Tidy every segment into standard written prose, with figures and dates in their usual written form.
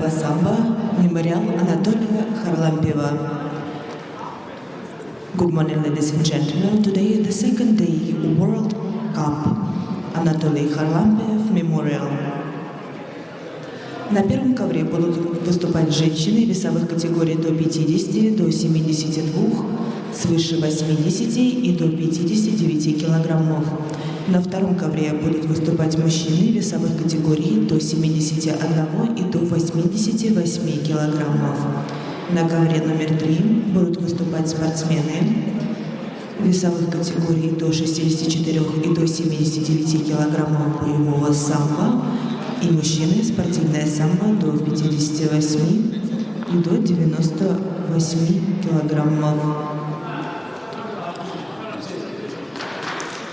по самбо Memorial Анатолия Kharlampieва. Good morning, ladies and gentlemen. Today is the second day World Cup Анатолий Kharlampiev Memorial. На первом ковре будут выступать женщины весовых категорий до 50, до 72, свыше 80 и до 59 килограммов. На втором ковре будут выступать мужчины весовых категорий до 71 и до 88 килограммов. На ковре номер 3 будут выступать спортсмены весовых категорий до 64 и до 79 килограммов боевого самбо и мужчины спортивное самбо до 58 и до 98 килограммов.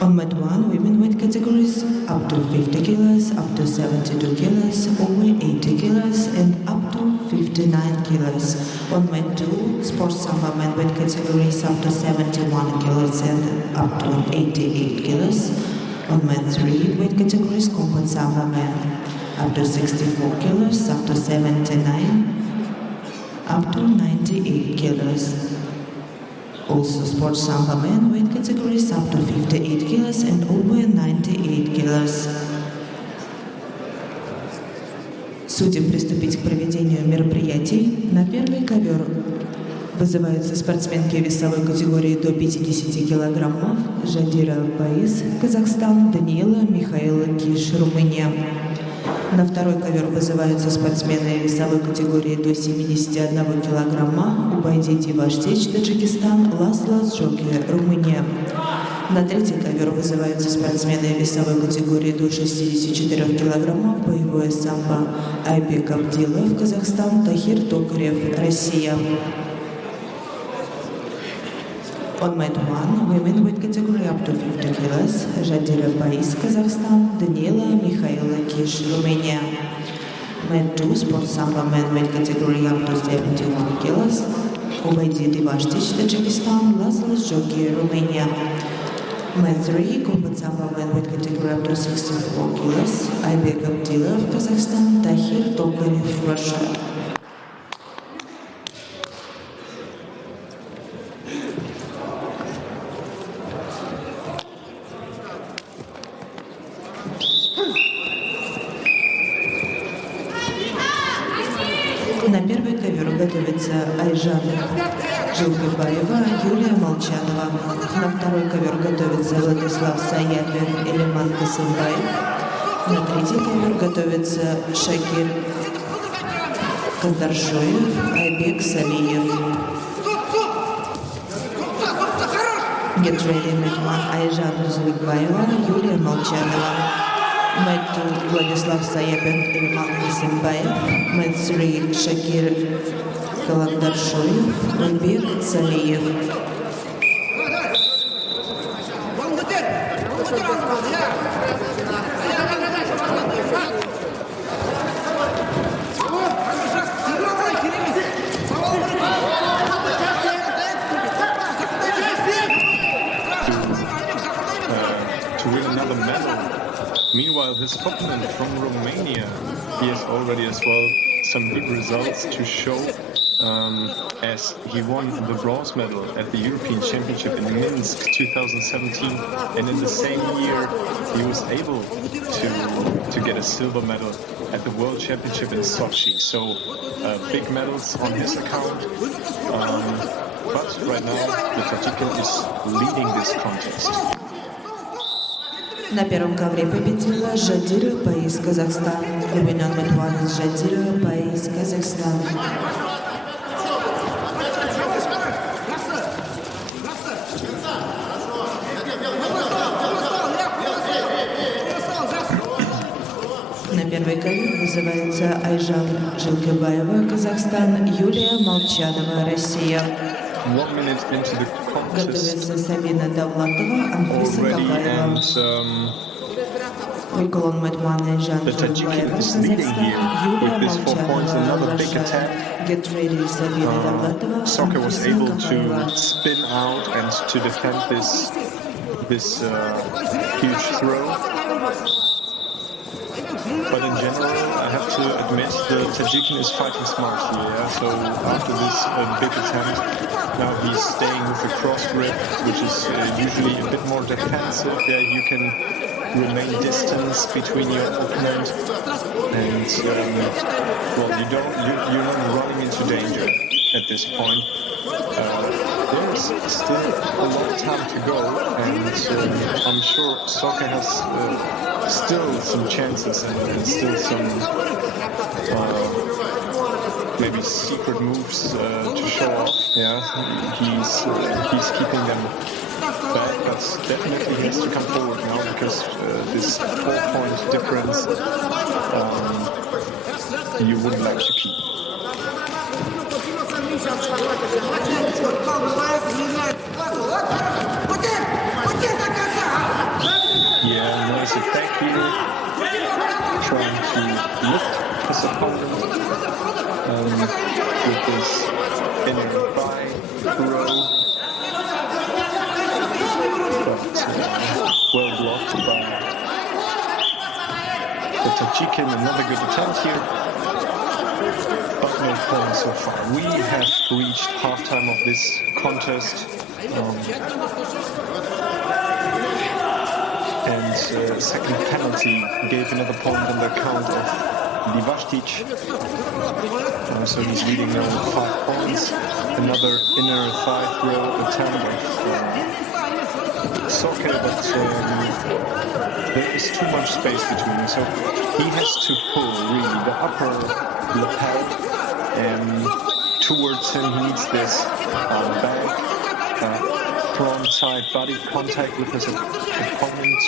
On mat 1, women weight categories up to 50 kilos, up to 72 kilos, over 80 kilos, and up to 59 kilos. On mat 2, sports sambo men weight categories up to 71 kilos and up to 88 kilos. On mat 3, weight categories combat sambo men up to 64 kilos, up to 79, up to 98 kilos. Also sports sambo men weight categories up to 58 kilos and over 98 kilos. Судьям приступить к проведению мероприятий. На первый ковер вызываются спортсменки весовой категории до 50 килограммов. Жадира Баис, Казахстан, Даниила Михаила Киш, Румыния. На второй ковер вызываются спортсмены весовой категории до 71 килограмма. Убайдити Ваштеч, Таджикистан, Ласло Джоки, Румыния. На третий ковер вызываются спортсмены весовой категории до 64 килограммов. Боевое самбо Айбек Абдилов, Казахстан, Тахир Токарев, Россия. On mat 1, women weight category up to 50 kilos, Жадира Баис, Kazakhstan, Даниила Михаила Киш, Romania. Mat 2, sports sambo men weight category up to 71 kilos, Убайдити Ваштеч, Tajikistan, Laszlo Joki, Romania. Mat 3, combat sambo men weight category up to 64 kilos, Айбек Абдилов, Kazakhstan, Tahir Tokарев, Russia. На первый ковер готовится Айжан Жилкабаева, Юлия Молчанова. На второй ковер готовится Владислав Саятвин, Элиман Касымбаев. На третий ковер готовится Шакир Кандаршоев, Айбек Салиев. Get ready, mat 1, Айжан Жилкабаева, Юлия Молчанова. Mat 2, Владислав Саятвин, Элиман Касымбаев. Mat 3, Шакир Кандаршоев, Айбек Салиев. To win another medal. Meanwhile, his opponent from Romania, he has already as well some good results to show, as he won the bronze medal at the European Championship in Minsk 2017, and in the same year he was able to get a silver medal at the World Championship in Sochi. So big medals on his account, but right now the Tajikan is leading this contest. На первом ковре победила Жадира Баис, Казахстан. The winner on mat 1 is Жадира Баис, Казахстан. На первый ковер вызывается Айжан Жилкабаева, Казахстан, Юлия Молчанова, Россия. 1 minute into the contest Готовится Сабина Давлатова, Анфиса Кабаева. Выиграл mat 1 Айжан Жилкабаева, Казахстан, Юлия Молчанова, Россия. Get ready, Сабина Давлатова, Soccer was Анфиса able Кабаева. to spin out and to defend this huge throw. But in general, I have to admit the Tajikian is fighting smart here. Yeah? So after this big attempt, now he's staying with the cross grip, which is usually a bit more defensive. Yeah, you can remain distance between your opponent, and well, you're not running into danger at this point. There's still a long time to go, and I'm sure Soke has still some chances and still some maybe secret moves to show off. Yeah, he's keeping them back, but definitely he has to come forward now because this 4-point difference you wouldn't like to keep. Yeah, nice attack here, trying to lift his opponent with this inner thigh throw, but well blocked by the Tajikian. Another good attempt here, but no points so far. We have reached halftime of this contest, and second penalty gave another point on the account of Livastic. So he's leading now with 5 points. Another inner thigh throw attempt of Soke, but there is too much space between them. So he has to pull really the upper lapel towards him. He needs this back front side body contact with his opponent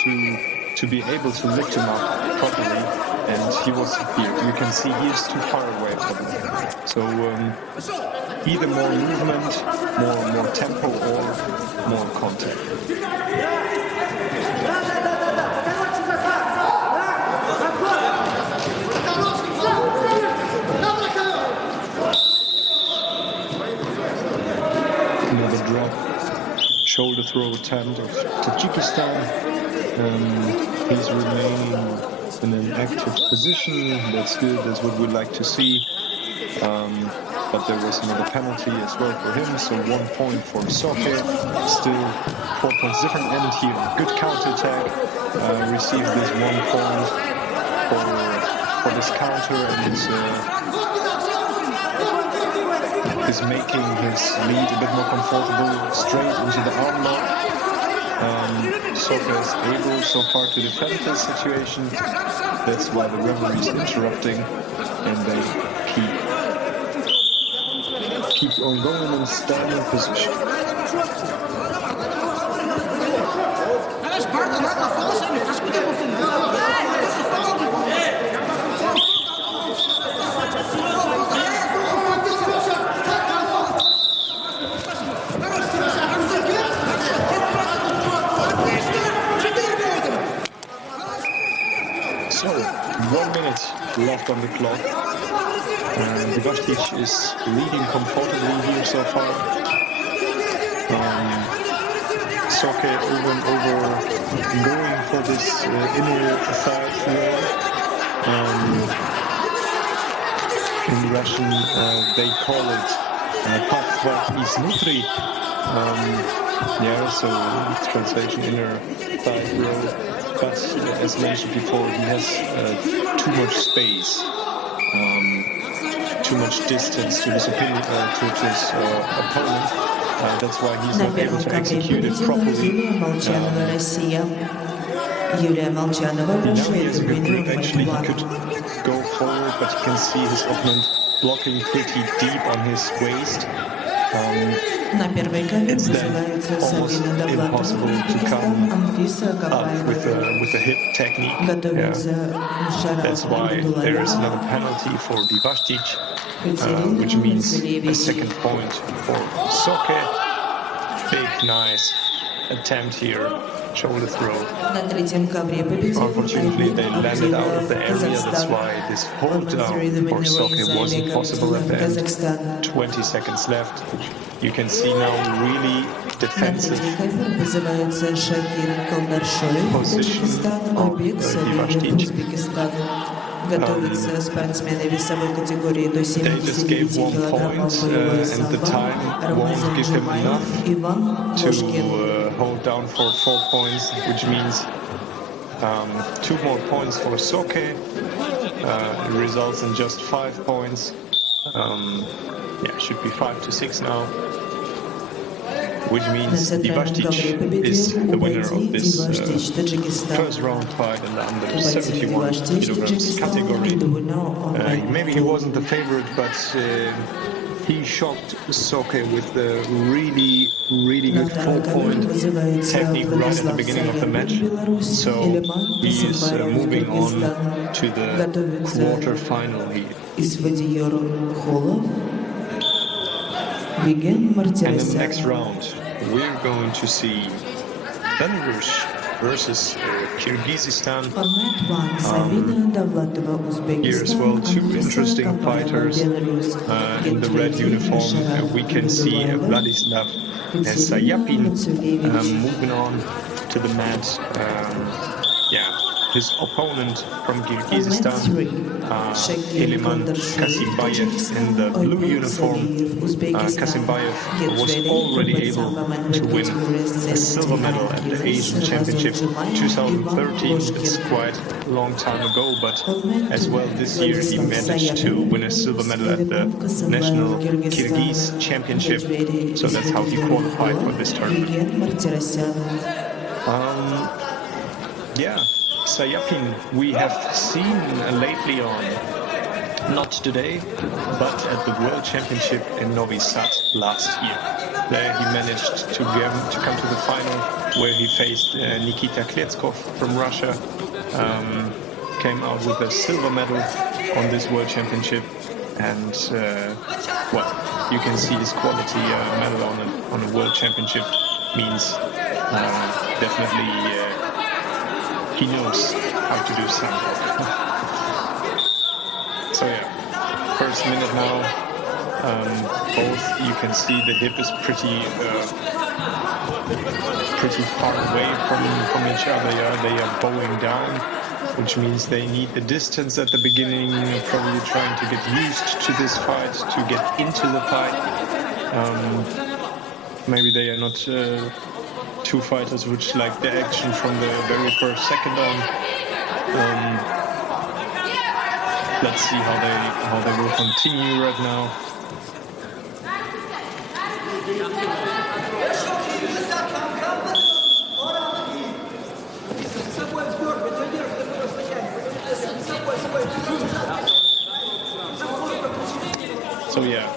to be able to lift him up properly. And he was here. You can see he is too far away from him. So either more movement, more tempo, or more contact. Another drop, shoulder throw attempt of Tajikistan. He's remaining in an active position. That's good. That's what we'd like to see. But there was another penalty as well for him. So 1 point for Soke. Still 4 points different. And here, good counter attack. Received this 1 point for this counter, and is making his lead a bit more comfortable. Straight into the arm lock. Soke is able so far to defend this situation. That's why the referee is interrupting, and they keep on going in standing position. So, 1 minute left on the clock. Livastic is leading comfortably here so far. Soke over and over going for this inner third throw. In Russian they call it Pakhvat iznutri. Yeah, so translation inner thigh throw. But as mentioned before, he has too much space, too much distance to his opponent. That's why he's not able to execute it properly. Now he has a good grip. Actually, he could go forward, but you can see his opponent blocking pretty deep on his waist. It's then almost impossible to come up with a hit technique. Yeah. That's why there is another penalty for Livastic, which means a second point for Soke. Big, nice attempt here, shoulder throw. Unfortunately, they landed out of the area. That's why this hold down for Soke wasn't possible at the end. 20 seconds left. You can see now really defensive position of Livastic. Готовятся спортсмены весовой категории до They just gave 79 1 килограммов point, боевое and the самбо. time won't give him enough Иван to Ложкин. hold down for 4 points, which means 2 more points for Soke. It results in just 5 points. Yeah, should be 5 to 6 now. Which На means центральном ковре Divashtic is победил the winner of Убайди this Диваштич, Таджикистан. first round fight in the under Убайди 71 Диваштич, kilograms Таджикистан, category. and the winner of Maybe he wasn't the favorite, but he shocked Soke with the really На good второй ковер 4-point вызывается technique right at the Владислав beginning of the Саябин, match. Беларусь, So Илиман he is Касымбаев, moving on Кыргызстан. to the Готовится quarter-final here. Исвадиер Холов, Виген And in the Мартиросян. next round, we're going to see Belarus versus Kyrgyzstan. Формат 1. Сабина Давлатова, Here as Узбекистан. well, two Анфиса interesting Капаева, fighters Беларусь. in the red uniform. We can see Vladislav Sayapin moving on to the mat. His opponent from Kyrgyzstan, Iliman Kasimbayev, in the blue uniform. Kasimbayev was already able to win a silver medal at the Asian Championship 2013. It's quite a long time ago, but as well this year he managed to win a silver medal at the National Kyrgyz Championship. So that's how he qualified for this tournament. Sayapin we have seen lately on, not today, but at the World Championship in Novi Sad last year. There he managed to come to the final, where he faced Nikita Kletskov from Russia, came out with a silver medal on this World Championship, and you can see his quality. Medal on a World Championship means definitely he knows how to do sambo. So yeah, first minute now, both you can see the hip is pretty far away from each other. They are bowing down, which means they need the distance at the beginning, probably trying to get used to this fight, to get into the fight. Maybe they are not two fighters which like the action from the very first second on. Let's see how they will continue right now. So yeah,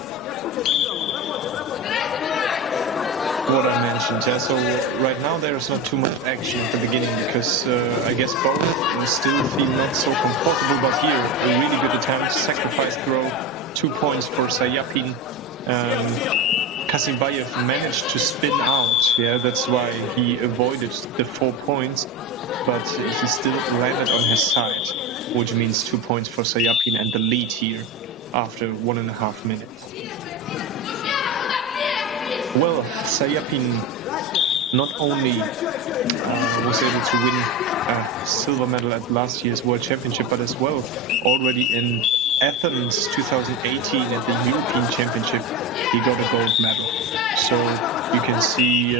what I mentioned. So right now there's not too much action at the beginning because I guess both still feel not so comfortable. But here, a really good attempt, sacrifice throw, 2 points for Sayapin. Kasimbayev managed to spin out. Yeah, that's why he avoided the 4 points, but he still landed on his side, which means 2 points for Sayapin and the lead here after 1.5 minutes. Well, Sayapin not only was able to win a silver medal at last year's World Championship, but as well already in Athens 2018 at the European Championship, he got a gold medal. So you can see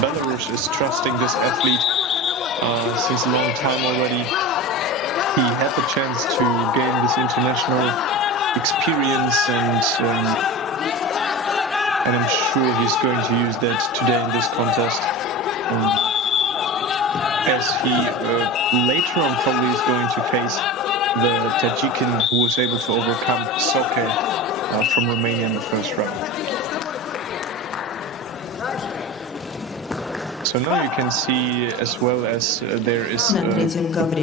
Belarus is trusting this athlete since a long time already. He had the chance to gain this international experience, and I'm sure he's going to use that today in this contest. As he later on probably is going to face the Tajikian who was able to overcome Soke from Romania in the first round. So now you can see as well as there is a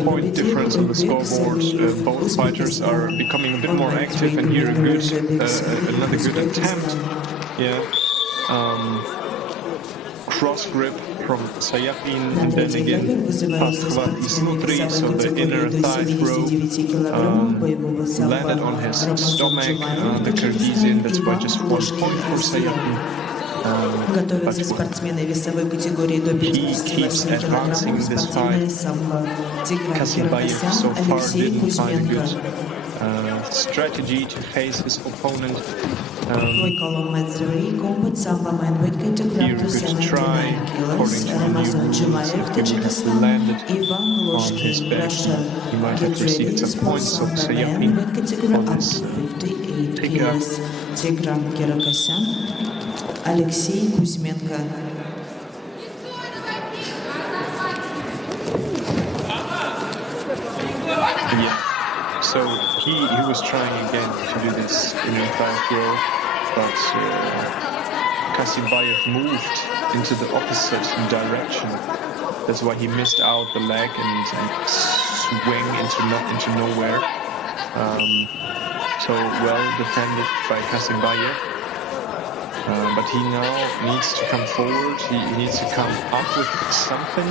point difference on the scoreboard. Both fighters are becoming a bit more active, and here another good attempt. Yeah, cross grip from Sayapin, and then again Paskvat Isnutri, so the inner thigh throw, landed on his stomach, the Kyrgyzstan. That's why just 1 point for Sayapin. Готовятся спортсмены весовой категории до 58 килограммов, спортивное самбо. Тигран Киргизстан, Алексей Кузьменко. Strategy to face his opponent. We call on match 3, Combat SAMBO man weight category up to 79 kilos. Ramazan Jumayev, Tajikistan, Ivan Loshkin, Russia. Get ready, sports SAMBO man weight category up to 58 kilos. Тигран Киргизстан, Алексей Кузьменко. So he was trying again to do this in the third row, but Kasimbayev moved into the opposite direction. That's why he missed out the leg and swing into nowhere. So well defended by Kasimbayev. But he now needs to come forward. He needs to come up with something,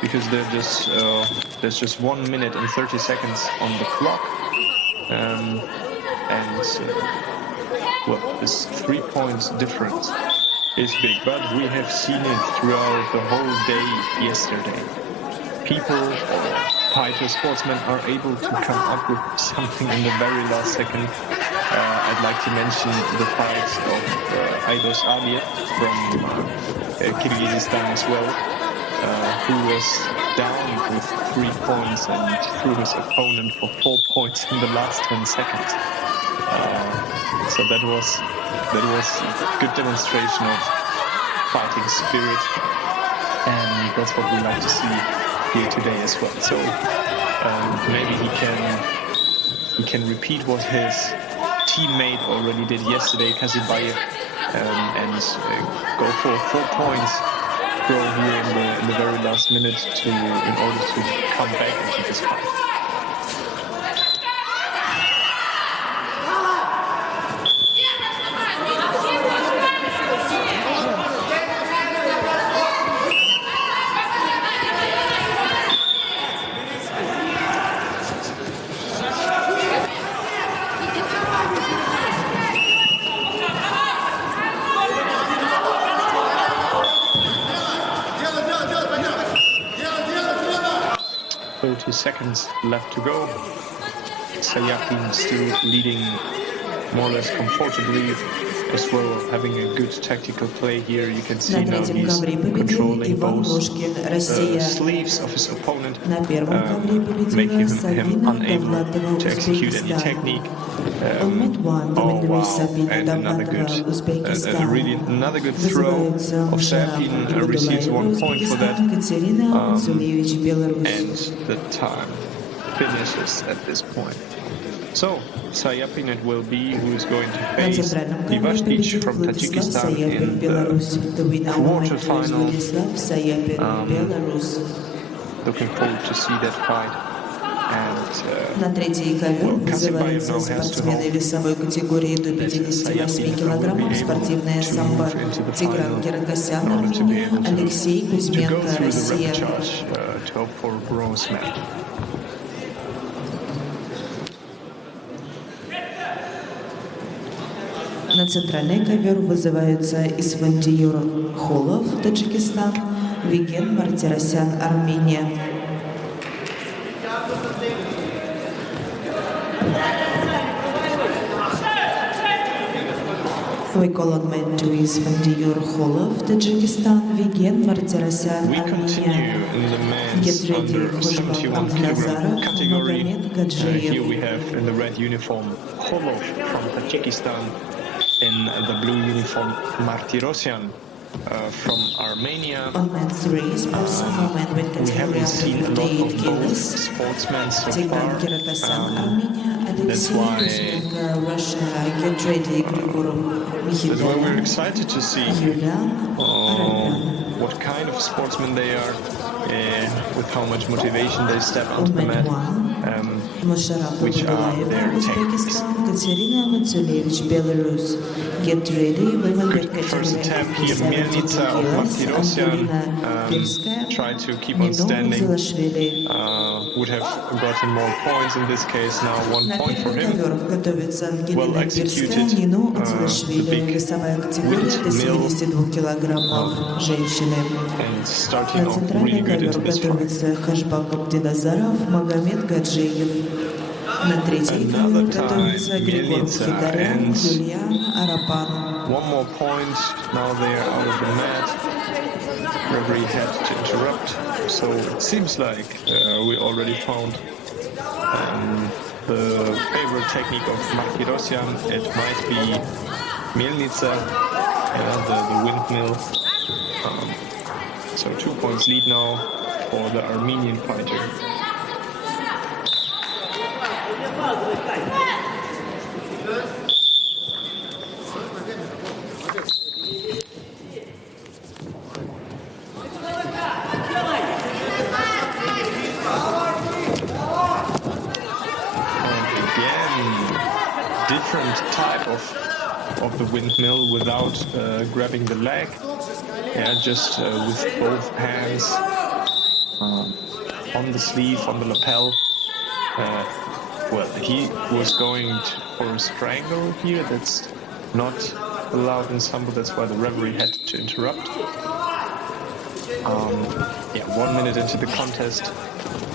because there's just 1 minute and 30 seconds on the clock. Well, this 3 points difference is big, but we have seen it throughout the whole day yesterday. People, fighter sportsmen, are able to come up with something in the very last second. I'd like to mention the fight of Aydos Aliyev from Kyrgyzstan as well, who was down with 3 points and threw his opponent for 4 points in the last 10 seconds. So that was a good demonstration of fighting spirit, and that's what we like to see here today as well. So maybe he can repeat what his teammate already did yesterday, Kasimbayev, and go for 4 points throw here in the very last minute in order to come back into this fight. Seconds left to go. Sayapin still leading more or less comfortably, as well, having a good tactical play here. You can see now he's controlling both sleeves of his opponent, making him unable to execute any technique. Oh wow, and another good throw of Sayapin, receives 1 point for that, and the time finishes at this point. So, Sayapin it will be who is going to face Ivashtic from Tajikistan in the quarterfinal. Looking forward to see that fight. На третий ковер вызываются спортсмены весовой категории до 58 килограммов, спортивное самбо. Тигран Киргизстан, Армения, Алексей Кузьменко, Россия. На центральный ковер вызываются Исфандиюр Холов, Таджикистан, Виген Мартиросян, Армения. We call on men to Исфандиюр Холов, Tajikistan, Vigen Martirosyan, Armenia. Get ready, Khushbak Abdulazarov, Magomed Gadjiyev. Here we have in the red uniform Holov from Tajikistan, in the blue uniform Martirosyan from Armenia. On man 3, sports man with category up to 58 kilos. Sportsmen so Tigran Kyrgyzstan, Armenia, Alexei Kuzmenko, Russia. Get ready, Grigorov. That's why we're excited to see what kind of sportsmen they are, with how much motivation they step onto the mat, which are their techniques. Uzbekistan, Katerina Matsulevich, Belarus. Get ready, women weight Good first category attempt here. 70 Mielnica of kilos, Martirosyan Angelina tried to keep on Nino standing. Зелашвили. Would have gotten more points in this case. Now 1 На point for первый him. ковер готовится Well Ангелина Бирская, executed. Нино The Зелашвили, big весовая категория до windmill 72 килограммов, женщины. and starting На off центральный really good ковер into this fight. готовится Хашбак Абдиназаров, Магомед Гаджиев. На третий ковер готовится Григор Mielnica Хидарян, and Юлиан Арапан. one more point. Now they are out of the mat. Referee had to interrupt. So it seems like we already found the favorite technique of Martirosyan. It might be Mielnica, the windmill. So 2 points lead now for the Armenian fighter. Different type of the windmill without grabbing the leg, just with both hands on the sleeve, on the lapel. Well, he was going for a strangle here. That's not allowed in Sambo. That's why the referee had to interrupt. 1 minute into the contest,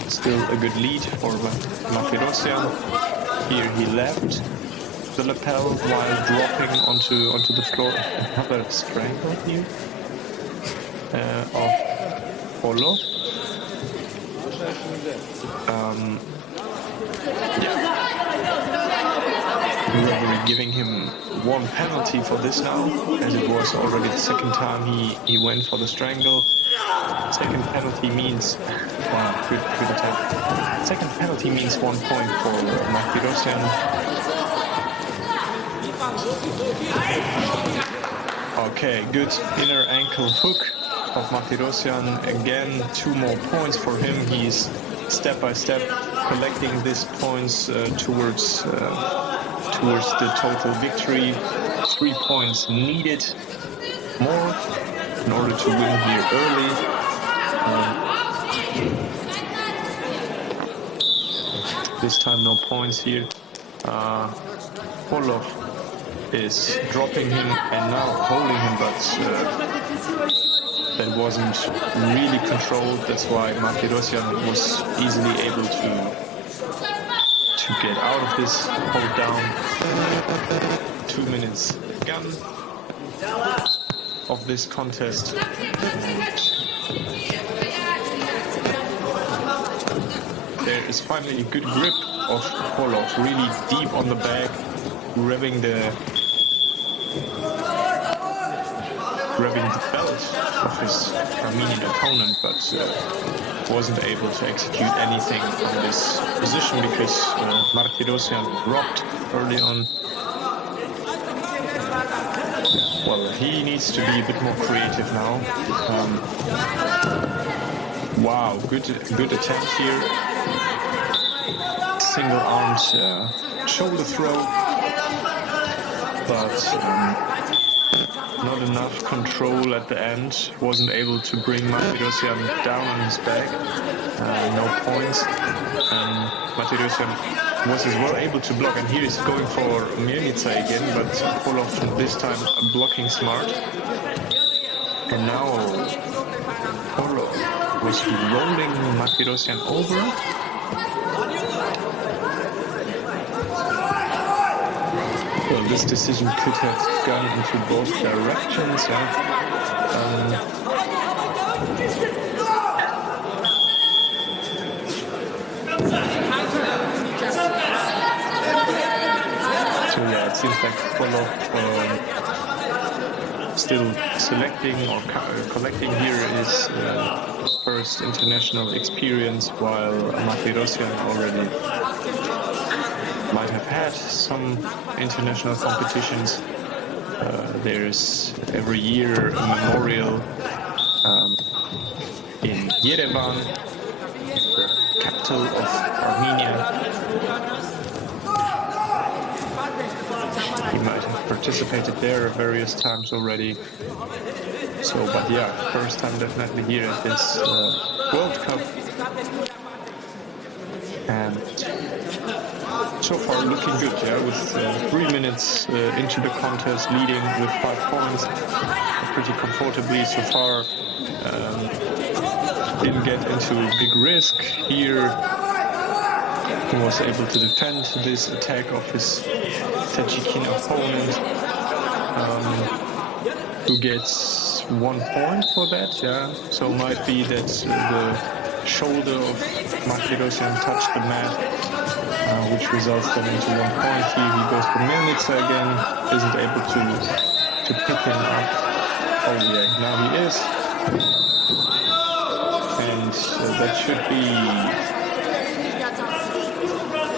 still a good lead for Martirosyan. Here he left the lapel while dropping onto the floor. Another strangle here of Polo. The referee giving him 1 penalty for this now, as it was already the second time he went for the strangle. Second penalty means good attack. Second penalty means 1 point for Martirosyan. Okay, good inner ankle hook of Martirosyan. Again, 2 more points for him. He's step by step collecting these points towards the total victory. 3 points needed more in order to win here early. This time no points here. Polov is dropping him and now holding him, but that wasn't really controlled. That's why Martirosyan was easily able to get out of this hold down. 2 minutes gone of this contest. There is finally a good grip of Polov, really deep on the back, grabbing the belt of his Armenian opponent, but wasn't able to execute anything on this position because Martirosyan dropped early on. Well, he needs to be a bit more creative now. Wow, good attempt here. Single-armed shoulder throw, but not enough control at the end. Wasn't able to bring Martirosyan down on his back. No points. Martirosyan was as well able to block, and here he's going for Mielnica again, but Polov this time blocking smart. And now Polov was rolling Martirosyan over. Well, this decision could have gone into both directions. It seems like Polov still selecting or collecting here his first international experience, while Martirosyan already might have had some international competitions. There's every year a memorial in Yerevan, the capital of Armenia. he might have participated there various times already. So, but yeah, first time definitely here at this World Cup. And so far looking good, yeah, with 3 minutes into the contest, leading with 5 points pretty comfortably so far. Didn't get into big risk here. He was able to defend this attack of his Tajikistan opponent, who gets 1 point for that, yeah. So might be that the shoulder of Martirosyan touched the mat, which results then into 1 point here. He goes for Melnitsa again, isn't able to pick him up. Oh yeah, now he is. And that should be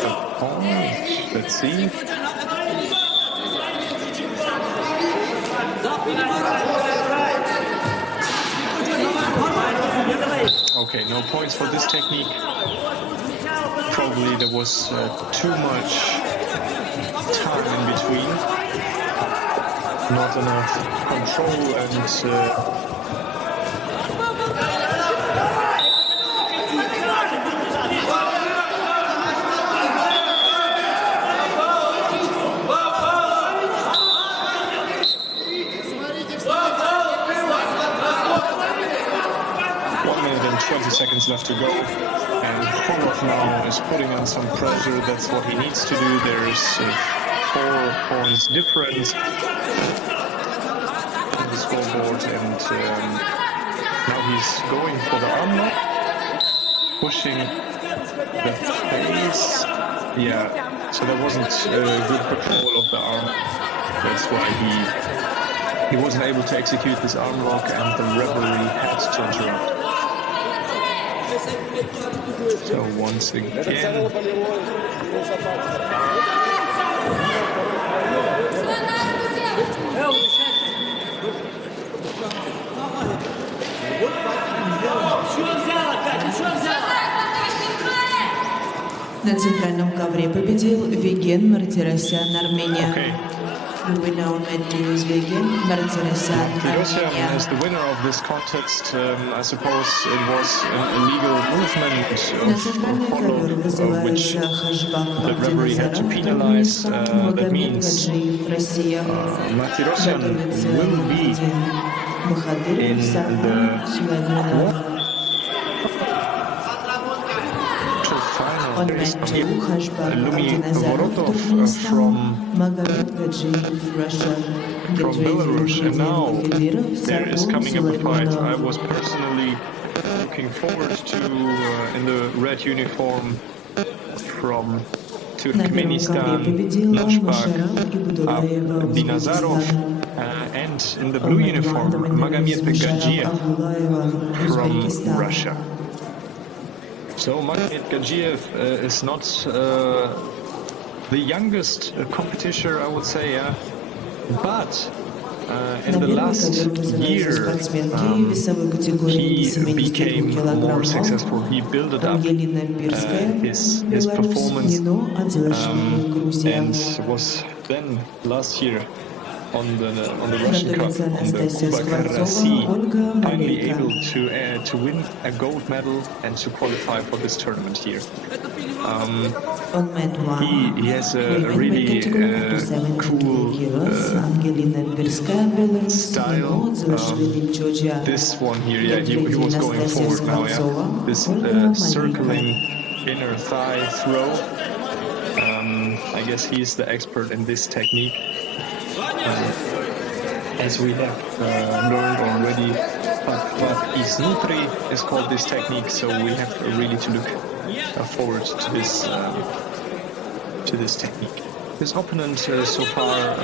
a point. Let's see. Okay, no points for this technique. Probably there was too much time in between. Not enough control and seconds left to go, and Kharlampiev now is putting on some pressure. That's what he needs to do. There is 4 points difference in the scoreboard, and now he's going for the arm lock, pushing the face. Yeah, so there wasn't good control of the arm. That's why he wasn't able to execute this arm lock, and the referee had to interrupt. So once again, на центральном ковре победил Виген Мартиросян, Армения. Okay. The winner on that is Vegen Martirosyan, Martirosyan is the winner of this contest. I suppose it was an illegal movement which the referee had to penalize. That means Martirosyan will be in the On mat 2, Khashbab Vorotov from Belarus, and now there is coming up a fight. I was personally looking forward to in the red uniform from Turkmenistan, Dinazarov, and in the blue uniform, Magomed Gadzhiev from Russia. So Magomed Gadzhiev is not the youngest competitor, I would say, yeah. But in the last year, he became more successful. He built up his performance, and was then last year on the Russian Cup, on the Kyrgyzstan, finally able to win a gold medal and to qualify for this tournament here. He has a really cool style. This one here, yeah, he was going forward now, yeah. This circling inner thigh throw. I guess he's the expert in this technique. As we have learned already, but Isnutri is called this technique, so we have really to look forward to this technique. His opponent so far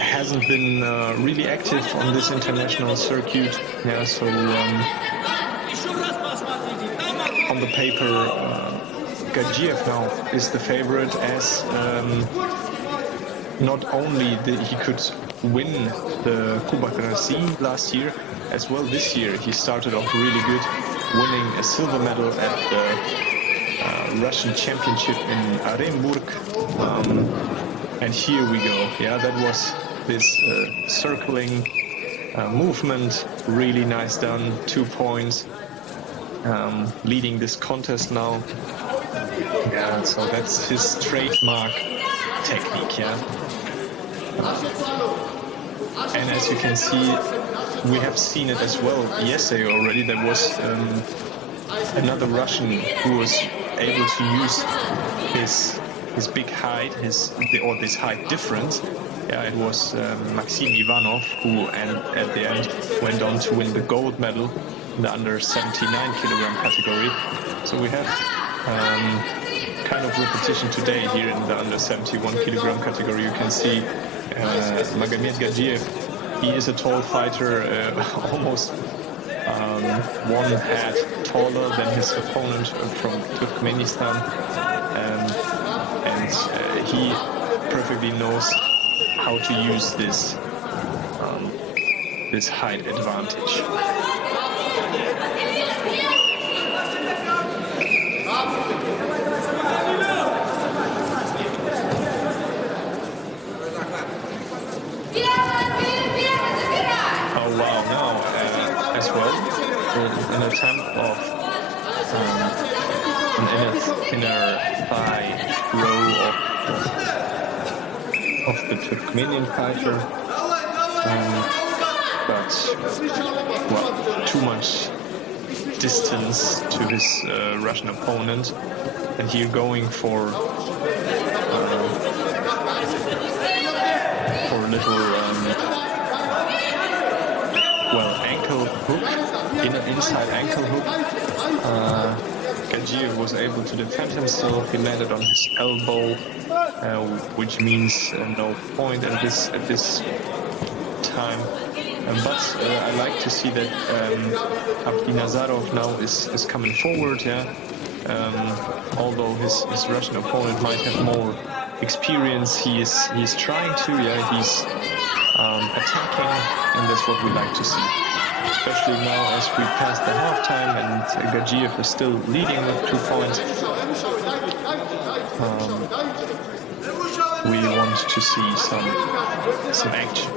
hasn't been really active on this international circuit. Yeah, so on the paper, Gadzhiev now is the favorite, as not only that he could win the Combat SAMBO last year, as well this year he started off really good, winning a silver medal at the Russian championship in Orenburg. And here we go. Yeah, that was this circling movement. Really nice done. 2 points. Leading this contest now. Yeah, so that's his trademark technique, yeah. And as you can see, we have seen it as well yesterday already. There was another Russian who was able to use his big height, this height difference. Yeah, it was Maxim Ivanov who at the end went on to win the gold medal in the under 79 kilogram category. So we have kind of repetition today here in the under 71 kilogram category. You can see Magomed Gadzhiev. He is a tall fighter, almost one head taller than his opponent from Turkmenistan, and he perfectly knows how to use this height advantage. Oh wow! Now as well, an attempt of an inner thigh row of the Turkmenian fighter, but well, too much distance to his Russian opponent, and here going for a little ankle hook, inside ankle hook. Gadzhiev was able to defend himself. He landed on his elbow, which means no point at this time. But I like to see that Abdinazarov now is coming forward. Yeah, although his Russian opponent might have more experience, he is trying to. Yeah, he's attacking, and that's what we like to see. Especially now as we pass the halftime and Gadzhiev is still leading with 2 points. We want to see some action.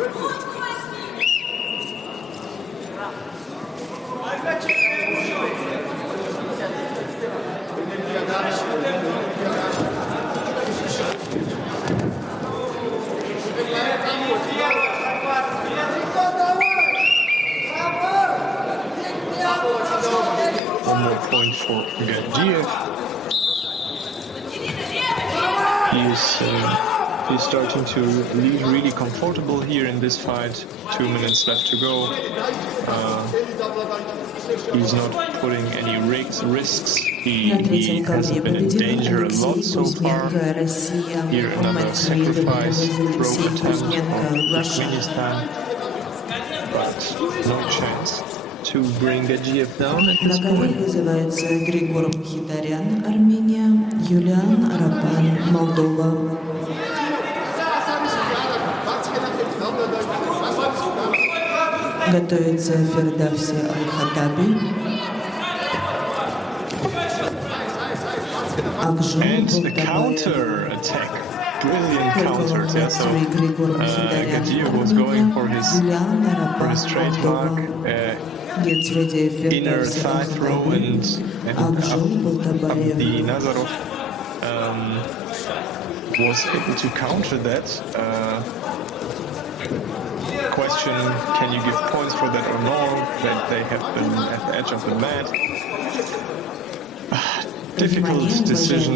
One more point for Gadzhiev. He's starting to lead really comfortable here in this fight. 2 minutes left to go. He's not putting any risks. He hasn't been in danger a lot so far. Here another sacrifice throw attempt of Turkmenistan, but no chance to bring Gadzhiev down at this point. Вызывается Григор Мхитарян, Армения, Юлиан Арапан, Молдова. Готовится Фердавси Аль-Хатаби. And the counter attack. Brilliant counters. Yeah, so Gadzhiev was going for his trademark inner thigh throw, and Abdinazarov was able to counter that. Question: can you give points for that or no? That they have been at the edge of the mat. Difficult decision.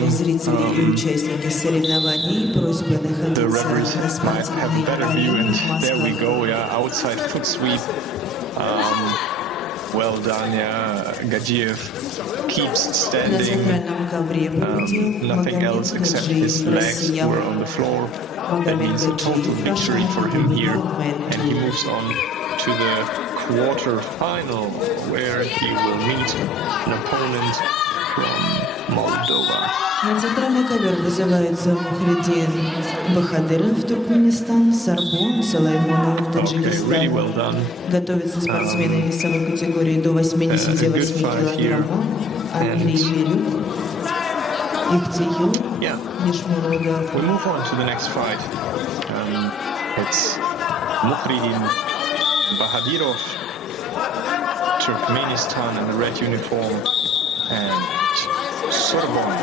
The referees might have a better view, and there we go. Yeah, outside foot sweep. Well done. Yeah, Gadzhiev keeps standing. Nothing else except his legs were on the floor. That means a total victory for him here, and he moves on to the quarter-final, where he will meet an opponent from Moldova. На центральный ковер вызывается Мухридин Бахадыров, Туркменистан, Сарбон Салаймонов, Таджикистан. Готовятся спортсмены весовой категории до 88 килограммов. Андрей Верюк. Ихтиюр Yeah, Ешмуродов. we move on to the next fight. It's Mukhridin Bahadirov, Turkmenistan in the red uniform, and Sorbon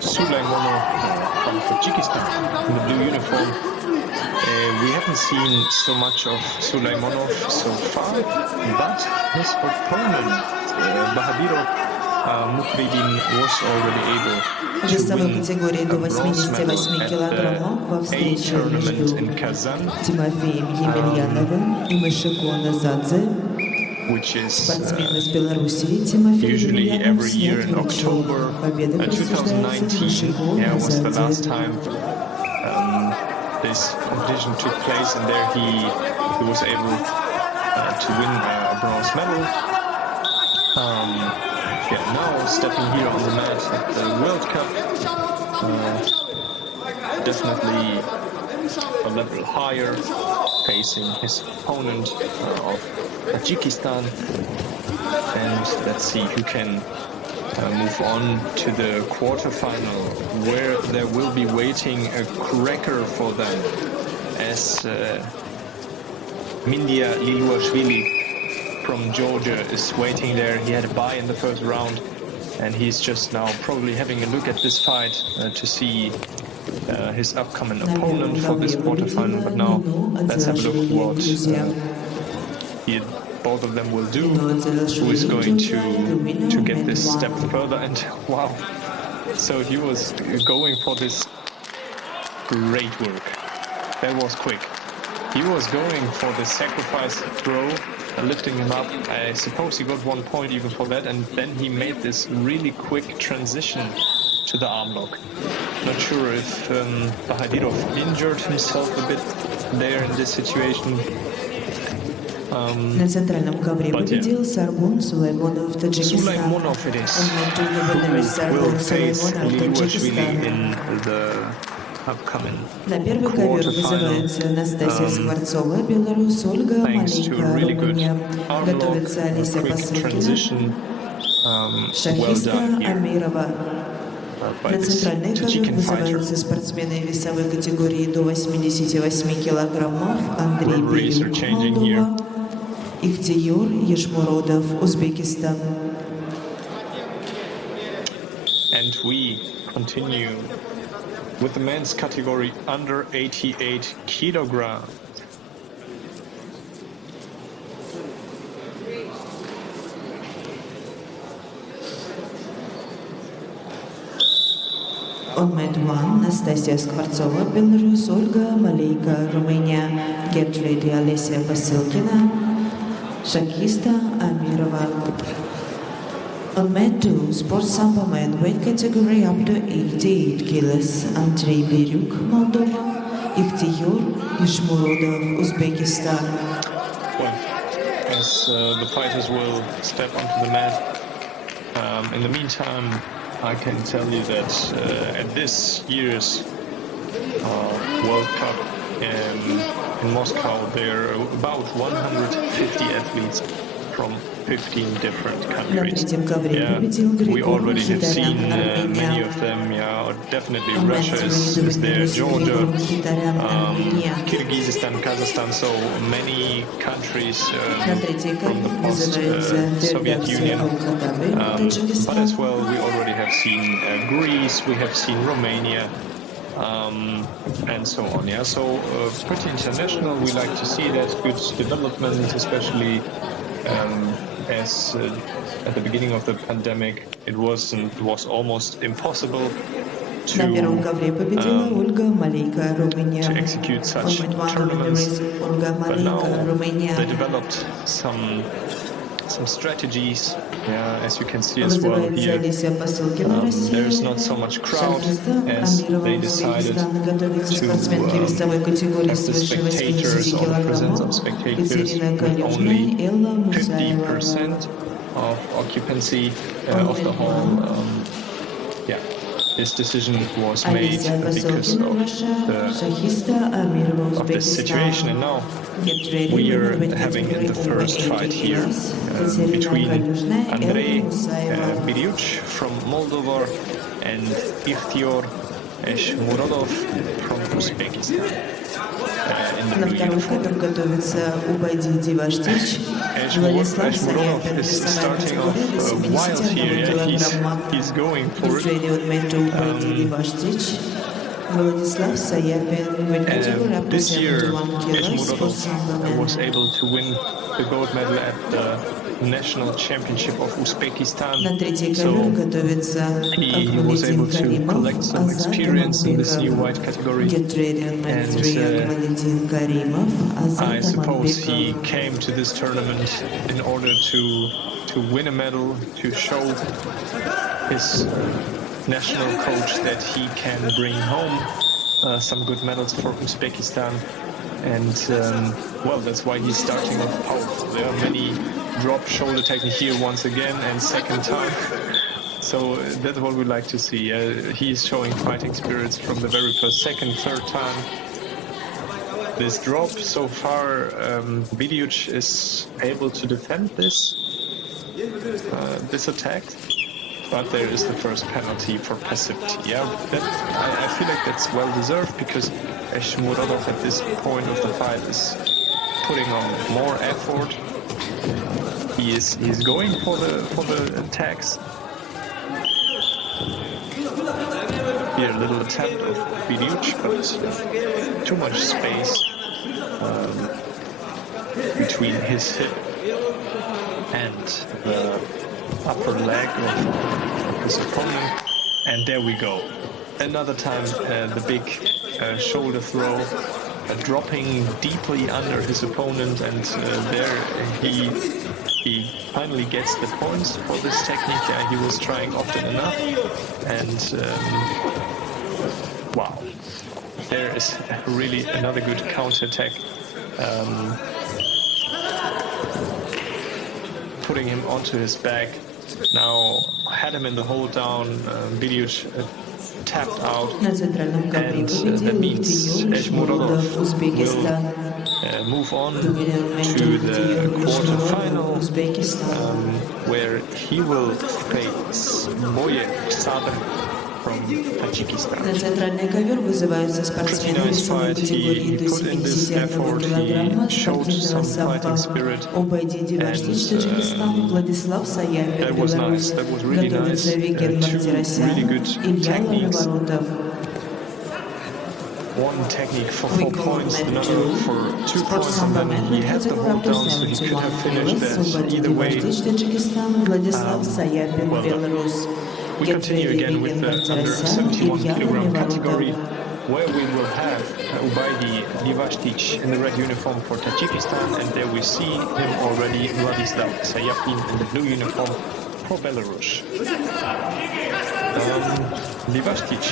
Sulaimonov from Tajikistan in the blue uniform. We haven't seen so much of Sulaimonov so far, but his opponent, Bahadirov, Mukhridin, was already able to Весовой win категории до a bronze medal 88 at килограммов во the A встрече tournament между in Kazan, Тимофеем Емельяновым и Мышико Назадзе. which is Спортсмен из Белоруссии Тимофей usually Емельянов every year снят in мячом. October. Победа присуждается 2019 Мышико was the last Назадзе. time this competition took place, and there he was able to win a bronze medal. Now stepping here on the mat at the World Cup, definitely a level higher, facing his opponent of Tajikistan. And let's see who can move on to the quarterfinal, where there will be waiting a cracker for them, as Mindia Liluashvili from Georgia is waiting there. He had a bye in the first round, and he's just now probably having a look at this fight to see his upcoming opponent for this quarterfinal. But now let's have a look what both of them will do, who is going to get this step further. And wow, so he was going for this great work. That was quick. He was going for the sacrifice throw, lifting him up. I suppose he got 1 point even for that, and then he made this really quick transition to the arm lock. Not sure if Bahadirov injured himself a bit there in this situation. На центральном ковре победил Сарбон Сулаймонов, Таджикистан. Sulaimonov it is, Сарбон will face Сулаймонов, Liluashvili Таджикистан. in the upcoming На первый ковер вызываются Настасья Скворцова, Беларусь, Ольга thanks to a Маленько, really good Румыния. arm Готовится lock, Олеся quick Посылкина, transition. Well шахистка done here Амирова. by На this центральный ковер Tajikan fighter. вызываются спортсмены весовой категории до 88 килограммов Андрей Referees are Бирюк, changing Молдова, Ихтиюр Ешмуродов, Узбекистан. And we continue with the men's category under 88 kilograms. On mat 1, Настасья Скворцова, Belarus, Ольга Маленько, Romania. Get ready, Олеся Посылкина, шахиста Амирова. On mat 2, Sports Sambo men, weight category up to 88 kilos, Andrei Бирюк, Moldova, Ихтиюр Ешмуродов, Uzbekistan. Well, as the fighters will step onto the mat, in the meantime, I can tell you that at this year's World Cup in Moscow, there are about 150 athletes from 15 different countries. Yeah, we already have seen many of them. Yeah, definitely Russia is there, Georgia, Kyrgyzstan, Kazakhstan, so many countries from the post-Soviet Union. But as well, we already have seen Greece, we have seen Romania, and so on. Yeah, so pretty international. We like to see that good development, especially as at the beginning of the pandemic, it was almost impossible to execute such tournaments. But now they developed some strategies. Yeah, as you can see as well here, there's not so much crowd as they decided to have the spectators or the presence of spectators with only 50% of occupancy of the hall. Yeah, this decision was made because of this situation, and now we are having the first fight here between Andrei Biriuch from Moldova and Ikhtior Eshmurodov from Uzbekistan. На втором кадр готовится Убайди Диваштич, Владислав Саяпин, весовая категория до 71 килограмма. Ready on mat to Убайди Диваштич, Владислав Саяпин, weight category up to 71 kilos for SAMBO was able to win the gold medal at the National Championship of Uzbekistan. На третий So ковер готовится he was able Акмалидин to Каримов, collect some experience in this new white category. Get ready on mat 3, Акмалидин Каримов, I suppose he Азат came to this tournament in order to win a medal, to show his national coach that he can bring home some good medals for Uzbekistan. And well, that's why he's starting off powerful. There are many drop shoulder technique here once again and second time. So that's what we like to see. He's showing fighting spirits from the very first, second, third time. This drop so far, Vidiuc is able to defend this attack, but there is the first penalty for passivity. Yeah, I feel like that's well deserved because Eshmurodov at this point of the fight is putting on more effort. He's going for the attacks. Here a little attempt of Vidiuc, but too much space between his hip and the upper leg of his opponent. And there we go. Another time the big shoulder throw, dropping deeply under his opponent, and there he finally gets the points for this technique. He was trying often enough, and wow, there is really another good counter-attack, putting him onto his back. Now had him in the hold down, Vidiuc tapped out, На центральном ковре and победил that means Иктиор Eshmurodov Ишмуродов, Узбекистан. will move on Dominion to momentum the Иктиор Ишмуродов, quarterfinal, Узбекистан. where he will face Moye Sadr from Tajikistan. На центральный ковер вызываются спортсмены Pretty nice весовой fight. категории He до put in this 71 effort. килограмма He showed спортивного some fighting spirit. самбо. Убайди Диваштич, And, Таджикистан, Владислав Саяпин, that was Беларусь. nice. That was really Готовится nice. Виктор Two Мартиросян, really good Илья techniques. Лароворотов. One technique for We 4 call points, men another two. for 2 Sport points, and SAMBO then men he had the category hold up to down, so he could have 71 finished kilos. that Убайди either way. Диваштич, Таджикистан, Владислав Саяпин, well done. Беларусь. We Get continue ready, again with Виктор the under Мартиросян, 71 Илья kilogram category, Лароворотов. where we will have Ubaidi Divashtic in the red uniform for Tajikistan, and there we see him already, Vladislav Sayapin in the blue uniform for Belarus. Divashtic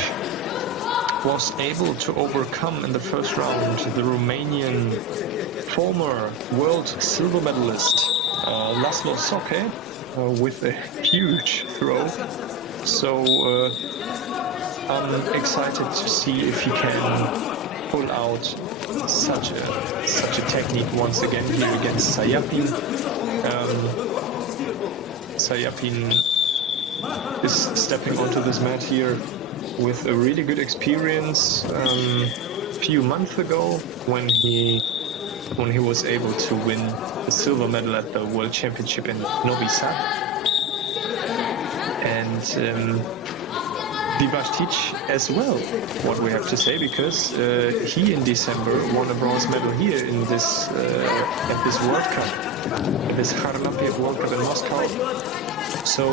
was able to overcome in the first round the Romanian former world silver medalist Laszlo Soke with a huge throw. So I'm excited to see if he can pull out such a technique once again here against Sayapin. Sayapin is stepping onto this mat here with a really good experience. A few months ago, when he was able to win the silver medal at the World Championship in Novi Sad, and Divashtic as well, what we have to say, because he in December won a bronze medal here in this at this World Cup, this Kharlampiev World Cup in Moscow. So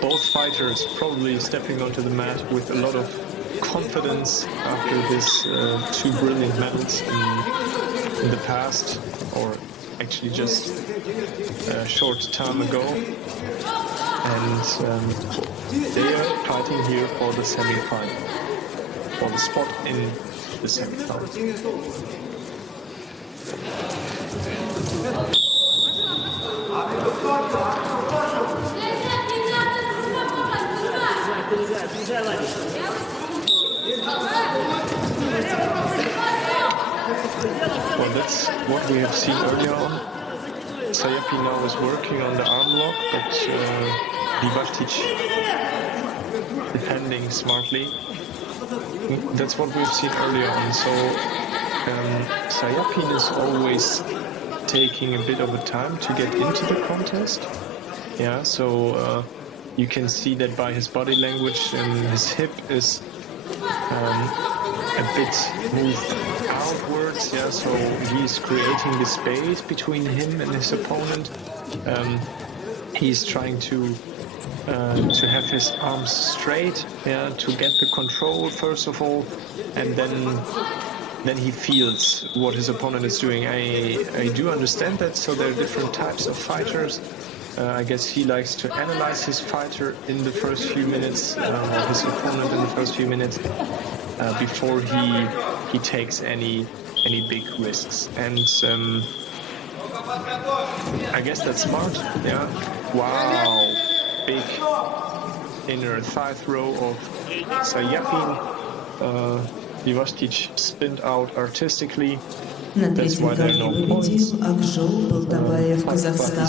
both fighters probably stepping onto the mat with a lot of confidence after this 2 brilliant medals in the past, or actually just a short time ago. And they are fighting here for the semi-final, for the spot in the semi-final. Well, that's what we have seen earlier on. Sayapin now is working on the arm lock, but Divashtic defending smartly. That's what we've seen earlier on. So Sayapin is always taking a bit of a time to get into the contest. Yeah, so you can see that by his body language, and his hip is a bit moved outwards. Yeah, so he's creating the space between him and his opponent. He's trying to have his arms straight, yeah, to get the control first of all, and then he feels what his opponent is doing. I do understand that. So there are different types of fighters. I guess he likes to analyze his fighter in the first few minutes, or his opponent in the first few minutes, before he takes any big risks. And I guess that's smart. Yeah. Wow. Big inner thigh throw of Sayapin. Ivashtic spinned out artistically. На третьем ковре победил Акжол Балтабаев, Казахстан.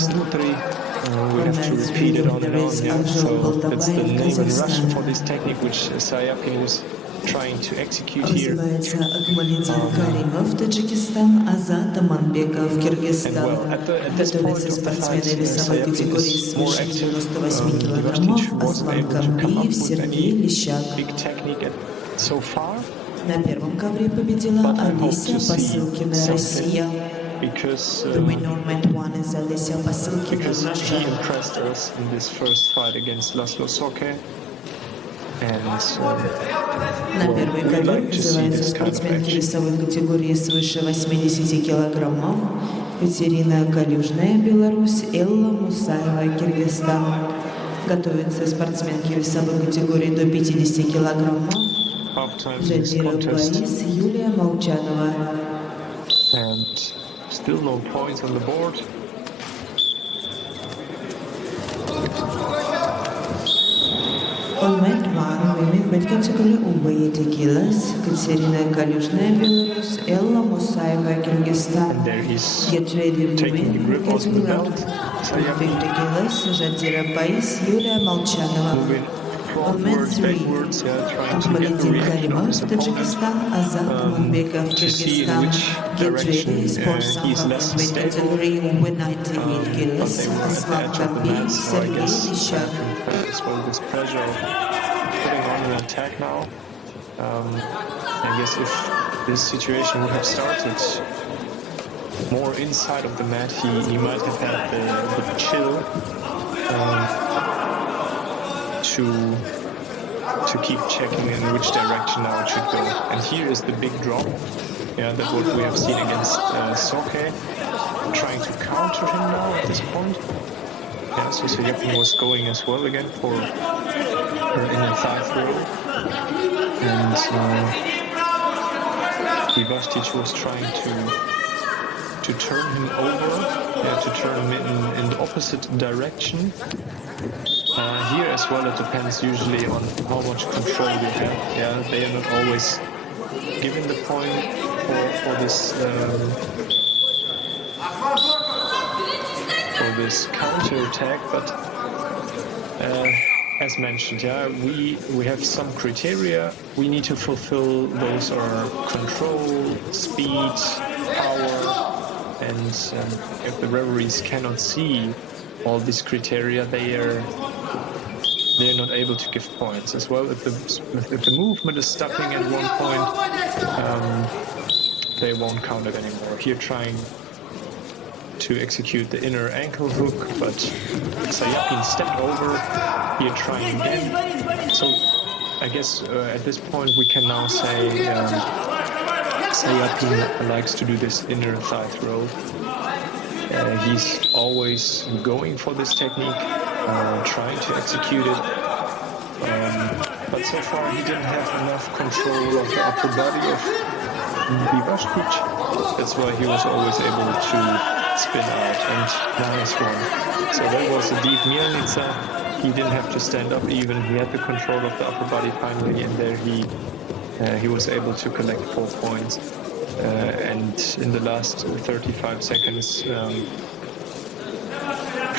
We have to repeat it on and on. Yeah. So that's the name in Russian for this technique, which Sayapin was trying to execute here. Называется Акмалидин Каримов, Таджикистан, Азат Аманбеков, Кыргызстан. Готовятся спортсмены весовой категории свыше 98 килограммов, Аслан Камбиев, Сергей Лещак. So far, на первом ковре победила Олеся Посылкина, Россия. Because The winner went one is Олеся Посылкина, he Russia. impressed us in this first fight against Laszlo Soke. And на первый ковер вызываются спортсменки весовой категории свыше 80 килограммов. Екатерина Калюжная, Беларусь, Элла Мусаева, Кыргызстан. Готовятся спортсменки весовой категории до 50 килограммов. Жадира Борис, Юлия Молчанова. And still no points on the board. On mat one, women weight category of 80 kilos. Katerina Kalyuzhnaya, Belarus, Ella Musaeva, Kyrgyzstan. Get ready, women weight category of 50 kilos. Jadira Pais, Yulia Molchanova. On mat 3, Akmaliddin Karimov, Tajikistan, Azat Manbekov, Kyrgyzstan. Get ready, sports sambo, weight category of 98 kilos. Aslan Kambi, Sergei Lishak. As well, this pressure of putting on an attack now. I guess if this situation would have started more inside of the mat, he might have had the chill to keep checking in which direction now it should go. And here is the big drop. Yeah, that what we have seen against Soke. Trying to counter him now at this point. Yeah, so Sayapin was going as well again for her inner thigh throw. And Ivashtic was trying to turn him over, to turn him in the opposite direction. Here as well, it depends usually on how much control you have. Yeah, they are not always given the point for this counter attack, but as mentioned, yeah, we have some criteria we need to fulfill. Those are control, speed, power, and if the referees cannot see all these criteria, they're not able to give points as well. If the movement is stopping at one point, they won't count it anymore. Here trying to execute the inner ankle hook, but Sayapin stepped over. Here trying again. So I guess at this point we can now say Sayapin likes to do this inner thigh throw. He's always going for this technique, trying to execute it. But so far he didn't have enough control of the upper body of Ivashtic. That's why he was always able to spin out, and nice one. So that was a deep Mielnica. He didn't have to stand up even. He had the control of the upper body finally, and there he was able to collect 4 points. And in the last 35 seconds,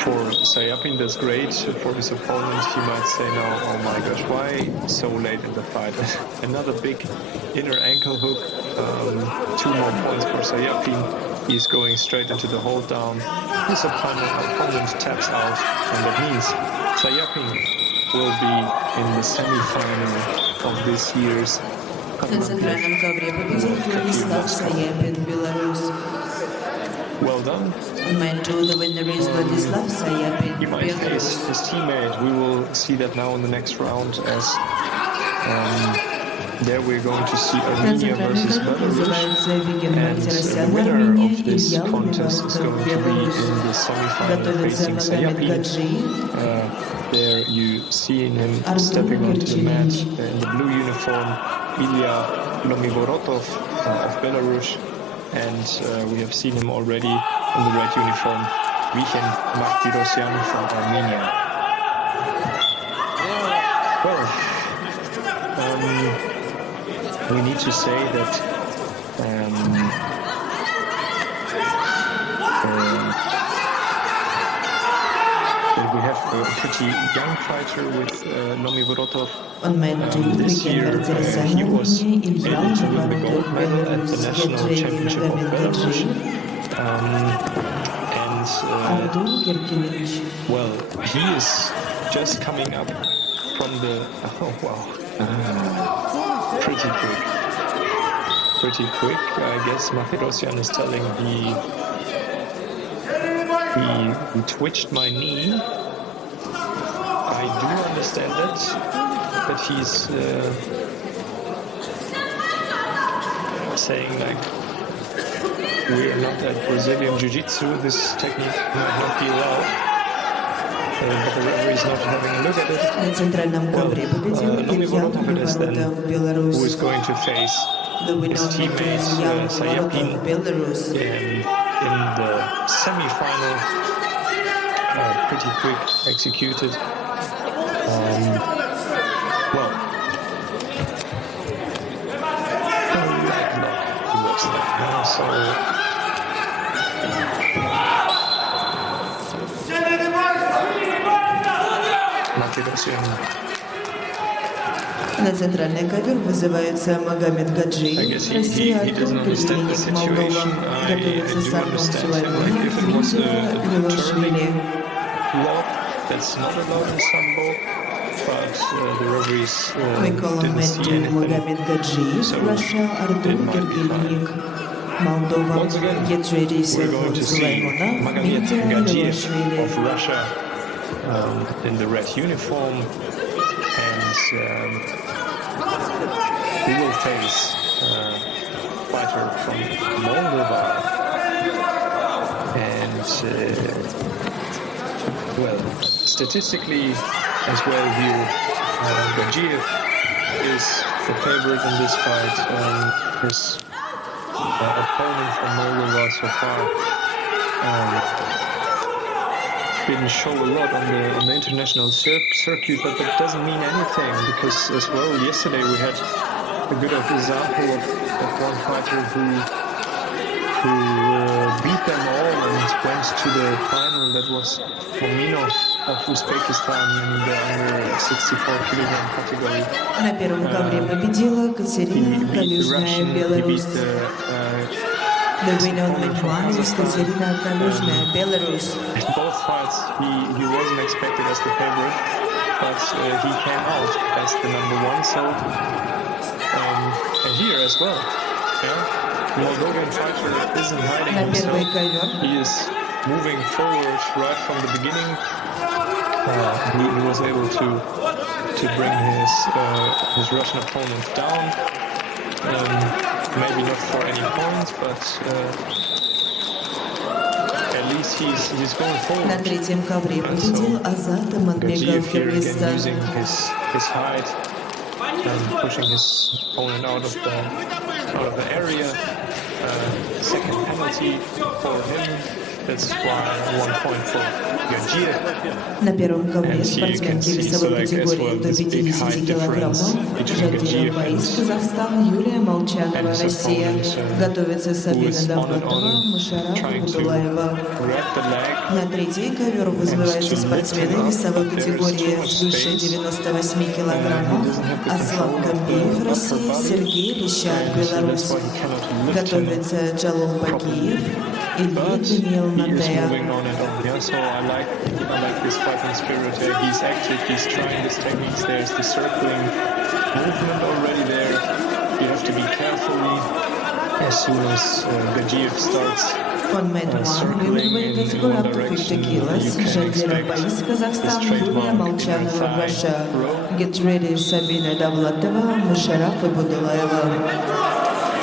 for Sayapin, that's great. For his opponent, he might say now, oh my gosh, why so late in the fight? Another big inner ankle hook. 2 more points for Sayapin. He's going straight into the hold down. His opponent taps out, and that means Sayapin will be in the semi-final of this year's На центральном ковре победил Владислав Саяпин, Беларусь. Well done. On mat 2, the winner is Vladislav Sayapin, He might face Belarus. his teammate. We will see that now in the next round, as there we're going to see На Armenia центральном versus ковре Belarus. называется Виген And Мартиросян, the winner Армения, of this Илья contest is Луневалков, going to be Беларусь. in the semi-final Готовится facing Магомед Sayapin. Гаджиев. There you see him Artur stepping onto the mat Kyrgyzstan. in the blue uniform, Ilya Lomivorotov of Belarus, and we have seen him already in the red uniform, Vigen Martirosyan from Armenia. Well, we need to say that we have a pretty young fighter with Lomivorotov. On mat 2, This Виген year Мартиросян, he was Армения, Илья able to win the Луневалков, gold medal at the Беларусь. National Гаджиев Championship of Магомед Belarus. Гаджиев. And Артур Геркевич. well, he is just coming up from the pretty quick. I guess Martirosyan is telling he twitched my knee. I do understand that he's saying like, we are not at Brazilian Jiu-Jitsu, this technique might not be allowed. But the referee is not having a look at it. На центральном ковре победил Илья Lomivorotov it is then, Луневалков, who is Беларусь. going to face The winner his of the teammate Илья Sayapin Луневалков, Беларусь. in the semi-final. Pretty quick executed. Well, leg lock was that. So Martirosyan, На центральный ковер вызываются Магомед I Гаджиев, guess Россия, he Артур doesn't understand the Кривенник, Молдова. situation. I Готовится do Сарбон understand him. Сулайманов, Like if it was Митя a Милашвили. turning lock, that's not allowed in Sambo, but the referees We call on didn't mat see 2 anything. Магомед Гаджиев, So Russia, Артур it might be Геркевич, Moldova. Once again, Get ready, we're Сарбон going to see Сулайманов, Magomed Митя Gadjiev Милашвили. of Russia in the red uniform, and he will face fighter from Moldova, and well, statistically as well here, Gadjiev is the favorite in this fight. His opponent from Moldova so far didn't show a lot on the international circuit, but that doesn't mean anything, because as well yesterday we had a good example of one fighter who beat them all and went to the final. That was Fominov of Uzbekistan in the under 64 kilogram category. На первом ковре победила He Катерина beat the Калюжная, Russian, he beat Беларусь. the The winner on opponent mat from 1 is Kazakhstan. Катерина Калюжная, Беларусь. In both fights, he wasn't expected as the favorite, but he came out as the number one. So, and here as well, yeah, the Moldovan fighter isn't hiding На первый himself. ковер He is moving forward right from the beginning. He was able to bring his Russian opponent down. Maybe not for any points, but at least he's going на forward. третьем ковре победил Азат Аманбеков, Gadjiev here again Кыргызстан. using his height and pushing his opponent out of the area. Second penalty for him. That's why 1 point for Gadzhiev. На первом ковре And here you can спортсменки see, so весовой like as категории well, до this big 50 height килограммов. difference between Жадира Gadzhiev Боис, and Казахстан, Юлия Молчанова, his Россия. opponent, Готовится who Сабина is on and Давлатова, on Мушарраф trying to Абдулаева. grab the leg. На третий ковер вызываются спортсмены весовой категории свыше 98 килограммов. Аслан Камбиев, Россия, Сергей Лещак, Беларусь. Готовится Джалол Бакиев, Илья Даниил He is Натея. moving on and on. Yeah, so I like this fighting spirit. He's active. He's trying his techniques. There's the circling movement already there. You have to be careful as soon as Gadzhiev starts On mat 1, middleweight category up to 50 kilos. Жадира Боис, Казахстан, Юлия Молчанова, Russia. Get ready, Sabina Davlatova, Musharraf Abdulaeva.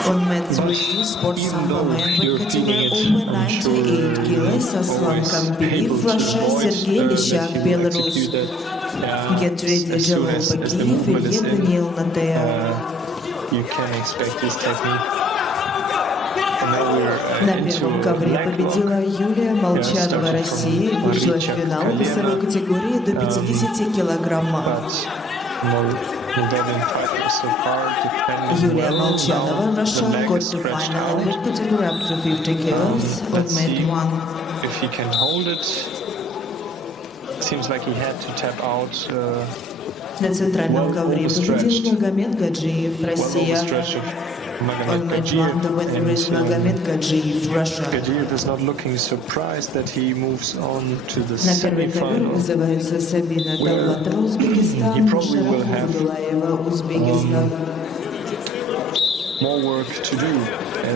On mat 3, sports sambo man with category over 98 kilos. Aslan Kambiyev, Russia. Sergey Lishak, Belarus. Get ready, Jalal Bakiyev, Ilya Daniil Natea. You can expect this technique. And now we're На into первом ковре leg lock. победила Юлия Молчанова, Россия, вышла в финал весовой категории до 50 килограммов. Moldovan fighter so far defending Юлия well. Молчанова, Now the Russia, leg got is to stretched final out. weight category up to 50 kilos on Let's mat see 1. if he can hold it. Seems like he had to tap out. На центральном ковре победил Магомед Гаджиев, Well Россия. overstretch of On Magomed mat 1, Gadzhiev. the winner is Магомед Гаджиев, Russia. Gadzhiev is not looking surprised that he moves on to the На первый ковер semi-final. вызываются Сабина Давлатова, Узбекистан, he probably will Мушаррaf have, Абдулаева, Узбекистан. More work to do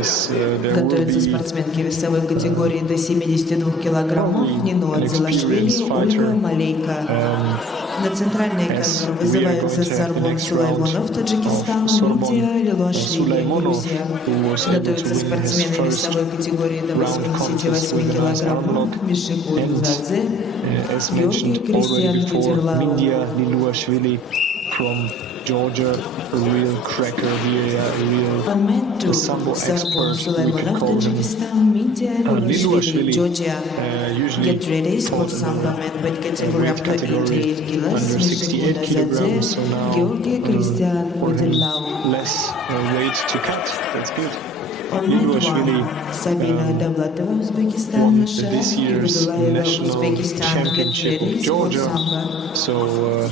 as there will Готовятся be спортсменки весовой категории до 72 килограммов Нино Адзилашвили, Ольга Малейка. На центральный ковер вызываются Сарбон Сулаймонов, Таджикистан, Лидия Лилуашвили, Грузия. Готовятся спортсмены весовой категории до 88 килограммов Мишику Дзадзе, as Георгий mentioned Кристиан already before, Федерлау. Mindia Liluashvili from Georgia, a real cracker here, a real Анмен Ту, Sambo Сарбон expert, we can Сулаймонов, call him. Таджикистан, Миндия Лилуашвили, Liluashvili, Georgia. usually Get ready, fought sports in sambo man weight category up to category 88 kilos. under Мишику 68 Дзадзе, kilograms, so now Георгий Кристиан for him Федерлау. less weight to cut. That's good. On mat Liluashvili 1, Sabina Davlatova, Uzbekistan, won Mashara this year's Abdulaeva, national Uzbekistan. Get championship ready, of sports Georgia. sambo. So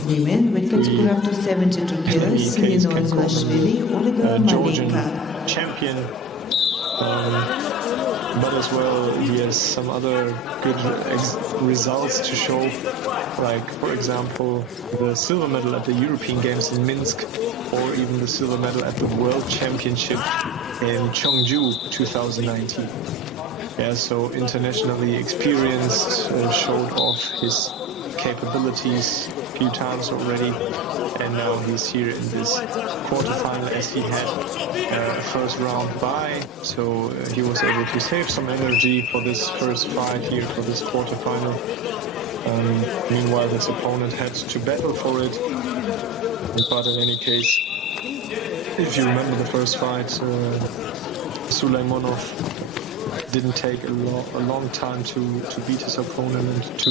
Women weight category up to 72 kilos. in any case Nino can call Adзилашвili, Ольга Georgian Малейка. champion. But as well, he has some other good results to show, like, for example, the silver medal at the European Games in Minsk, or even the silver medal at the World Championship in Cheongju 2019. Yeah, so internationally experienced, showed off his capabilities a few times already, and now he's here in this quarterfinal as he had a first round bye, so he was able to save some energy for this first fight here for this quarterfinal. Meanwhile, his opponent had to battle for it, but in any case, if you remember the first fight, Sulaimonov didn't take a long time to beat his opponent and to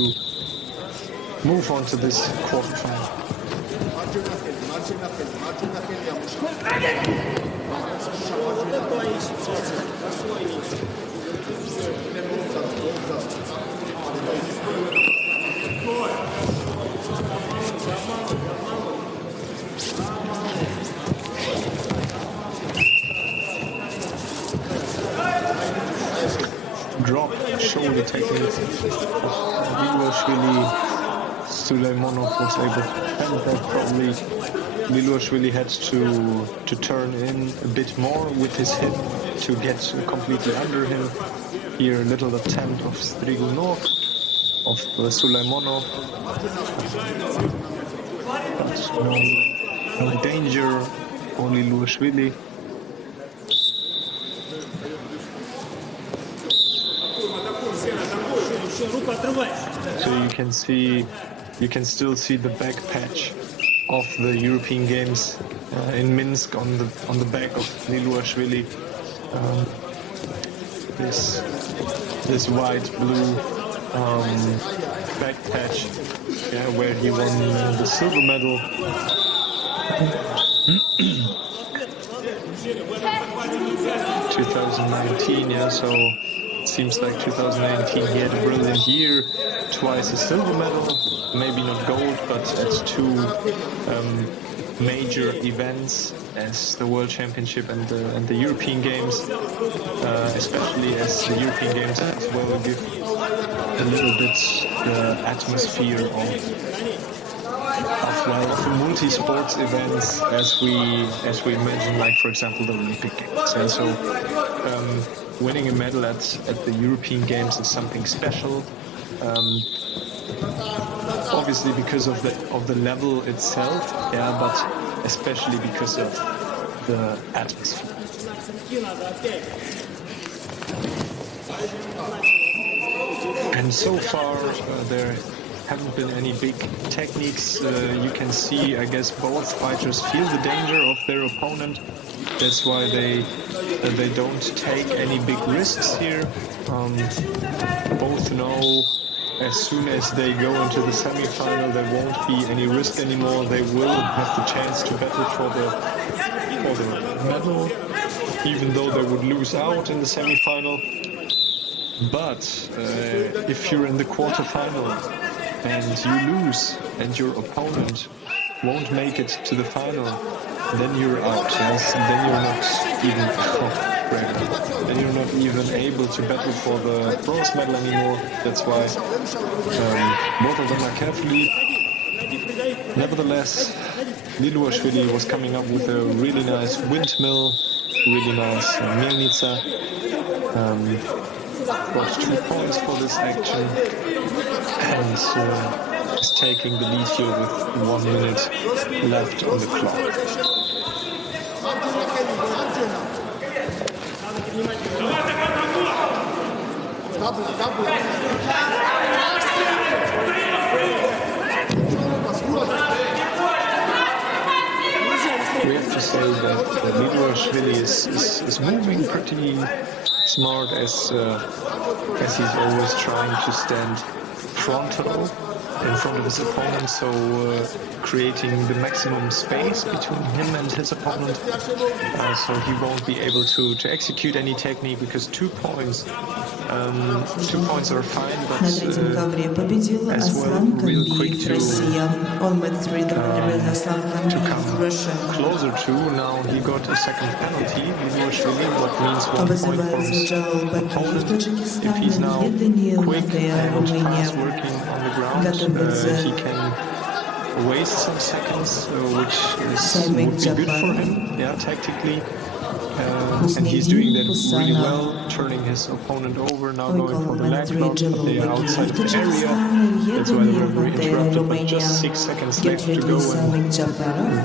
move on to this quarterfinal. Drop shoulder technique of Liluashvili. Sulaimonov was able to defend that probably. Liluashvili had to turn in a bit more with his hip to get completely under him. Here a little attempt of Strigunov, of Sulaimonov. But no danger for Liluashvili. So you can still see the back patch of the European Games in Minsk on the back of Liluashvili. this white-blue back patch, yeah, where he won the silver medal. 2019, yeah, so it seems like 2019 he had a brilliant year, twice a silver medal, maybe not gold, but at two major events as the World Championship and the European Games, especially as the European Games as well give a little bit the atmosphere of the multi-sports events as we imagine, like for example the Olympic Games. And so winning a medal at the European Games is something special. Obviously because of the level itself, yeah, but especially because of the atmosphere. And so far there haven't been any big techniques. You can see, I guess, both fighters feel the danger of their opponent. That's why they don't take any big risks here. Both know as soon as they go into the semi-final, there won't be any risk anymore. They will have the chance to battle for the medal, even though they would lose out in the semi-final. But if you're in the quarter-final and you lose and your opponent won't make it to the final, then you're out, yes? And then you're not even able to battle for the bronze medal anymore. That's why both of them are carefully. Nevertheless, Liluashvili was coming up with a really nice windmill, really nice Mielnica. Got 2 points for this action and is taking the lead here with 1 minute left on the clock. We have to say that Liluashvili is moving pretty smart as he's always trying to stand frontal in front of his opponent, so creating the maximum space between him and his opponent, so he won't be able to execute any technique, because 2 points are fine, but as well real quick to come closer to. Now he got a second penalty, what means 1 point for his opponent. If he's now quick and fast working on the ground, he can waste some seconds, which would be good for him, yeah, tactically. And he's doing that really well, turning his opponent over, now going for the leg lock, but they are outside of the area. That's why the referee interrupted, but just 6 seconds left to go, and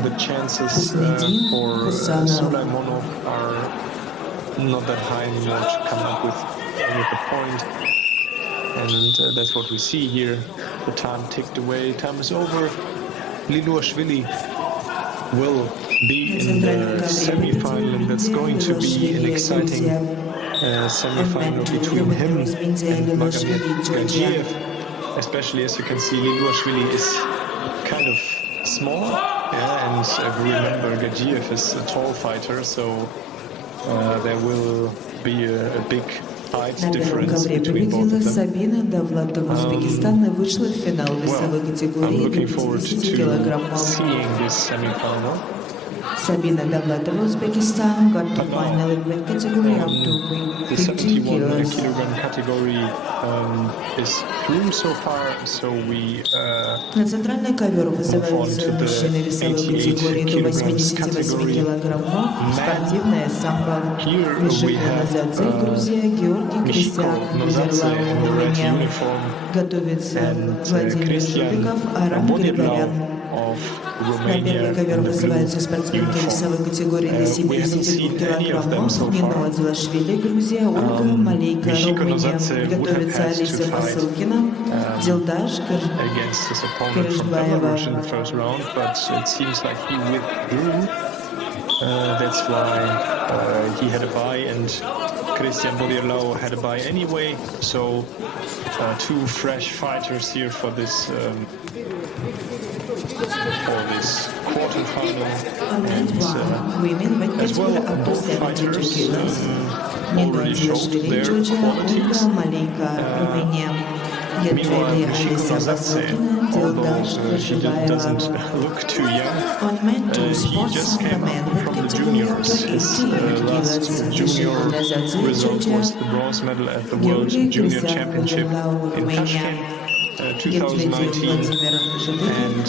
the chances for Sulaimonov are not that high anymore to come up with the point. And that's what we see here. The time ticked away, time is over. Liluashvili will be in the semi-final, and that's going to be an exciting semi-final between him and Magomed Gadzhiev. Especially as you can see, Liluashvili is kind of small, yeah, and we remember Gadzhiev is a tall fighter, so there will be a big height difference between both of them. I'm looking forward to seeing this semi-final. Sabina Davlatova, Uzbekistan, got to final in weight category up to the 71 kilogram category is through so far, so we на центральный ковер вызываются мужчины весовой категории до 88 килограммов. Спортивная самбо. Мишика Назадзе, Грузия, Георгий Кристиан, Нидерланды, Румыния. Готовится Владимир Жубиков, Арам Григорян. На первый ковер вызываются спортсменки весовой категории до 72 килограммов. Нина Адзилашвили, Грузия, Ольга Малейка, Румыния. Готовится Алисия Посылкина, Дилдаш Кыржбаева. That's why he had a bye, and Christian Bodirlau had a bye anyway, so two fresh fighters here for this quarterfinal. And as well, both fighters already showed their qualities. Meanwhile, Michiko Nazadze, although he doesn't look too young, he just came up from the juniors. His last junior result was the bronze medal at the World Junior Championship in Tashkent, 2019.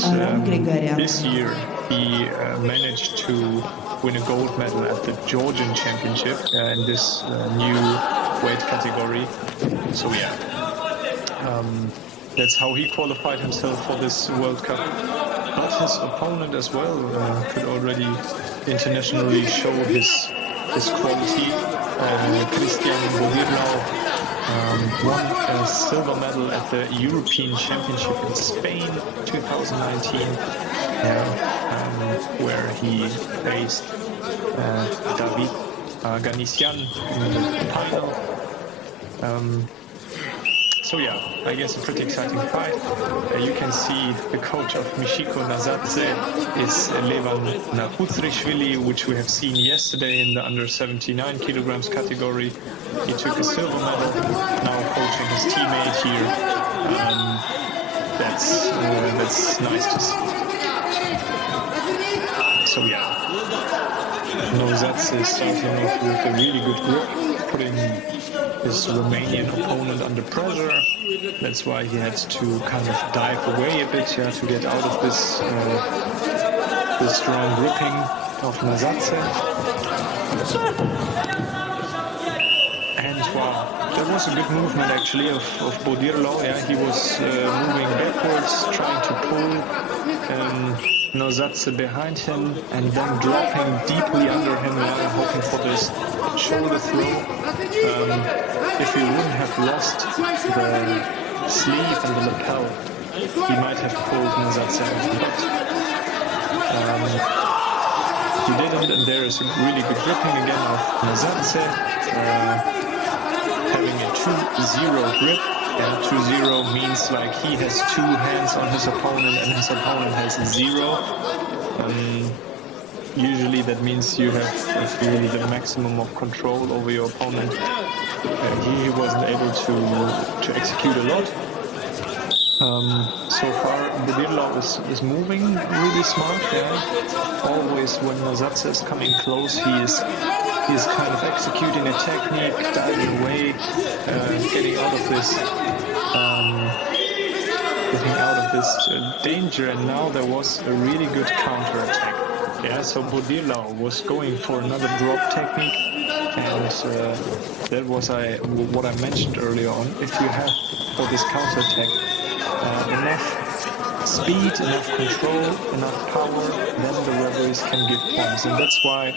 And this year he managed to win a gold medal at the Georgian Championship in this new weight category. So yeah. That's how he qualified himself for this World Cup. But his opponent as well could already internationally show his quality. Christian Bodirlau won a silver medal at the European Championship in Spain 2019, where he faced David Ganisian in the final. So yeah, I guess a pretty exciting fight. You can see the coach of Michiko Nazadze is Levan Naputrishvili, which we have seen yesterday in the under 79 kilograms category. He took a silver medal, now coaching his teammate here. That's nice to see. So yeah, Nazadze is starting off with a really good grip, putting his Romanian opponent under pressure. That's why he had to kind of dive away a bit, to get out of this strong gripping of Nazadze. And wow, that was a good movement actually of Bodirlau. He was moving backwards, trying to pull Nazadze behind him and then dropping deeply under him, hoping for this shoulder throw. If he wouldn't have lost the sleeve and the lapel, he might have pulled Nazadze off, but he didn't, and there is a really good gripping again of Nazadze, having a 2-0 grip. And 2-0 means like he has two hands on his opponent and his opponent has 0. Usually that means you have really the maximum of control over your opponent. He wasn't able to execute a lot. So far, Bodirlau is moving really smart. Always when Nazadze is coming close, he is kind of executing a technique, diving away, getting out of this danger. And now there was a really good counter attack. So Bodirlau was going for another drop technique, and that was what I mentioned earlier on. If you have for this counter attack enough speed, enough control, enough power, then the referees can give points, and that's why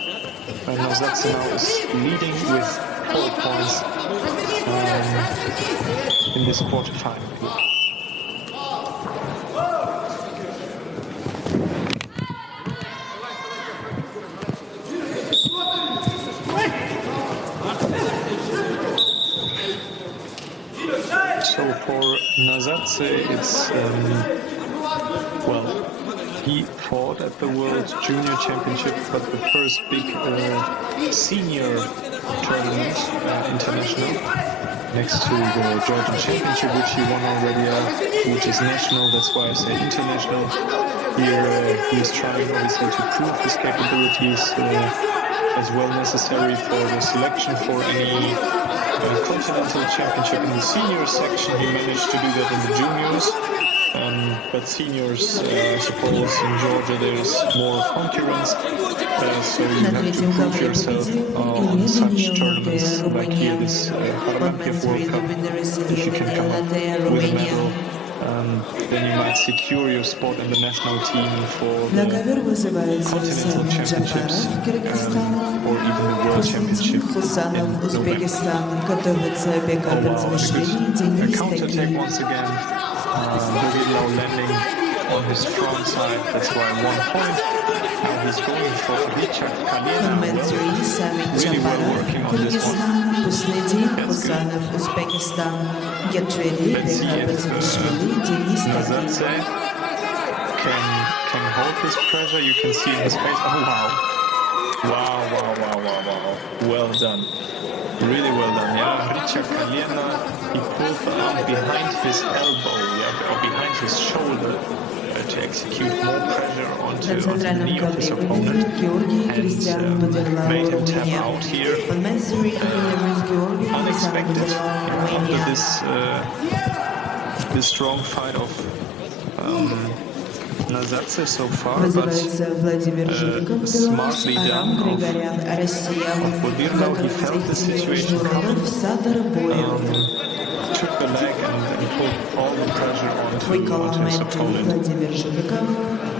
Nazadze now is leading with 4 points in this quarterfinal. So for Nazadze, it's he fought at the World Junior Championship, but the first big senior tournament, international, next to the Georgian Championship, which he won already, which is national. That's why I say international. Here he is trying obviously to prove his capabilities, as well necessary for the selection for any continental championship in the senior section. He managed to do that in the juniors, but seniors, I suppose in Georgia there is more concurrence, so you have to prove yourself on such tournaments like here, this Kharlampiev World Cup. If you can come up with a medal, then you might secure your spot in the national team for the continental championships, or even the world championship in Uzbekistan November. A counter-attack once again. Bodirlau landing on his front side, that's why 1 point. Now he's going for Richard Kalena. Commentary Samit Really well Chaparov, working on this one. Kyrgyzstan, Husnedin That's good. Husanov, Uzbekistan. Get ready, Let's see Bekar if Basilishvili, Denis Takin. Nazadze can hold this pressure. You can see in his face. Oh wow. Wow. Well done. Really well done. Yeah, Richard Kalena, he pulled the arm behind his elbow, or behind his shoulder, to execute more pressure onto the knee of his opponent, and made him tap out here. Unexpected. After this strong fight of Nazadze so far, but smartly done of Bodirno. He felt the situation coming, took the leg and pulled all the pressure onto his opponent.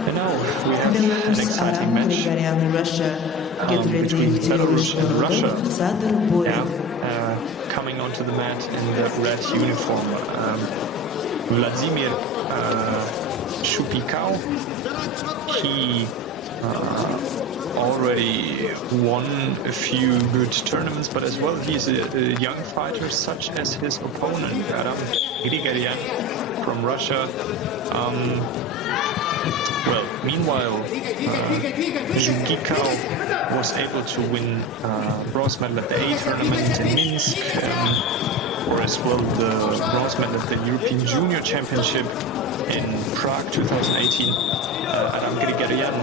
And now we have an exciting match between Belarus and Russia. Coming onto the mat in the red uniform. Vladimir Shupikau, he already won a few good tournaments, but as well he's a young fighter, such as his opponent, Adam Grigoryan from Russia. Meanwhile, Shupikau was able to win bronze medal at the A tournament in Minsk, or as well the bronze medal at the European Junior Championship in Prague 2018. Adam Grigoryan,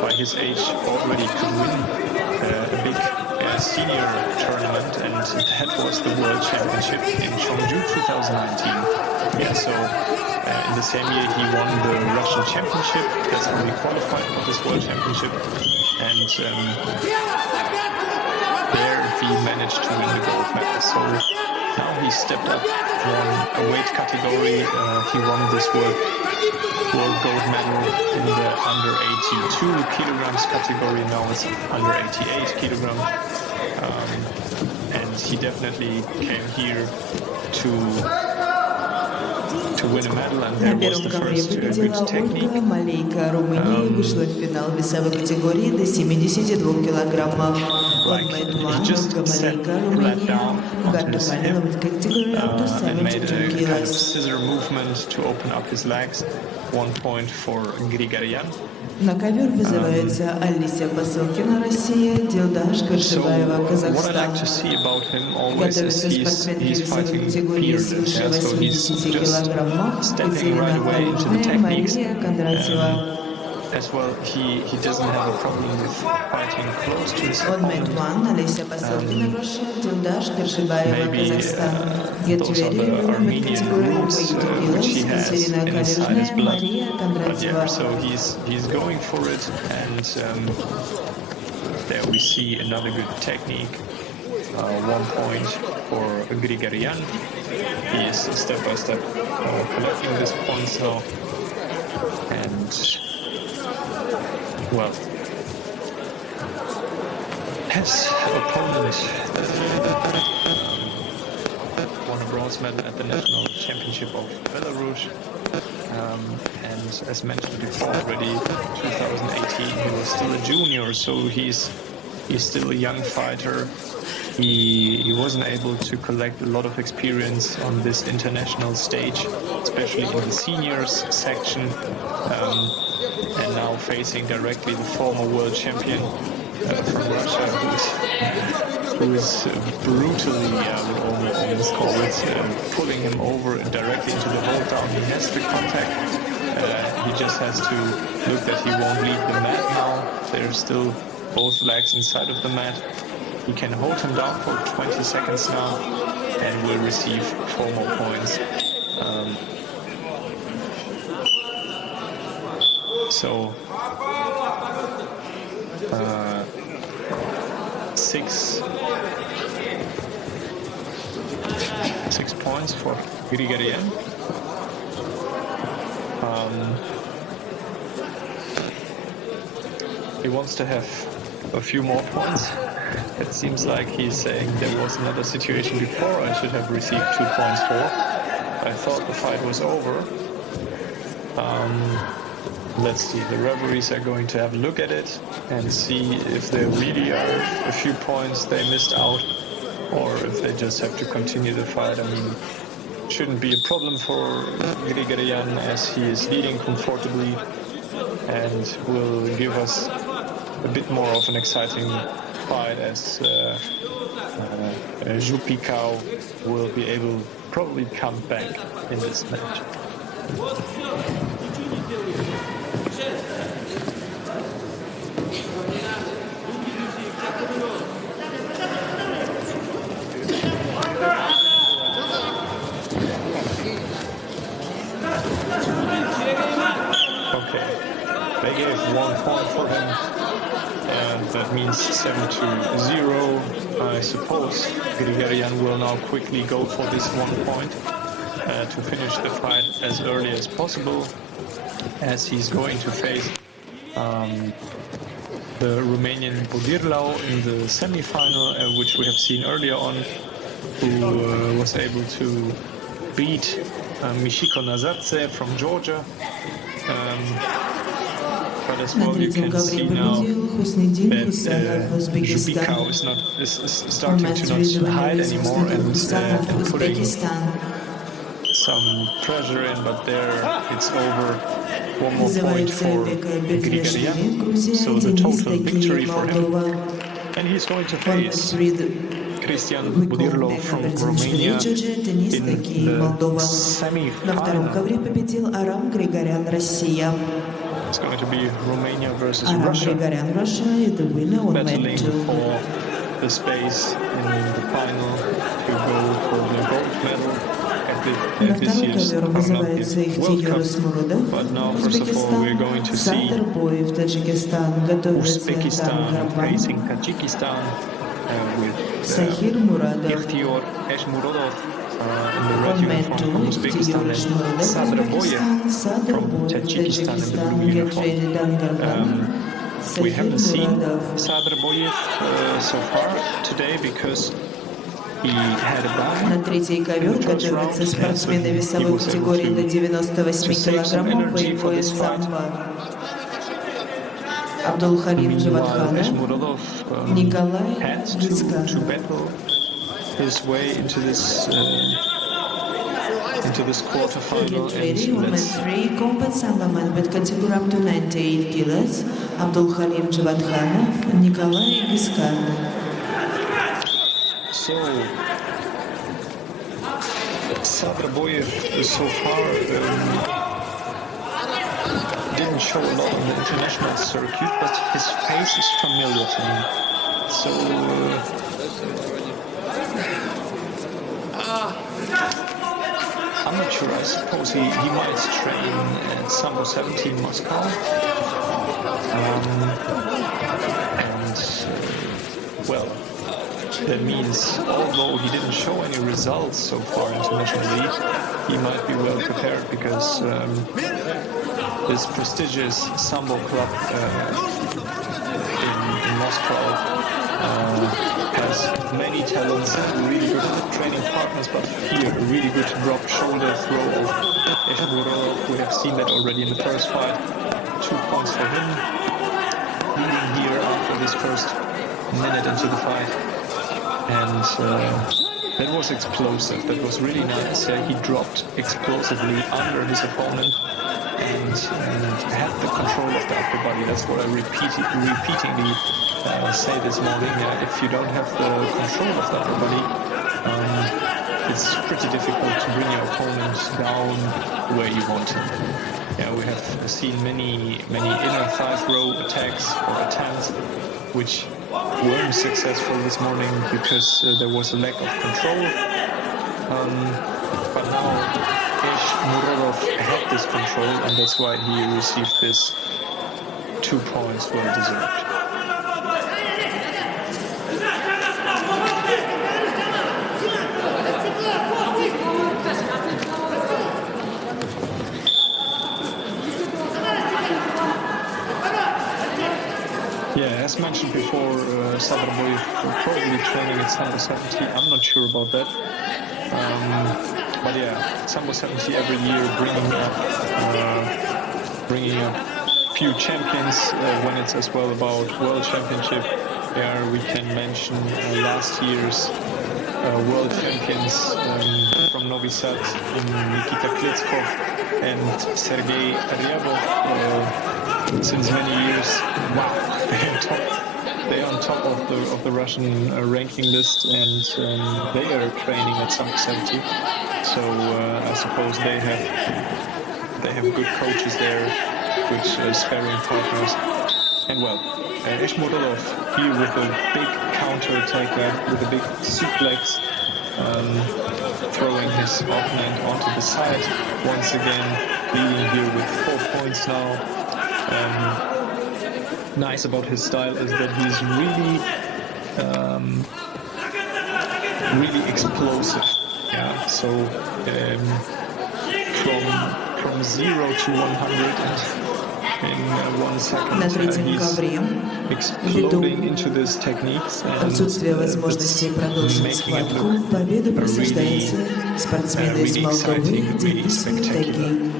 by his age, already could win a big senior tournament, and that was the World Championship in Chongju 2019. So in the same year he won the Russian Championship. That's how he qualified for this World Championship, and there he managed to win the gold medal. So now he stepped up a weight category. He won this world gold medal in the under 82 kilograms category. Now it's under 88 kilograms. And he definitely came here to win a medal, and there was the first good technique. Малейка Румынии вышла в финал весовой категории до 72 килограммов. He just sat flat down onto his hip and made a kind of scissor movement to open up his legs. 1 point for Grigoryan. На ковер вызывается Алисия Посылкина, Россия, Дилдаш Каршеваева, Казахстан. Готовится спортсменка весовой категории свыше 80 килограммов Екатерина Калюжная, Мария Кондратьева. As well, he doesn't have a problem with fighting close to his opponent. Alessia Posılkina, Russia, Dildash Karshibayeva, Kazakhstan. Get ready, women category weight to kilos, Katerina Kalюжная, Maria Kondratyeva. So he's going for it, and there we see another good technique. 1 point for Grigoryan. He is step by step collecting these points now, and his opponent won a bronze medal at the National Championship of Belarus, and as mentioned before already, 2018 he was still a junior, so he's still a young fighter. He wasn't able to collect a lot of experience on this international stage, especially in the seniors section. And now facing directly the former world champion from Russia, who is brutally, I would almost call it, pulling him over directly into the hold down. He has the contact. He just has to look that he won't leave the mat now. There's still both legs inside of the mat. He can hold him down for 20 seconds now and will receive 4 more points. So 6 points for Grigoryan. He wants to have a few more points. It seems like he's saying there was another situation before I should have received 2 points for. I thought the fight was over. let's see, the referees are going to have a look at it and see if there really are a few points they missed out, or if they just have to continue the fight. I mean, it shouldn't be a problem for Grigoryan, as he is leading comfortably and will give us a bit more of an exciting fight, as Zhupikau will be able to probably come back in this match. Okay, they gave 1 point for him, and that means 7-0. I suppose Grigoryan will now quickly go for this 1 point to finish the fight as early as possible, as he's going to face the Romanian Bodirlau in the semi-final, which we have seen earlier on, who was able to beat Mishiko Nazadze from Georgia. But as well, you can see now that Zhupikau is starting to not hide anymore and putting some pressure in, but there it's over. 1 more point for Grigoryan, so the total victory for him. And he's going to face Cristian Bodirlau from Romania in the semi-final. It's going to be Romania versus Russia, battling for the space in the final to go for the gold medal at this year's Kharlampiev World Cup. But now, first of all, we're going to see Uzbekistan facing Tajikistan with Ikhtior Eshmurodov in the red uniform from Uzbekistan and Sadraboyev from Tajikistan in the blue uniform. We haven't seen Sadraboyev so far today because he had a bye. На третьей ковер готовятся спортсмены весовой категории до 98 килограммов боевое самбо. Абдулхалим Джавадханов, Николай Гизка. His way into this quarterfinal. Women 3 Combat SAMBO with category up to 98 kilos. Abdulhalim Javadkhanov, Nikolai Gizka. So Sadraboyev so far didn't show a lot on the international circuit, but his face is familiar to me. So I'm not sure. I suppose he might train at Sambo 17 Moscow. Well, that means although he didn't show any results so far internationally, he might be well prepared because this prestigious Sambo club in Moscow has many talents and really good training partners, but here a really good drop shoulder throw of Eshmurodov. We have seen that already in the first fight. 2 points for him, leading here after this first minute into the fight. And that was explosive. That was really nice. He dropped explosively under his opponent and had the control of the upper body. That's what I repeatedly say this morning. If you don't have the control of the upper body, it's pretty difficult to bring your opponent down where you want him. We have seen many inner thigh throw attacks or attempts which weren't successful this morning because there was a lack of control. But now Eshmurodov had this control, and that's why he received this 2 points well deserved. As mentioned before, Sadraboyev probably training at Sambo 70. I'm not sure about that. But Sambo 70 every year bringing up few champions when it's as well about World Championship. There we can mention last year's world champions from Novi Sad, Nikita Klitschkov and Sergei Ryabov. Since many years, wow, they're on top of the Russian ranking list, and they are training at SAMBO 70. So I suppose they have good coaches there, good sparring partners, and well. Ishmurodov here with a big counter-attack, with a big suplex, throwing his opponent onto the side. Once again, leading here with 4 points now. Nice about his style is that he's really explosive. Yeah, so from 0 to 100 in 1 second, На третьем ковре, ввиду отсутствия возможности продолжить схватку, победу присуждается спортсмену из Молдовы Денису Теги.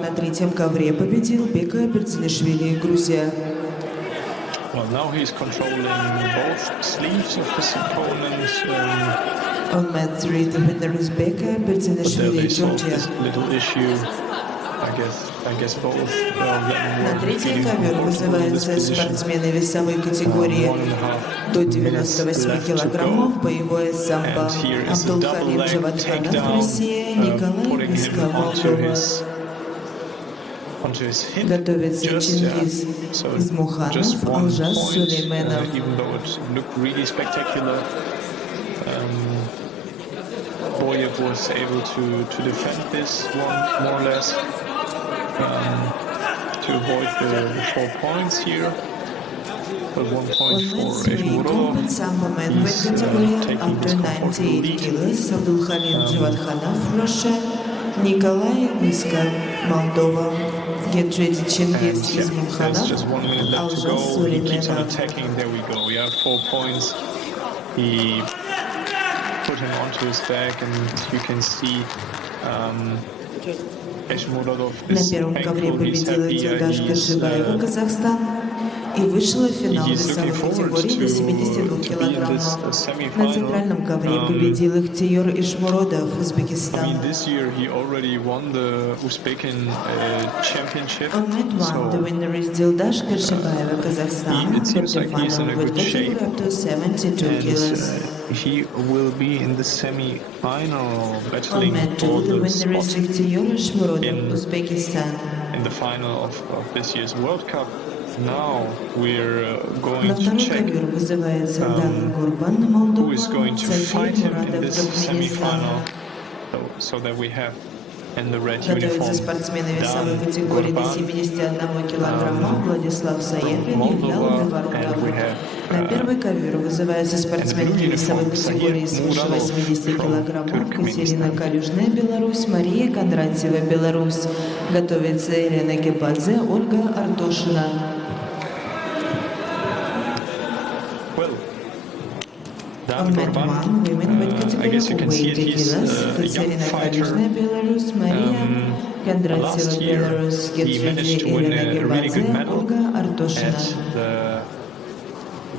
На третьем ковре победил Бека Бердзинишвили, Грузия. Well, now he's controlling both sleeves of his opponent. On mat 3, the winner is Beka Berdzинишвили, Georgia. Little issue. I guess both of them. На третий ковер вызываются спортсмены весовой категории до 98 килограммов, боевое самбо. Абдулхалим Джавадханов, Россия, Николай Виска, Молдова. Готовится Чингиз Измуханов, Алжас Сулейменов. Even though it looked really spectacular, Boyev was able to defend this one more or less, to avoid the 4 points here. But 1 point for Ishmurodov. Combat SAMBO men weight category after 98 kilos. Abdulhalim Javadkhanov, Russia. Nikolai Viska, Moldova. Get ready, Chingiz Ismukhanov, Aljas Suleimenov. There we go. Yeah, 4 points. He put him onto his back, and you can see Ishmurodov is thankful. He's happy. Казахстан. И вышла в финал весовой категории до 72 килограммов. На центральном ковре победил их Тиёр Ишмуродов, Узбекистан. On mat 1, the winner is Dildash Kershibаева, Kazakhstan, quarterfinal with category up to 72 kilos. He will be in the semi-final, On battling mat 2, for the the winner is spot Tиёр Ишмуродов, Uzbekistan. in the final of this year's World Cup. Now we're going На to второй check ковер вызывается Дан Гурбан, Молдова, who is going to Сахир fight him in Мурадов, this Туркменистан. semi-final, so that we have in the red Готовятся uniform спортсмены весовой Dan категории до Gurban, 71 килограмма Владислав Саепин, Илья and we Лаварутов. have На первый ковер вызываются спортсмены весовой категории свыше 80 килограммов Катерина Калюжная, Беларусь, Мария Кондратьева, Беларусь. Готовится Елена Гебадзе, Ольга Артошина. On mat 1, women weight category over 80 kilos, Katerina Kалюжная, Беларусь, Мария Кондратьева, Беларусь, get ready, Елена Гебадзе, Ольга Артошина. the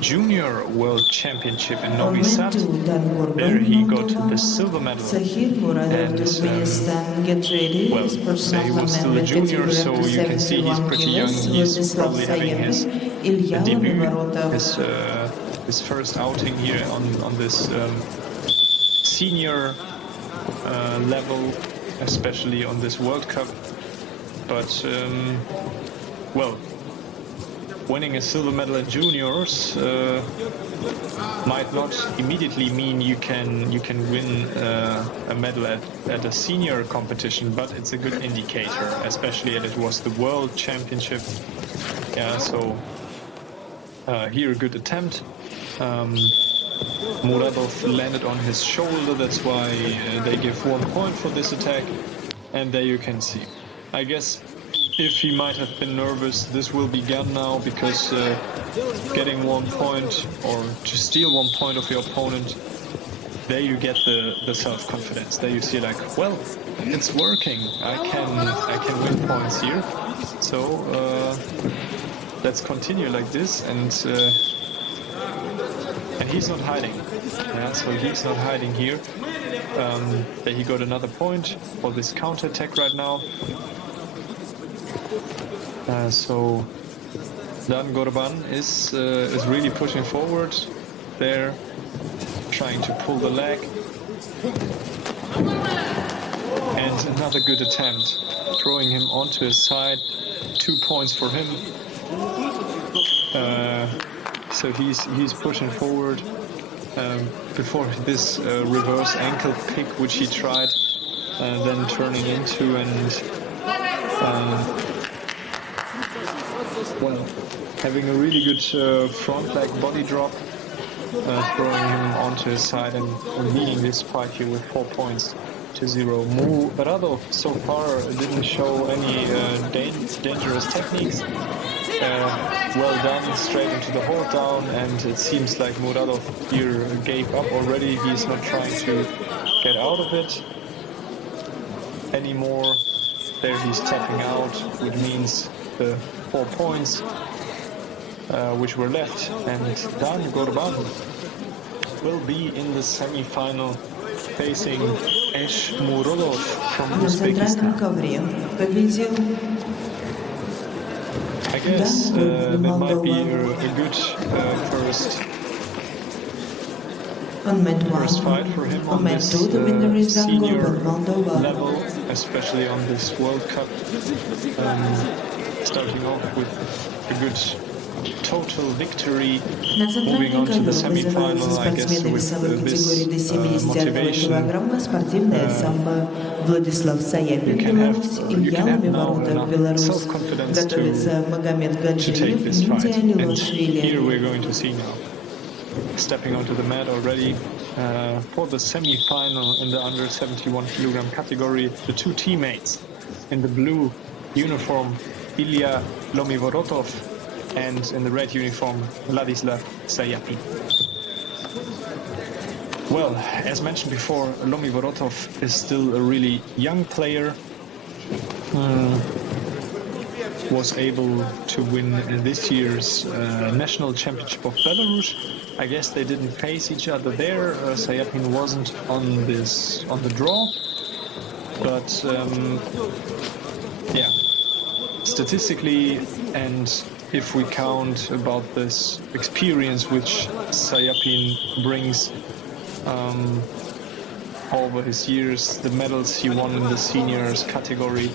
Junior World Championship in On Novi mat Sad. 2, Dan There Gurban, he got Moldova, the silver medal. Sahir Muradov, And, Turkmenistan, get ready, Well, sportsman he was still a weight junior, category so up to you can see he's 71 pretty young. kilos, He's Владислав probably having his Саепин, Илья debut, Лаварутов. his first outing here on this senior level, especially on this World Cup. But well, winning a silver medal at juniors might not immediately mean you can win a medal at a senior competition, but it's a good indicator, especially as it was the World Championship. Yeah, so here a good attempt. Muradov landed on his shoulder, that's why they give 1 point for this attack. And there you can see I guess if he might have been nervous, this will be gone now, because getting 1 point or to steal 1 point of your opponent, there you get the self-confidence. There you see like, well, it's working. I can win points here. So let's continue like this, and he's not hiding. Yeah, so he's not hiding here. There he got another point for this counter attack right now. So Dan Gorban is really pushing forward there, trying to pull the leg. And another good attempt, throwing him onto his side. 2 points for him. So he's pushing forward. Before this reverse ankle kick, which he tried, then turning into, and well, having a really good front leg body drop, throwing him onto his side and leading this fight here with 4 points to 0. Muradov so far didn't show any dangerous techniques. Well done, straight into the hold down, and it seems like Muradov here gave up already. He's not trying to get out of it anymore. There he's tapping out, which means the 4 points which were left, and Dan Gorban will be in the semi-final facing Esh Murodov from На центральном Uzbekistan. ковре победил I guess that might be a good first fight for him on this senior level, especially on this World Cup. Starting off with a good total victory, На moving центральный on to the ковер вызываются semi-final, I guess, спортсмены with весовой категории до this 71 motivation. килограмма, спортивное самбо. Владислав Саяпин, Беларусь, Илья Ломиворотов, Беларусь. Готовится Магомед To Гаджиев, take this fight. Митя And Лилашвили. here we're going to see now, stepping onto the mat already for the semi-final in the under 71 kilogram category, the two teammates in the blue uniform, Ilya Lomivorotov, and in the red uniform, Vladislav Sayapin. Well, as mentioned before, Lomivorotov is still a really young player. Was able to win this year's national championship of Belarus. I guess they didn't face each other there. Sayapin wasn't on the draw, but yeah, statistically, and if we count about this experience which Sayapin brings over his years, the medals he won in the seniors category,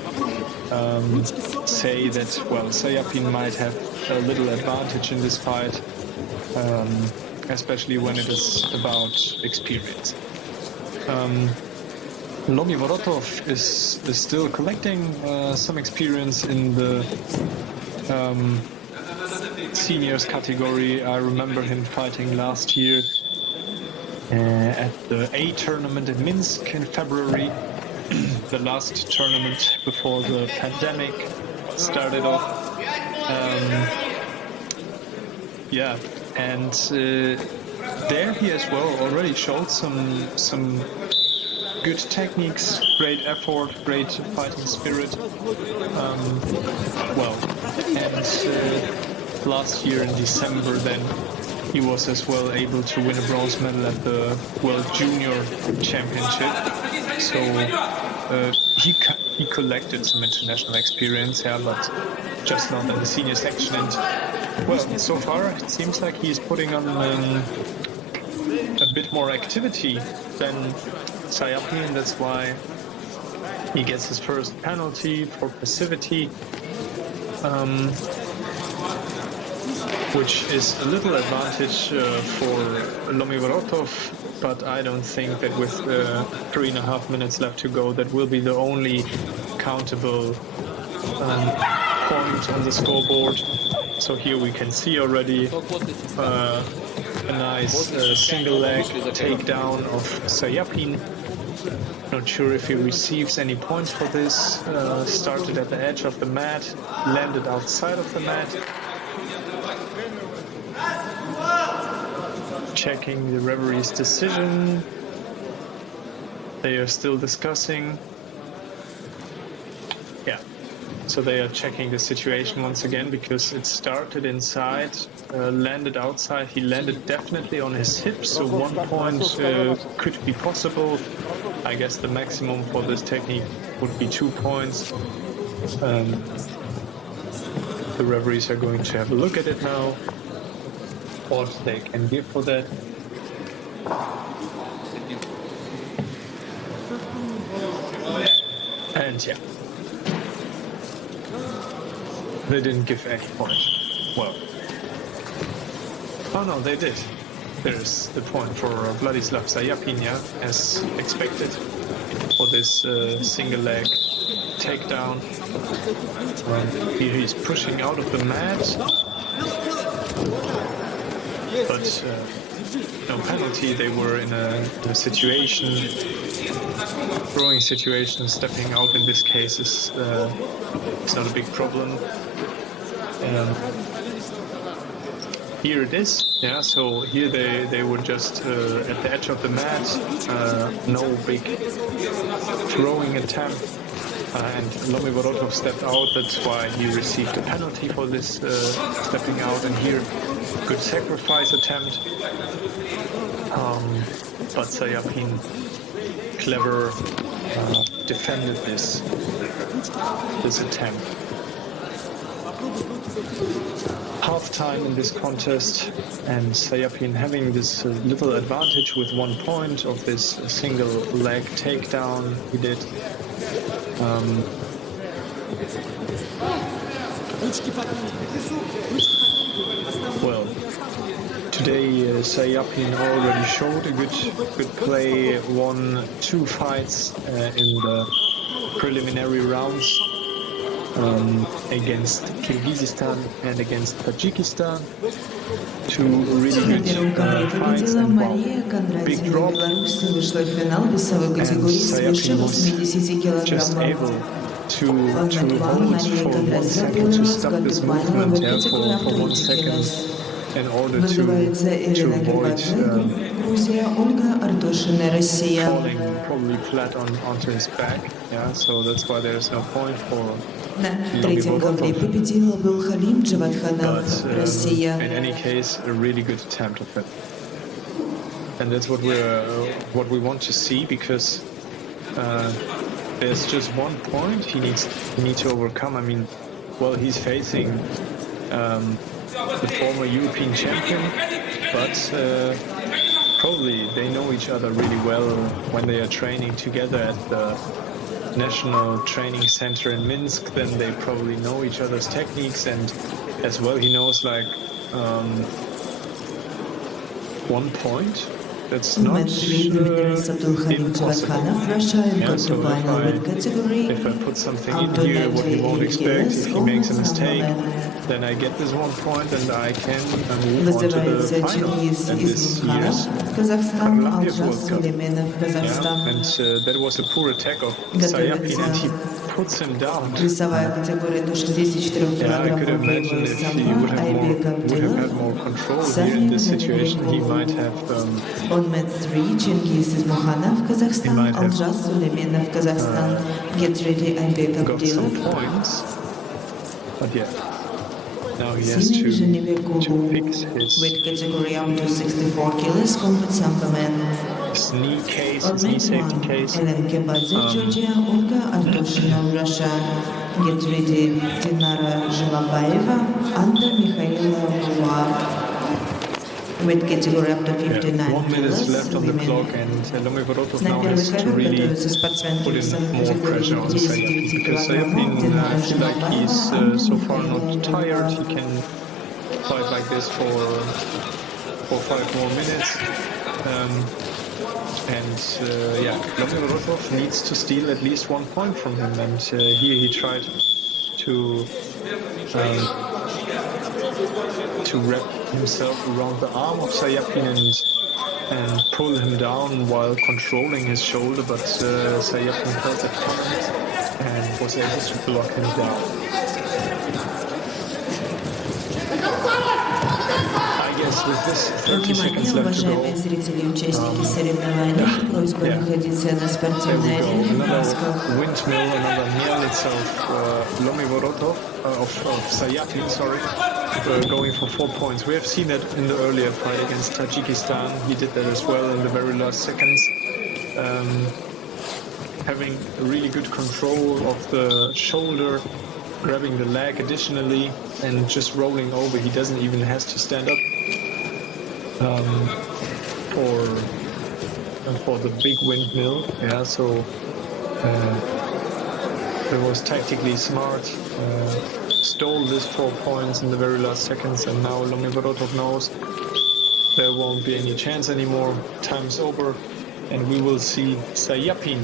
say that, well, Sayapin might have a little advantage in this fight, especially when it is about experience. Lomivorotov is still collecting some experience in the seniors category. I remember him fighting last year at the A tournament in Minsk in February, the last tournament before the pandemic started off. Yeah, and there he as well already showed some good techniques, great effort, great fighting spirit. Well, and last year in December then he was as well able to win a bronze medal at the World Junior Championship. So he collected some international experience, yeah, but just not in the senior section. And well, so far it seems like he's putting on a bit more activity than Sayapin. That's why he gets his first penalty for passivity, which is a little advantage for Lomivorotov, but I don't think that with 3.5 minutes left to go, that will be the only countable point on the scoreboard. So here we can see already a nice single leg takedown of Sayapin. Not sure if he receives any points for this. Started at the edge of the mat, landed outside of the mat. Checking the referee's decision. They are still discussing. Yeah, so they are checking the situation once again because it started inside, landed outside. He landed definitely on his hips, so 1 point could be possible. I guess the maximum for this technique would be 2 points. The referees are going to have a look at it now, what they can give for that. And yeah, they didn't give any point. Well, oh no, they did. There's the point for Vladislav Sayapin, yeah, as expected, for this single leg takedown. Here he's pushing out of the mat, but no penalty. They were in a situation, throwing situation. Stepping out in this case is not a big problem. Here it is, yeah, so here they were just at the edge of the mat, no big throwing attempt, and Lomivorotov stepped out. That's why he received a penalty for this stepping out, and here good sacrifice attempt, but Sayapin clever defended this attempt. Half time in this contest, and Sayapin having this little advantage with 1 point of this single leg takedown he did. Well, today Sayapin already showed a good play, won 2 fights in the preliminary rounds. Against Kyrgyzstan and against Tajikistan. 2 really good fights, and wow, big drop. And Sayapin was just able to hold for 1 second, to stop this movement, yeah, for 1 second, in order to avoid falling probably flat onto his back. Yeah, so that's why there's no point for. На третьем ковре победила Булхалим Джавадханов, Россия. In any case, a really good attempt of it, and that's what we want to see, because there's just 1 point he needs to overcome. I mean, well, he's facing the former European champion, but probably they know each other really well when they are training together at the National Training Center in Minsk. Then they probably know each other's techniques, and as well he knows like 1 point. That's not impossible. Yeah, so if I put something in here what he won't expect, if he makes a mistake, then I get this 1 point and I can move on to the final at this year's Kharlampiev World Cup. Yeah, and that was a poor attack of Sayapin, and he puts him down. Yeah, I could imagine if he would have had more control here in this situation, he might have On mat 3, Chengiz Ismohanov, Kazakhstan, Aljas Suleimanov, Kazakhstan. Get ready, Aybek got some Abdilov. points, but yeah, now he has to fix his Weight category up to 64 kilos, Combat SAMBO man. knee case, his On knee mat safety 1, case. Ellen Kebadze, Georgia, Olga Artoshina, Russia. Get ready, Dinara Zhilabayeva, Anna Mikhaila Luar. Weight category up to 59 1 minute left on the clock, and Lomivorotov now has to really put in more pressure on Sayapin, because Sayapin feels like he's so far not tired. He can fight like this for 5 more minutes. Yeah, Lomivorotov needs to steal at least 1 point from him, and here he tried to himself around the arm of Sayapin and pull him down while controlling his shoulder, but Sayapin heard that coming and was able to block him down. I guess with this 30 seconds Внимание, left to go, уважаемые зрители и участники соревнований, просьба находиться на спортивной арене в масках. another windmill, another nail itself, Lomivorotov of Sayapin, sorry, going for 4 points. We have seen that in the earlier fight against Tajikistan. He did that as well in the very last seconds. Having really good control of the shoulder, grabbing the leg additionally, and just rolling over. He doesn't even have to stand up for the big windmill. Yeah, so it was tactically smart. Stole this 4 points in the very last seconds, and now Lomivorotov knows there won't be any chance anymore. Time's over, and we will see Sayapin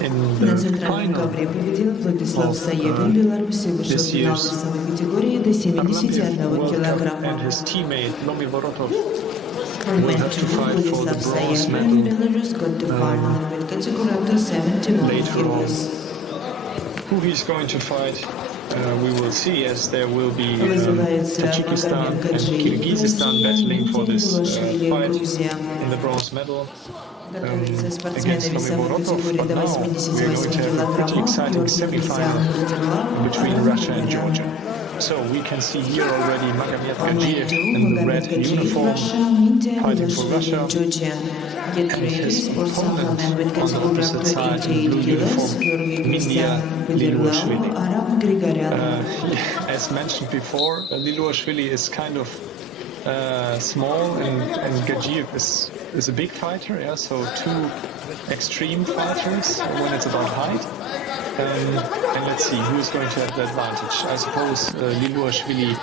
in На the центральном final ковре победил Владислав of Саепин, Беларусь, вышел в this финал year's весовой категории до Kharlampiev 71 World Cup, and килограмма. his teammate Lomivorotov On will have match to fight for the Владислав bronze Саепин, medal Belarus got the final in weight category up to 71 later on. kilos. Who he's going to fight, we will see, as there will be Вызывается Tajikistan Магомед and Гаджиев, Kyrgyzstan battling for Россия, this Лилуашвили, fight Грузия. in the bronze medal Готовится спортсмены against весовой Lomivorotov. категории But до now we are going 88 to have a pretty килограммов. exciting Георгий semi-final Кристиан between Russia and Georgia. So we can see here already Magomed Gadjiev in the red uniform fighting for Russia, and his opponent on the opposite side in blue uniform, Mindia Liluashvili. As mentioned before, Liluashvili is kind of small, and Gadjiev is a big fighter, yeah, so two extreme fighters when it's about height. And let's see who's going to have the advantage. I suppose Liluashvili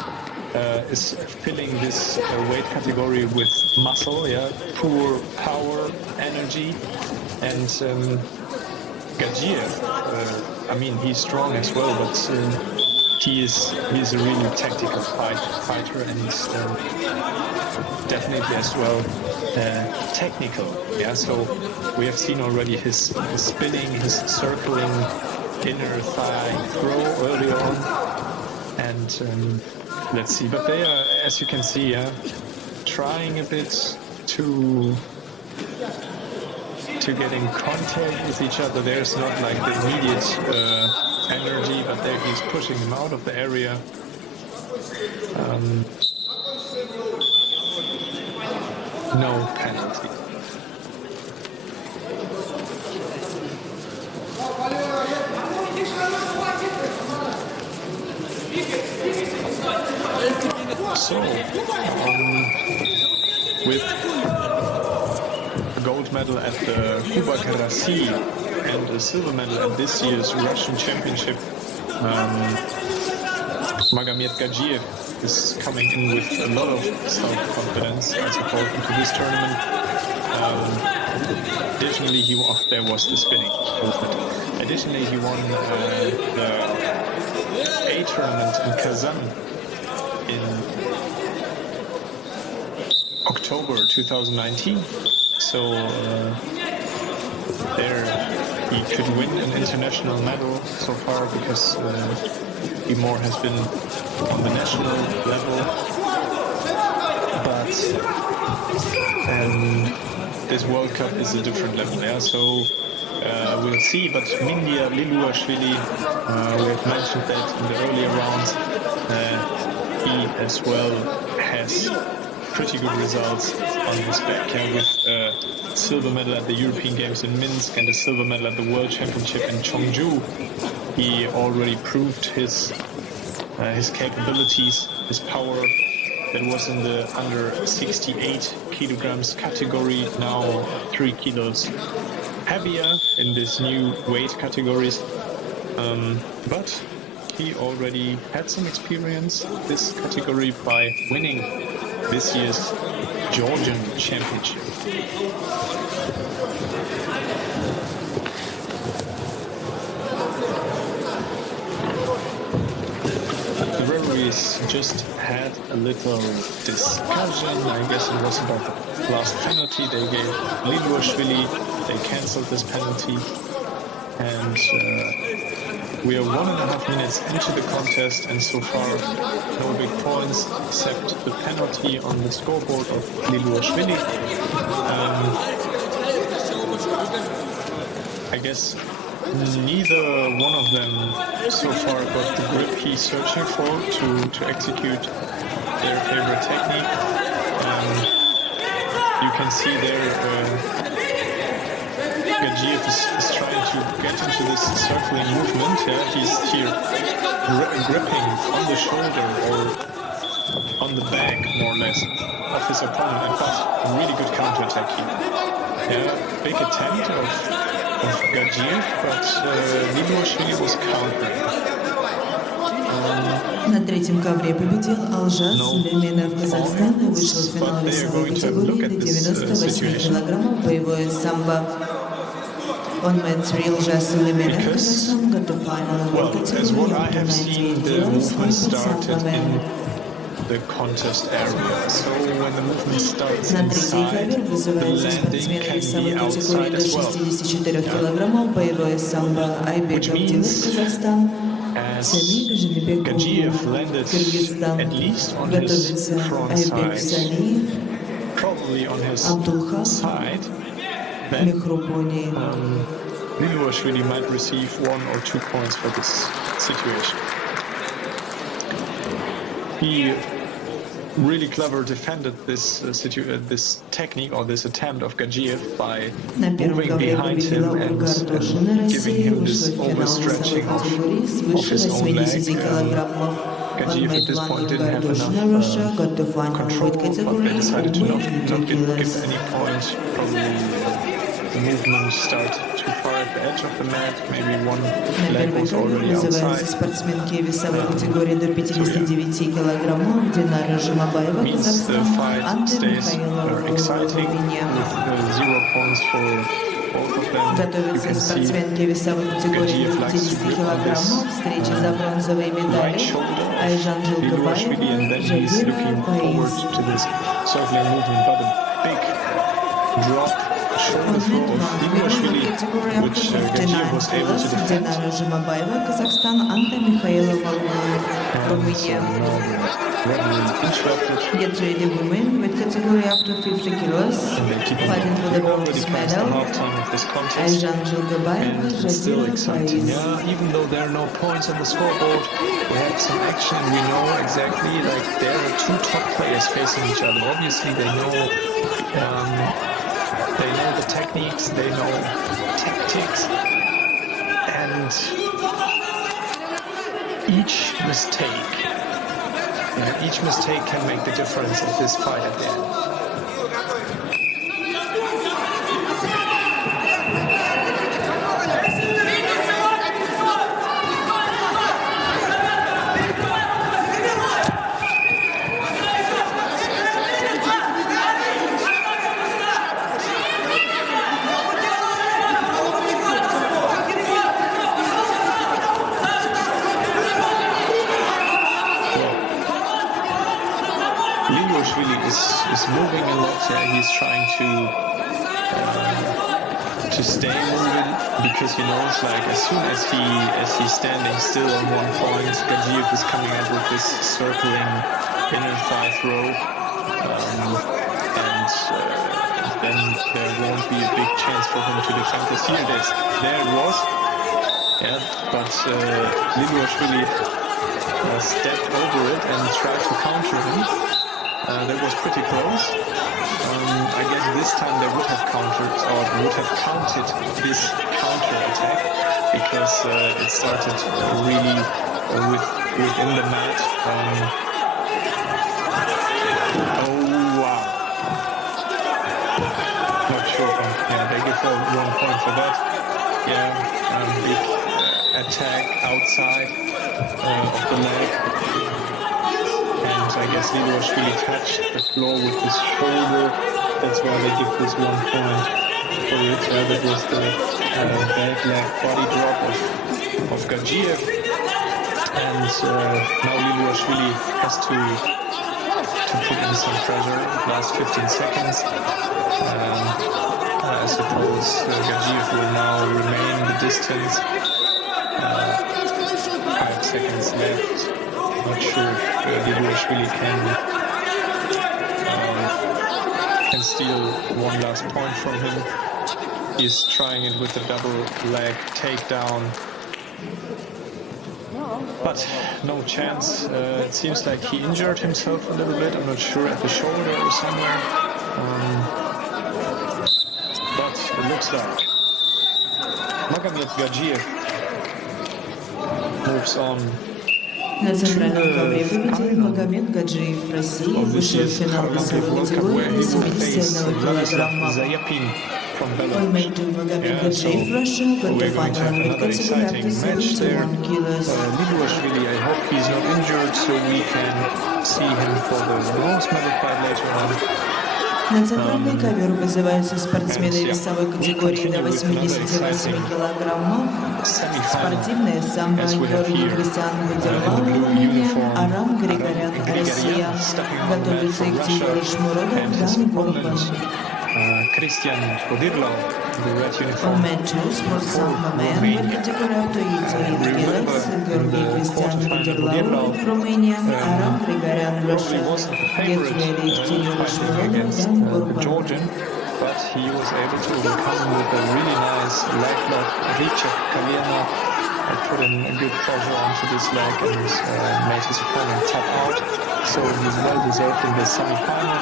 is filling this weight category with muscle, yeah, poor power, energy, and Gadjiev, I mean, he's strong as well, but he's a really tactical fighter, and he's definitely as well technical. Yeah, so we have seen already his spinning, his circling inner thigh throw earlier on, and let's see. But they are, as you can see, trying a bit to get in contact with each other. There's not like the immediate energy, but there he's pushing him out of the area. No penalty. So, with a gold medal at the Kuba and a silver medal at this year's Russian Championship, Magomed Gadjiev is coming in with a lot of self-confidence, I suppose, into this tournament. Additionally, there was the spinning movement. Additionally, he won the A tournament in Kazan in October 2019. So there he could win an international medal so far, because Timor has been on the national level, but this World Cup is a different level, yeah, so we'll see. But Mindia Liluashvili, we have mentioned that in the earlier rounds, he as well has pretty good results on his back, with a silver medal at the European Games in Minsk and a silver medal at the World Championship in Cheongju. He already proved his capabilities, his power. That was in the under 68 kilograms category, now 3 kilos heavier in this new weight categories. But he already had some experience this category by winning this year's Georgian Championship. The very referees just had a little discussion. I guess it was about the last penalty they gave Liluashvili. They cancelled this penalty, and we are 1.5 minutes into the contest, and so far no big points except the penalty on the scoreboard of Liluashvili. I guess neither one of them so far got the grip he's searching for to execute their favorite technique. You can see there Gadzhiev is trying to get into this circling movement. Yeah, he's here gripping on the shoulder or on the back, more or less, of his opponent, but a really good counterattack here. Yeah, big attempt of Gadzhiev, but Liluashvili was countering. На третьем ковре победил Алжас Сулейменов Казахстан и вышел в финал весовой категории до 98 килограммов боевое самбо. On mat 3, Aljas Sулейменов Kazakhstan got the final in the category up to 98 kilos on Sambo man. The contest area. So when the movement starts На третий inside, ковер вызываются спортсмены весовой категории до 64 килограммов боевое самбо Айбек Абдинов Казахстан, Сами Газинбек Кыргызстан, готовится Айбек Салиев, Абдулхан Мехрубони. Liluashvili might receive 1 or 2 points for this situation. He really clever defended this this technique or this attempt of Gadzhiev by moving behind him and giving him this overstretching of his own leg. Gadzhiev at this point didn't have enough control, but they decided to not give any points. Probably the movement started too far at the edge of the mat. Maybe one leg was already outside. Спортсменки весовой категории до 59 килограммов Динара Жумабаева, Казахстан, Анна Михайлова, Romania. Готовятся спортсменки весовой категории до 50 килограммов. Встреча за бронзовые медали. Айжан Жилкабаева, Жадира Паиз. Shoulder throw of Liluashvili, which Gadzhiev was able to defend. Динара Жумабаева, Казахстан, Анна Михайлова, Romania. Get ready women with category up to 50 kilos, fighting for the bronze medal. Ayjan Jilgabaeva, Jadira Paiz. Even though there are no points on the scoreboard, we have some action. We know exactly, like there are two top players facing each other. Obviously, they know the techniques, they know tactics, and each mistake can make the difference of this fight at the end. Is moving a lot. He's trying to stay moving because he knows, like, as soon as he's standing still on one point, Gadzhiev is coming up with this circling inner thigh throw, and then there won't be a big chance for him to defend this. Here it is. There it was. Yeah, but Liluashvili stepped over it and tried to counter him. That was pretty close. I guess this time they would have countered or would have counted this counter attack because it started really within the mat. Oh wow! Not sure. Yeah, they give 1 point for that. Yeah, big attack outside of the leg. I guess Liluashvili touched the floor with his shoulder. That's why they give this 1 point for it. That was the bad leg body drop of Gadzhiev. And now Liliashvili has to put in some pressure. Last 15 seconds. I suppose Gadzhiev will now remain the distance. 5 seconds left. Not sure if Liliashvili can steal one last point from him. He's trying it with a double leg takedown. But no chance. It seems like he injured himself a little bit. I'm not sure, at the shoulder or somewhere. But it looks like Magomed Gadzhiev moves on. На центральном ковре победил Магомед Гаджиев России, вышел в финал весовой категории до 71 килограмма. On made to Magomed Gadjiev Russia, got the final in weight category up to 71 kilos. Liliashvili, I hope he's not injured, so we can see him for the bronze medal fight later on. На центральный ковер вызываются спортсмены весовой категории до 88 килограммов. Спортивное самбо Кyrgyzstan выдержал Армения, Арам Григорян, Россия. Готовится Игорь Шмуродов, Дан Горбан. Christian Podirlo, the red uniform. On man 2, sport sambo man, weight category up to 88 kilos. Kyrgyzstan Podirlo, Romania, Aram Grigoryan, Russia. Gets ready to Shmurodov, Dan Gorban. Georgian, but he was able to overcome with a really nice leg lock. Richard Kalena put in a good pressure onto this leg and made his opponent tap out. So he's well deserved in the semi-final.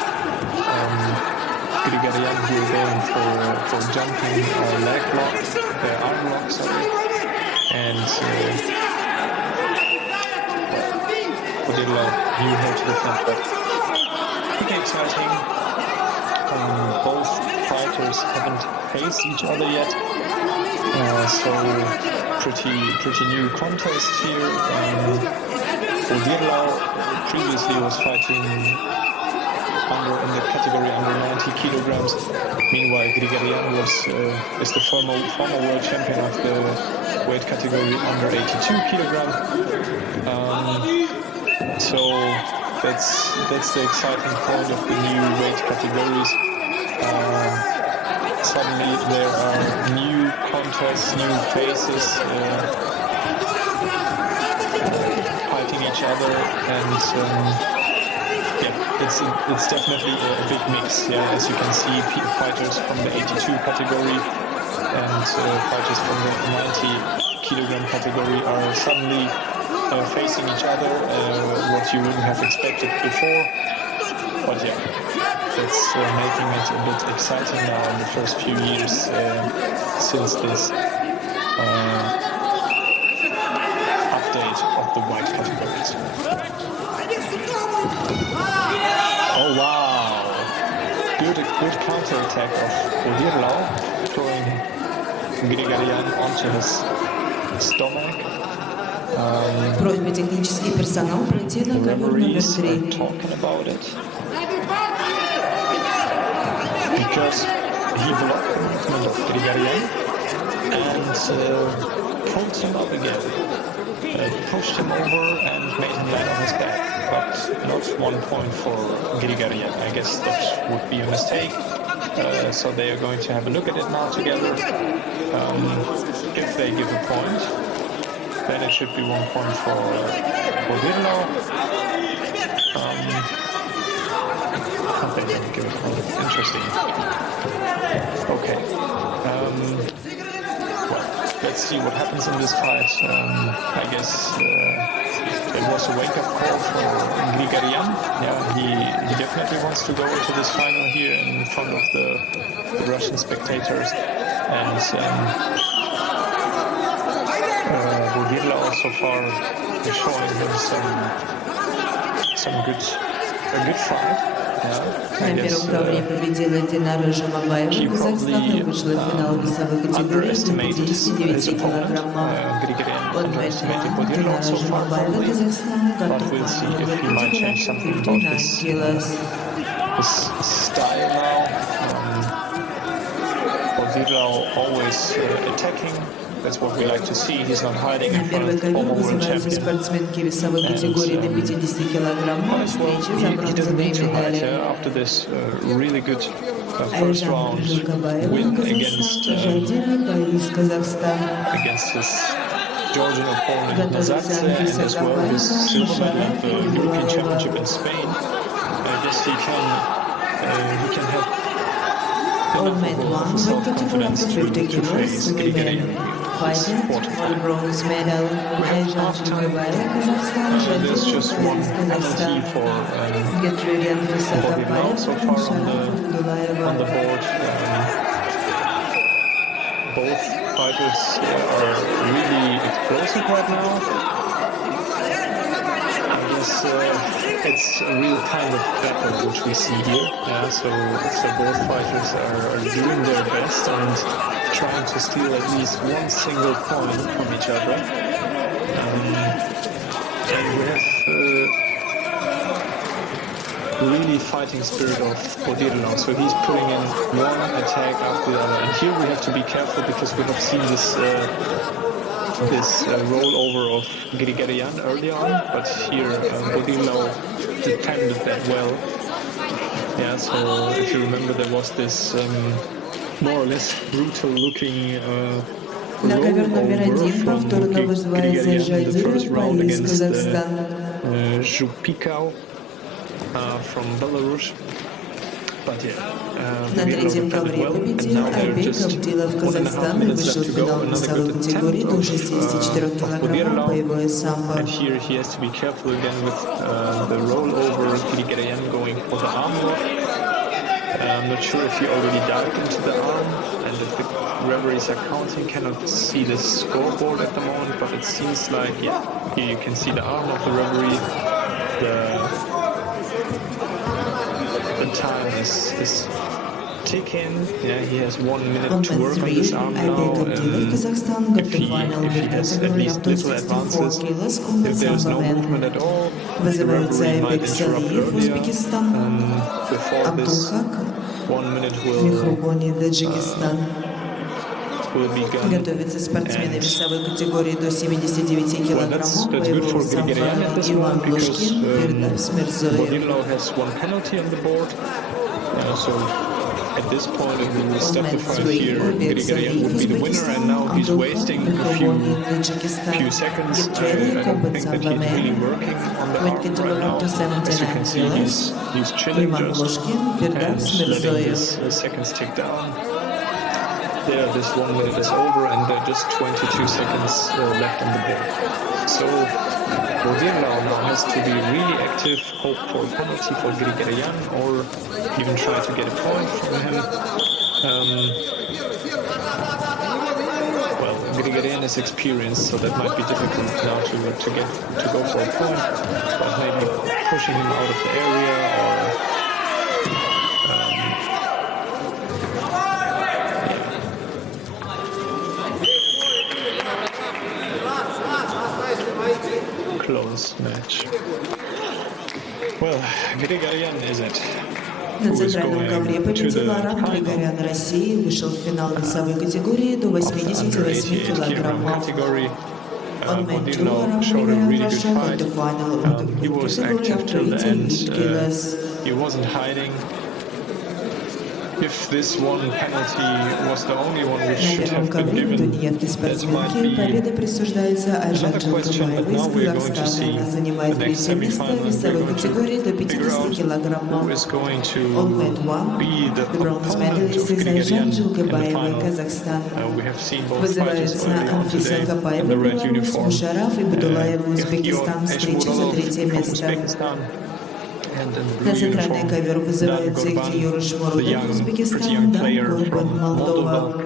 Grigoryan here going for jumping leg lock, arm lock, sorry. And Podirlo, he held to the front, but pretty exciting. Both fighters haven't faced each other yet, so pretty new contest here. Podirlo previously was fighting in the category under 90 kilograms. Meanwhile, Grigoryan is the former world champion of the weight category under 82 kilograms. So that's the exciting point of the new weight categories. Suddenly there are new contests, new faces fighting each other, and it's definitely a big mix. Yeah, as you can see, fighters from the 82 category and fighters from the 90 kilogram category are suddenly facing each other, what you wouldn't have expected before. But yeah, that's making it a bit exciting now in the first few years since this update of the white categories. Oh wow! Good counter-attack of Podirlo, throwing Grigoryan onto his stomach. Просьба технический персонал пройти на ковер номер 3. Talking about it. Because he blocked the movement of Grigoryan and pulled him up again. Pushed him over and made him land on his back. But not 1 point for Grigoryan. I guess that would be a mistake. So they are going to have a look at it now together. If they give a point, then it should be 1 point for Podirlo. I think they will give a point. Interesting. Okay. Well, let's see what happens in this fight. I guess it was a wake-up call for Grigoryan. Yeah, he definitely wants to go into this final here in front of the Russian spectators. And Podirlo so far is showing him a good fight. На первом ковре победила Динара Жамабаева. Казахстан вышла в финал весовой категории до 59 килограммов. Он мэтр Динара Жамабаева, Казахстан, готов в финал категории up to 59 kilos. His style now, Podirlo always attacking That's what we like to see. He's not hiding На in front первый of ковер former world вызываются champion. спортсменки весовой категории до 50 килограммов. Встречи за He doesn't бронзовые need to hide медали. after this really good first Айжан round Жилкабаева, win Казахстан, Жадира Борис, Казахстан. against his Georgian opponent Готовится Nazadze, and Анфиса as well his Габаева, silver medal at the Шабаев, European Булаева. Championship in Spain. I guess he can have On mat one, weight category up self-confidence to 50 to kilos, face women. Grigoryan Fighting for the bronze medal. Ayjan Жилкабаева, Kazakhstan, There's Жадира just one Борис, penalty Kazakhstan. for Get ready, Anfisa Bobby Brown so Габаева, far Шарапов, on the Булаева. board. Both fighters are really explosive right now. I guess it's a real kind of battle which we see here. Yeah, so both fighters are doing their best and trying to steal at least one single point from each other. And we have really fighting spirit of Bodirlo. So he's putting in one attack after the other. And here we have to be careful because we have seen this rollover of Grigoryan early on, but here Bodirlo defended that well. Yeah, so if you remember, there was this more or less brutal looking На ковер номер rollover один from повторно вызывается Grigoryan in the Жадира first round Борис, against Казахстан. Zhupikau from Belarus. But На третьем ковре победил Айбек Абдилов, Казахстан, и вышел в финал весовой категории до 64 килограммов боевое самбо. And here he has to be careful again with the rollover, Grigoryan going for the arm lock. I'm not sure if he already dived into the arm, and if the referees are counting, cannot see the scoreboard at the moment, but it seems like, yeah, here you can see the arm of the referee. The time is ticking. Yeah, he has 1 minute to work on this arm now. If he has at least little advances, if there's no movement at all, the Вызывается referee might Айбек interrupt Салиев, earlier. Узбекистан. Before this Абдулхак, 1 minute will Мехрубони, Таджикистан. be gone. Готовятся спортсмены весовой категории до 79 Well, килограммов that's good боевого for Grigoryan at самбо. this Иван moment because Ложкин, Фердав Смирзоев. Bodirlo has one penalty on the board. So at this point in the step to fight here, Grigoryan would be the winner, and now he's wasting a few seconds. I don't think that he's really working on the arm right now. As you can see, he's chilling Иван just Ложкин, Фердав and letting Смирзоев. his seconds tick down. There, this 1 minute is over, and there are just 22 seconds left on the board. So Bodirlo now has to be really active, hope for a penalty for Grigoryan, or even try to get a point from him. Well, Grigoryan is experienced, so that might be difficult now to go for a point, but maybe pushing him out of the area or. Close match. Well, Grigoryan is it. На центральном ковре победил Арам Григорян России, вышел в финал весовой категории до 88 килограммов. On mat 2, Aram Grigoryan Russia got the final of the He was category active after till the 88 end. kilos. He wasn't hiding. If this one penalty was the only one which На should первом have been ковре до given, неявки that might спортсменки победа be присуждается Айжан another question. But Жилкабаевой из now we're going to Казахстана. see Она the занимает next третье место в semi-final. We're весовой going категории до to figure 50 out килограммов. who is going to On mat 1, be the the bronze opponent medalist of is Айжан Grigoryan in the Жилкабаева, final. Казахстан. We have seen both fighters Вызывается early on Анфиса today in Габаева, the red Беларусь, uniform. Мушараф и Бадулаева, Узбекистан. Встреча за Eshmuralov третье from место. Uzbekistan. And in the На blue центральный uniform, ковер вызывается Dan Gurban, Ихтиюр the Шмурудов, young, pretty Узбекистан, young Дан player Гурбан, from Молдова. Moldova.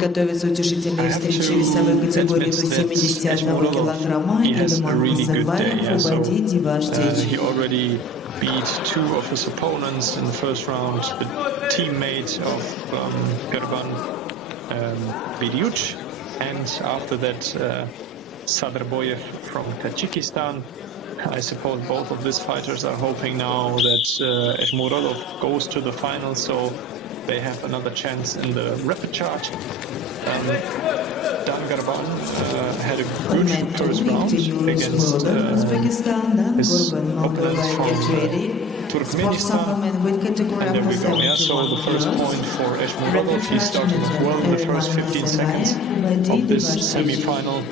Готовятся утешительные встречи весовой категории до 71 килограмма. Ильман Назарбаев, Убади, Диваждич. He already beat two of his opponents in the first round, the teammate of Gurban, Biryuch, and after that Sadarboyev from Tajikistan. I suppose both of these fighters are hoping now that Eshmuralov goes to the final, so they have another chance in the rapid charge. Dan Garban had a good first round against his opponent from Turkmenistan. And there we go. Yeah, so the first point for Eshmurodov. He's starting off well in the first 15 seconds of this semi-final.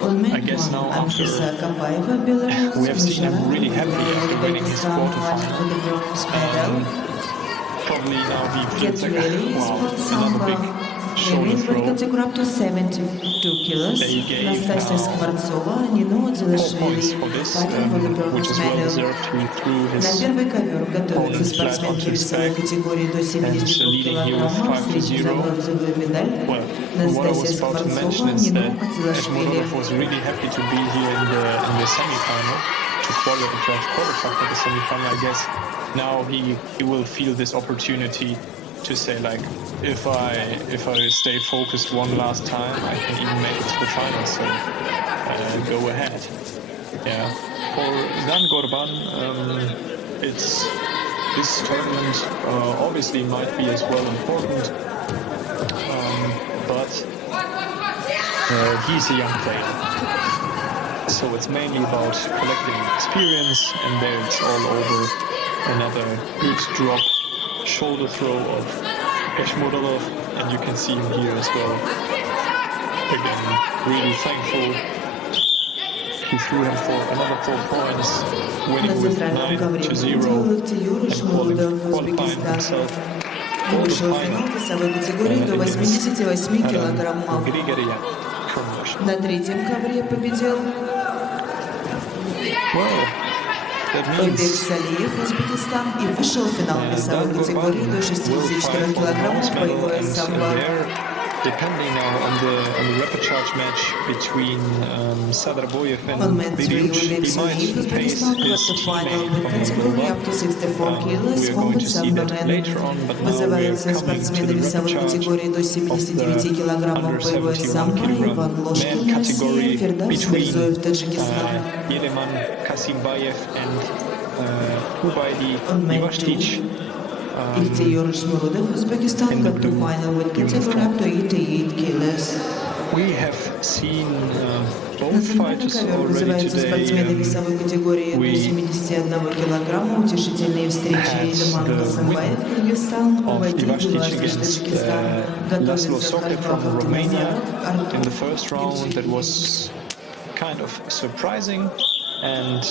I guess now after we have seen him really happy after winning his quarterfinal. Probably now he feels like, wow, another big shoulder throw. They gave 4 points for this, which is well deserved. He threw his opponent flat onto his back and leading here with 5-0. Well, what I was about to mention is that Eshmurodov was really happy to be here in the semi-final, to qualify for the semi-final. I guess now he will feel this opportunity to say, like, if I stay focused one last time, I can even make it to the final. So go ahead. Yeah. For Dan Gorban, this tournament obviously might be as well important, but he's a young player. So it's mainly about collecting experience, and there it's all over. Another good drop shoulder throw of Eshmurodov, and you can see him here as well. Again, really thankful. He threw him for another 4 points, winning with 9-0 and qualifying himself for the final against Bulgaria. На третьем ковре победил Ойбек Салиев, Узбекистан, и вышел в финал весовой категории до 64 килограммов боевое самбо. Depending now on the rapid charge match between Sadarboyev and Belarus, he might face his teammate from Moldova. We are going to see that later on, but now we are coming to the rapid charge of the under 71 kilogram man category between Yereman Kasimbayev and Ubaydi Ivashtic. Uzbekistan got to final with category up to 88 kilos. We have seen both fighters already today. We had the win of Ivashtic against Laszlo Sokol from Romania in the first round. That was kind of surprising. And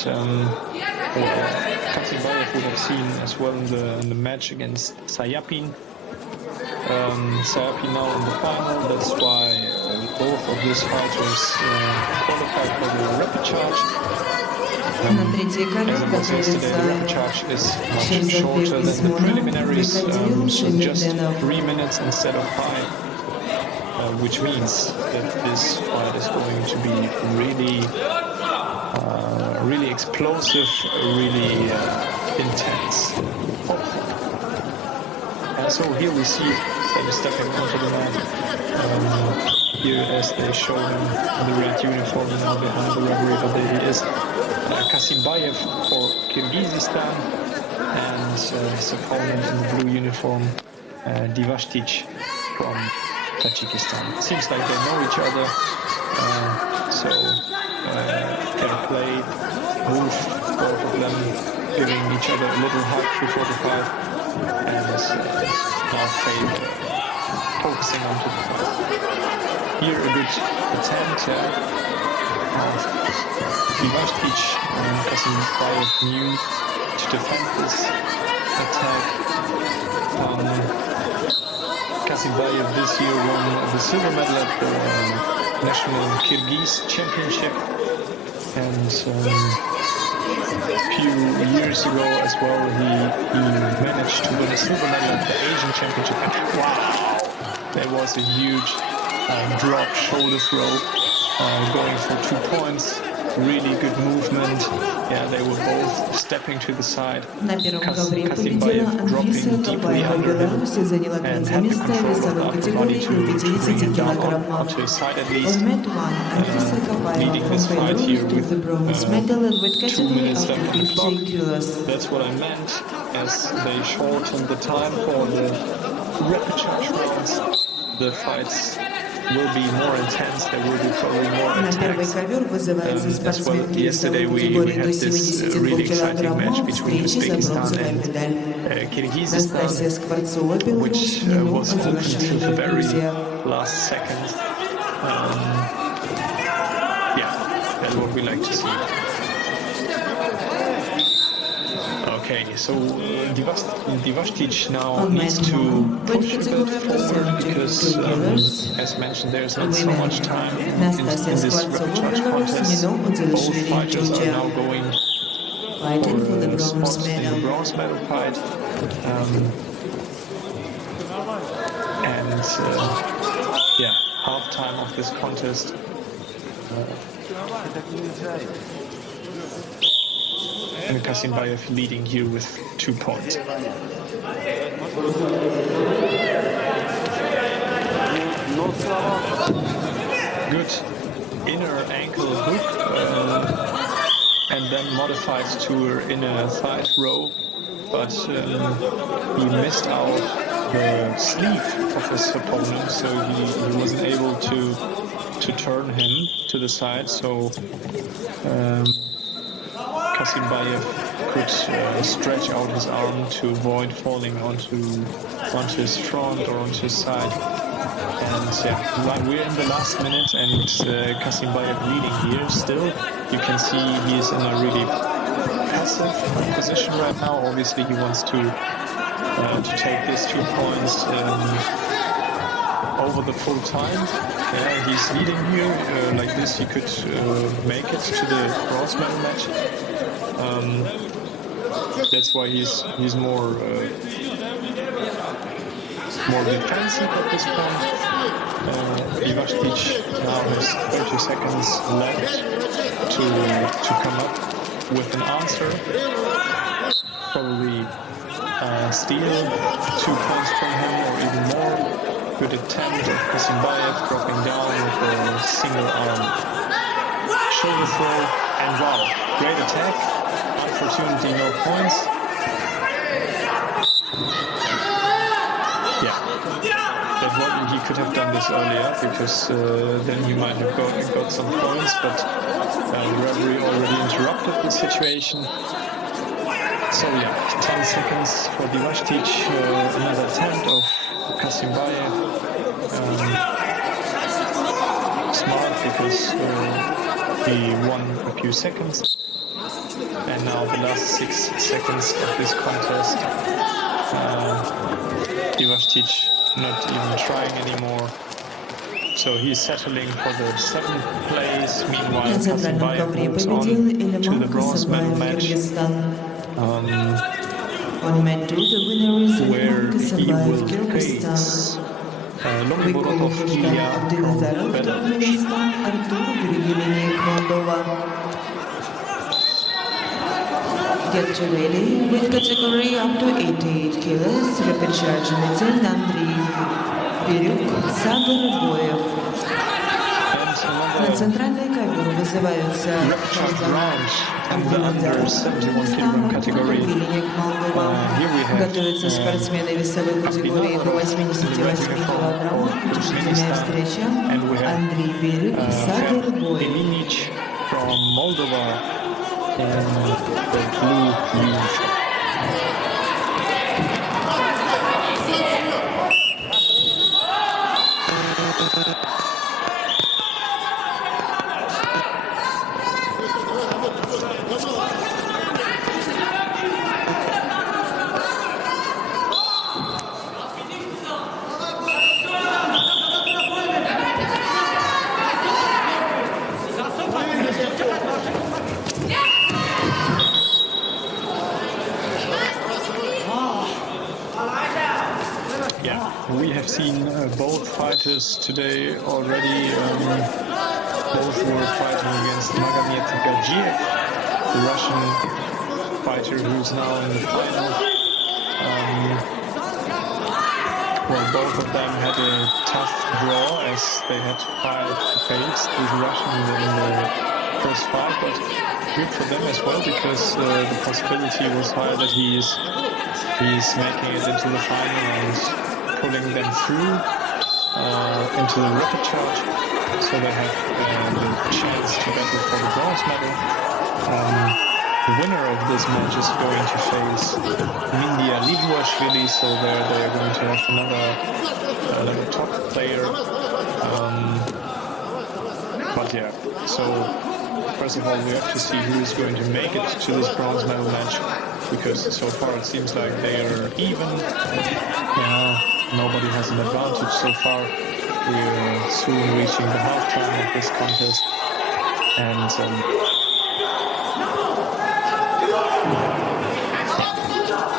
Kasimbayev would have seen as well in the match against Sayapin. Sayapin now in the final. That's why both of these fighters qualified for the rapid charge. As it was yesterday, the rapid charge is much shorter than the preliminaries, so just 3 minutes instead of 5. Which means that this fight is going to be really explosive, really intense. And so here we see that he's stepping onto the mat. Here, as they show him in the red uniform now behind the referee, but there he is. Kasimbayev for Kyrgyzstan, and his opponent in the blue uniform, Ivashtic from Tajikistan. It seems like they know each other, so fair play, move, both of them giving each other a little hug before the fight, and now focusing on the fight. Here a good attempt of Ivashtic, and Kasimbayev knew to defend this attack. Kasimbayev this year won the silver medal at the National Kyrgyz Championship, and a few years ago as well he managed to win a silver medal at the Asian Championship. And wow, there was a huge drop shoulder throw going for 2 points. really good movement. Yeah, they were both stepping to the side. На первом ковре победила Kasimbayev Анфиса dropping deeply Кабаева. under him Беларусь заняла and третье had the место в control of the весовой upper body категории to до bring 50 him down килограммов. onto his side at On least. mat 1, Anfisa Kabaeva Leading from this fight Belarus here took with the bronze medal in weight 2 category minutes up to left on the 50 clock. kilos. That's what I meant, as they shortened the time for the repechage rounds. The fights will be more intense, there will be probably more На первый attacks. ковер вызываются As well, спортсменки yesterday весовой we категории до had this 72 really exciting match килограммов between встречи за Uzbekistan бронзовую and медаль. Kyrgyzstan, Настасья Скворцова, Беларусь, which Нину was open to Азулашвили, the very Грузия. last second. Yeah, that's what we like to see. Okay, so Divashtic now needs to push a bit forward because, as mentioned, there's not so much time in this repechage contest. Both fighters are now going Fighting for the for bronze spots in the medal. bronze medal fight. Yeah, half time of this contest. And Kasimbayev leading here with 2 points. Good inner ankle hook, and then modified to her inner thigh row, but he missed out the sleeve of his opponent, so he wasn't able to turn him to the side. So Kasimbayev could stretch out his arm to avoid falling onto his front or onto his side. And yeah, we're in the last minute, and Kasimbayev leading here still. You can see he's in a really passive position right now. Obviously, he wants to take these 2 points over the full time. Yeah, he's leading here. Like this, he could make it to the bronze medal match. That's why he's more defensive at this point. Divashtic now has 30 seconds left to come up with an answer. Probably steal 2 points from him or even more. Good attempt of Kasimbayev dropping down with a single arm shoulder throw, and wow, great attack. Unfortunately, no points. Yeah, that one he could have done this earlier, because then he might have got some points, but the referee already interrupted the situation. So yeah, 10 seconds for Divashtic, another attempt of Kasimbayev. Smart, because he won a few seconds. And now the last 6 seconds of this contest, Divashtic not even trying anymore. So he's settling for the 7th place. Meanwhile, На центральном Kasimbayev ковре moves победил on to Элеман the bronze medal Касабаев, match, Кыргызстан. On mat 2, the winner is where Элеман he Касабаев, will Кыргызстан. Longborotov Ilya from Абдиназаров, Belarus. Туркменистан, Артур Григорий, Moldova. Get ready with category up to 88 kilos. Repechage meeting Андрей Бирюк, Сабор На центральный ковер вызываются Абдиназаров, Туркменистан, Артур Григорий, Moldova. Готовятся спортсмены весовой категории до 88 килограммов к решительным встречам. Андрей Бирюк, Сабор from Moldova in the blue uniform. We have seen both fighters today already Both were fighting against Magomed Gadzhiev, the Russian fighter who's now in the final. Well, both of them had a tough draw as they had 5 defeats with Russians in the first fight, but good for them as well because the possibility was high that he's making it into the final and pulling them through into the repechage, so they have the chance to battle for the bronze medal. The winner of this match is going to face Mindia Livuashvili, so they're going to have another top player. But yeah, so first of all we have to see who is going to make it to this bronze medal match, because so far it seems like they are even. Nobody has an advantage so far. We're soon reaching the half time of this contest, and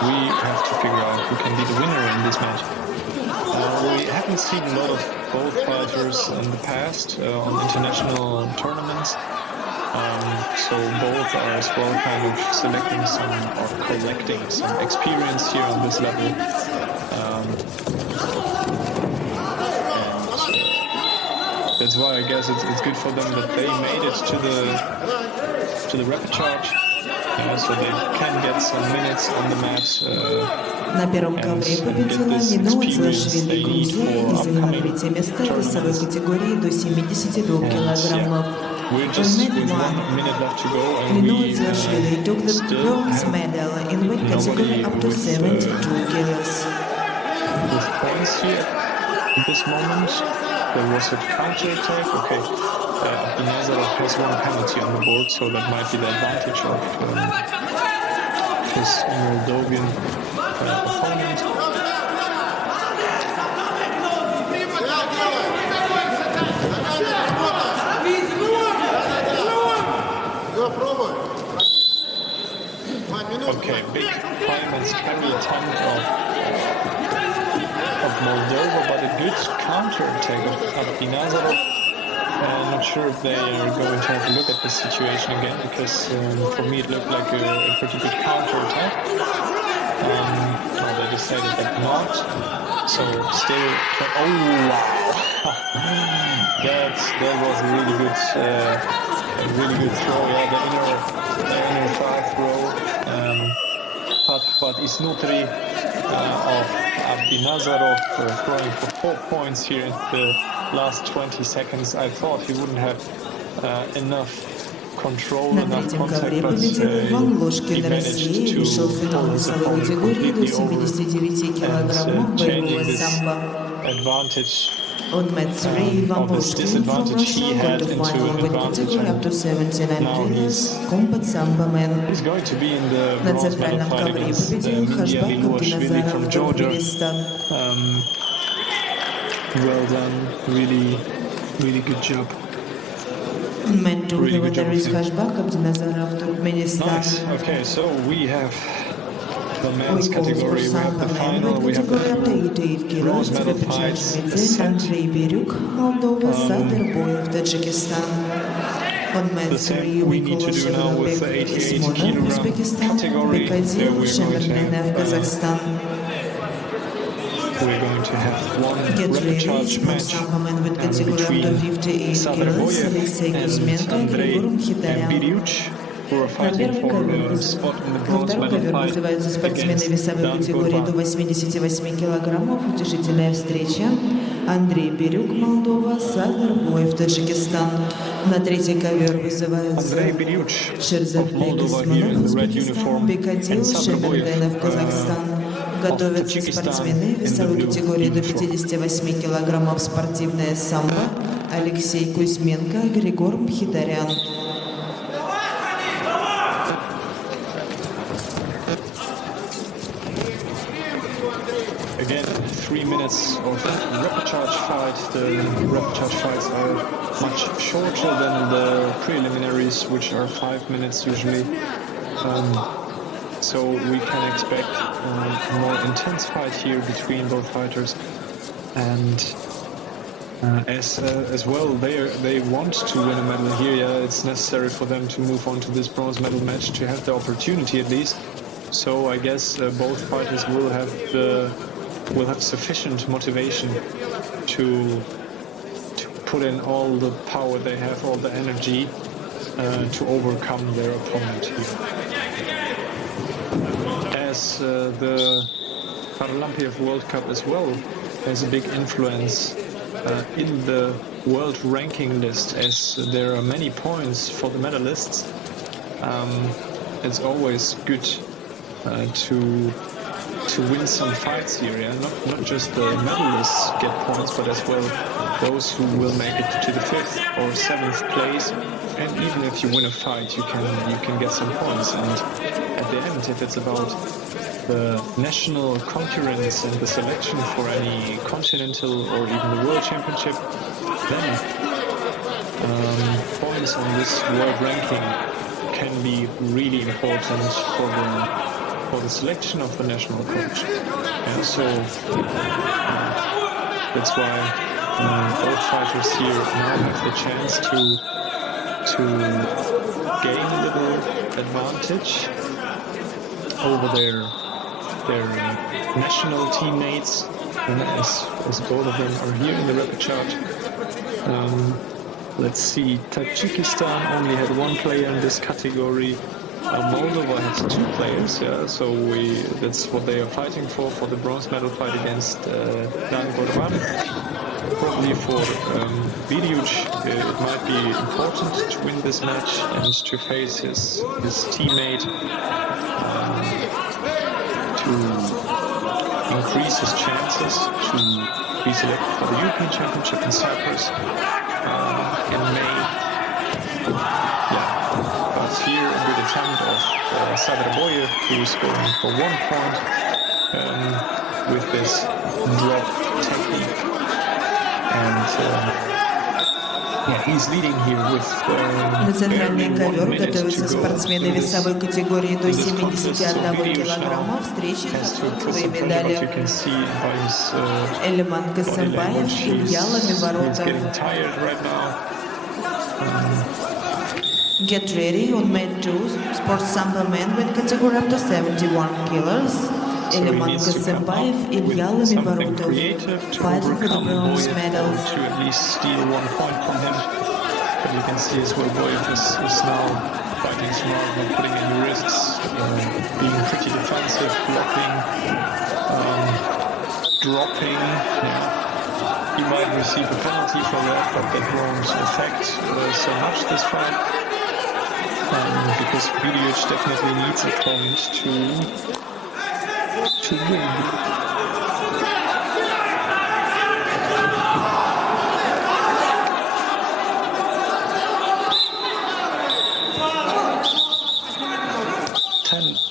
we have to figure out who can be the winner in this match. We haven't seen a lot of both fighters in the past on international tournaments, so both are as well kind of selecting some or collecting some experience here on this level. That's why I guess it's good for them that they made it to the repechage, so they can get some minutes on the mat. На первом ковре победила Нина Удзлашвили, Грузия, и заняла 3-е место в весовой категории до 72 килограммов. We're just with 1 minute left to go, and Nina we Udzlashvili took the bronze medal in weight category up to 72 kilos. With points here at this moment. There was a counter-attack. Okay, Abdinazarov has 1 penalty on the board, so that might be the advantage of his Moldovan opponent. Okay, big fireman's carry attempt of Moldova, but a good counter-attack of Abdinazarov. I'm not sure if they are going to have a look at this situation again, because for me it looked like a pretty good counter-attack. No, they decided that not. So still, oh wow, that was a really good throw. Yeah, the inner thigh throw. But Isnutri of Abdinazarov throwing for 4 points here in the last 20 seconds. I thought he wouldn't have enough control, enough contact, but he managed to pull his opponent completely over and changing this advantage of this disadvantage he had into an advantage, and now Combat SAMBO he's going to be in the bronze medal fight against Mindia Livuashvili from Georgia. Well done, really good job. Really good job. Nice. Okay, so we have the men's category, we have the final, we have the bronze medal fights, the set. The same we need to do now with the 88 kilogram category. There we're going to have one repechage match between Sadrboyev and Andrei Biriuch, who are fighting for the spot in the bronze medal fight against Dan до 88 килограммов. Утешительная встреча. Андрей Бирюк, Молдова, Садырбоев, Таджикистан. На третий ковер вызываются Шерзербек Исманов, Узбекистан, Бекадил Шемерденов, Казахстан. Готовятся спортсмены весовой категории до 58 килограммов спортивное самбо. Алексей Кузьменко, Григор Мхитарян. Again, 3 minutes of repechage fight. The repechage fights are much shorter than the preliminaries, which are 5 minutes usually. So we can expect a more intense fight here between both fighters. And As well, they want to win a medal here. Yeah, it's necessary for them to move on to this bronze medal match to have the opportunity at least. So I guess both fighters will have sufficient motivation to put in all the power they have, all the energy to overcome their opponent here. As the Kharlampiev World Cup as well has a big influence in the world ranking list, as there are many points for the medalists. It's always good to win some fights here, yeah? Not just the medalists get points, but as well those who will make it to the 5th or 7th place. And even if you win a fight, you can get some points. And at the end, if it's about the national concurrence and the selection for any continental or even the world championship, then points on this world ranking can be really important for the selection of the national coach. And so that's why both fighters here now have the chance to gain a little advantage over their national teammates, as both of them are here in the rapid chart. Let's see, Tajikistan only had one player in this category. Moldova has 2 players, yeah, so that's what they are fighting for the bronze medal fight against Dan Gorban. Probably for Bilic, it might be important to win this match and to face his teammate to increase his chances to be selected for the European Championship in Cyprus in May. But here a good attempt of Sadarboyev, who's going for 1 point with this drop technique. And he's leading here with На центральный ковер готовятся спортсмены весовой категории до 71 килограмма. Встречи за золотые медали. Эльман Касымбаев, Илья Ломиворотов. Get ready on mat 2, sports sambo men with category up to 71 kilos. Эльман Касымбаев, Илья Ломиворотов, fighting for the bronze medal. To at least steal 1 point from him. But you can see as well, Boyev is now fighting smart, not putting any risks, being pretty defensive, blocking, dropping. Yeah. He might receive a penalty for that, but that won't affect so much this fight. Because Bilic definitely needs a point to win.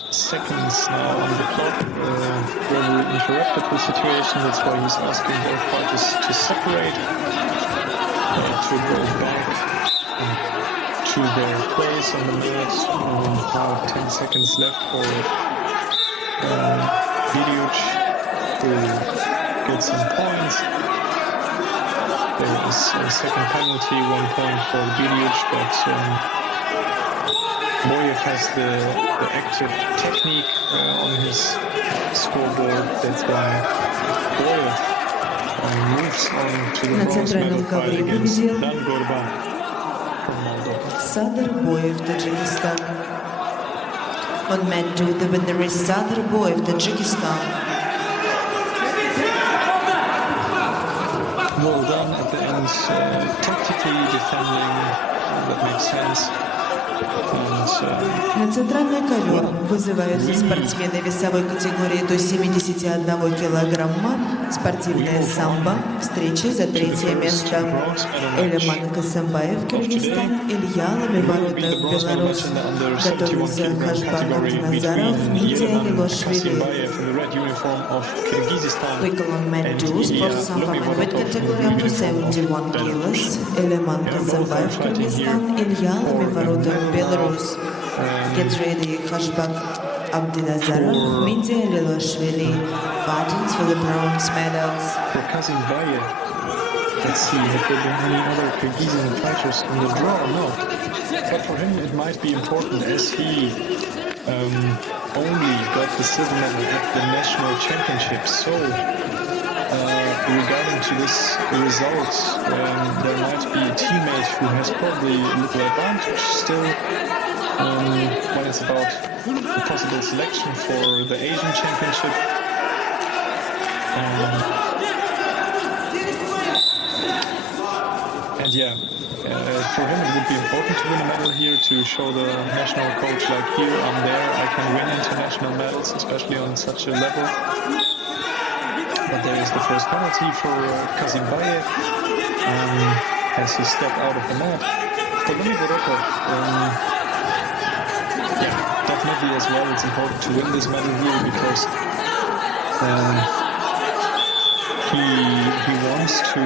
Seconds now on the clock. Referee interrupted the situation, that's why he's asking both fighters to separate, to go back to their place on the mat. Now 10 seconds left for Bilic to get some points. There is a second penalty, 1 point for Bilic, but Boyev has the active technique on his scoreboard. That's why Boyev moves on to the bronze medal fight against Dan Gorban from Moldova. Sadarboyev, Tajikistan. On mat 2, the winner is Sadarboyev, Tajikistan. Well done at the end, tactically defending, that makes sense. На центральный ковер вызываются спортсмены весовой категории до 71 килограмма. Спортивное самбо. Встреча за 3-е место. Эльман Касымбаев, Кыргызстан. Илья Ломиворотов, Беларусь. Готовится Хашбак Абдиназаров, Мидия Лилошвили. Wiggle on mat 2, sports sambo men with category up to 71 kilos. Эльман Касымбаев, Кыргызстан. Илья Ломиворотов, Belarus. Get ready, Hashbak Abdinazarov, Mindia Lilashvili, fighting for the bronze medals. For Kazimbayev, Let's see, have there been any other Kyrgyzstan fighters in the draw? No. But for him it might be important, as he only got the silver medal at the national championships. So regarding to this result, there might be a teammate who has probably a little advantage still when it's about the possible selection for the Asian championship. And yeah, for him it would be important to win a medal here, to show the national coach, like, here I'm there, I can win international medals, especially on such a level. But there is the first penalty for Kazimbayev as he stepped out of the mat. For Vorotov, yeah, definitely as well, it's important to win this medal here, because he wants to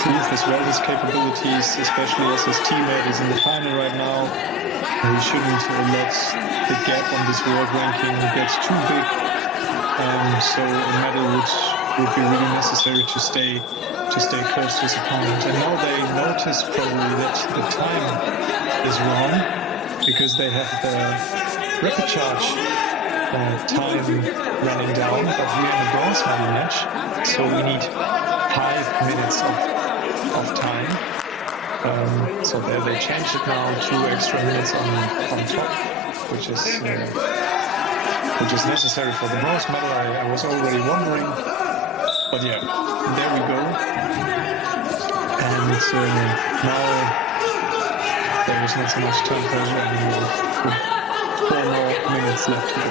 prove as well his capabilities, especially as his teammate is in the final right now. He shouldn't let the gap on this world ranking get too big. So a medal would be really necessary to stay close to his opponent. And now they notice probably that the time is wrong, because they have the rapid charge time running down, but we're in a bronze medal match, so we need 5 minutes of time. So there they changed it now, 2 extra minutes on top, which is necessary for the bronze medal. I was already wondering, but yeah, there we go. And now there is not so much time pressure anymore. 4 more minutes left to go.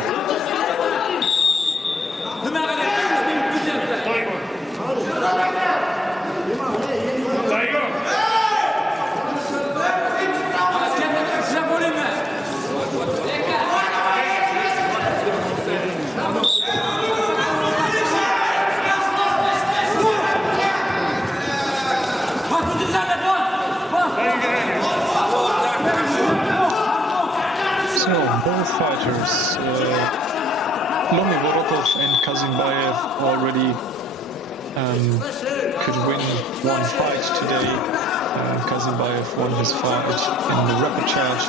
Both fighters, Vorotov and Kazimbayev, already could win one fight today. Kazimbayev won his fight in the rapid charge.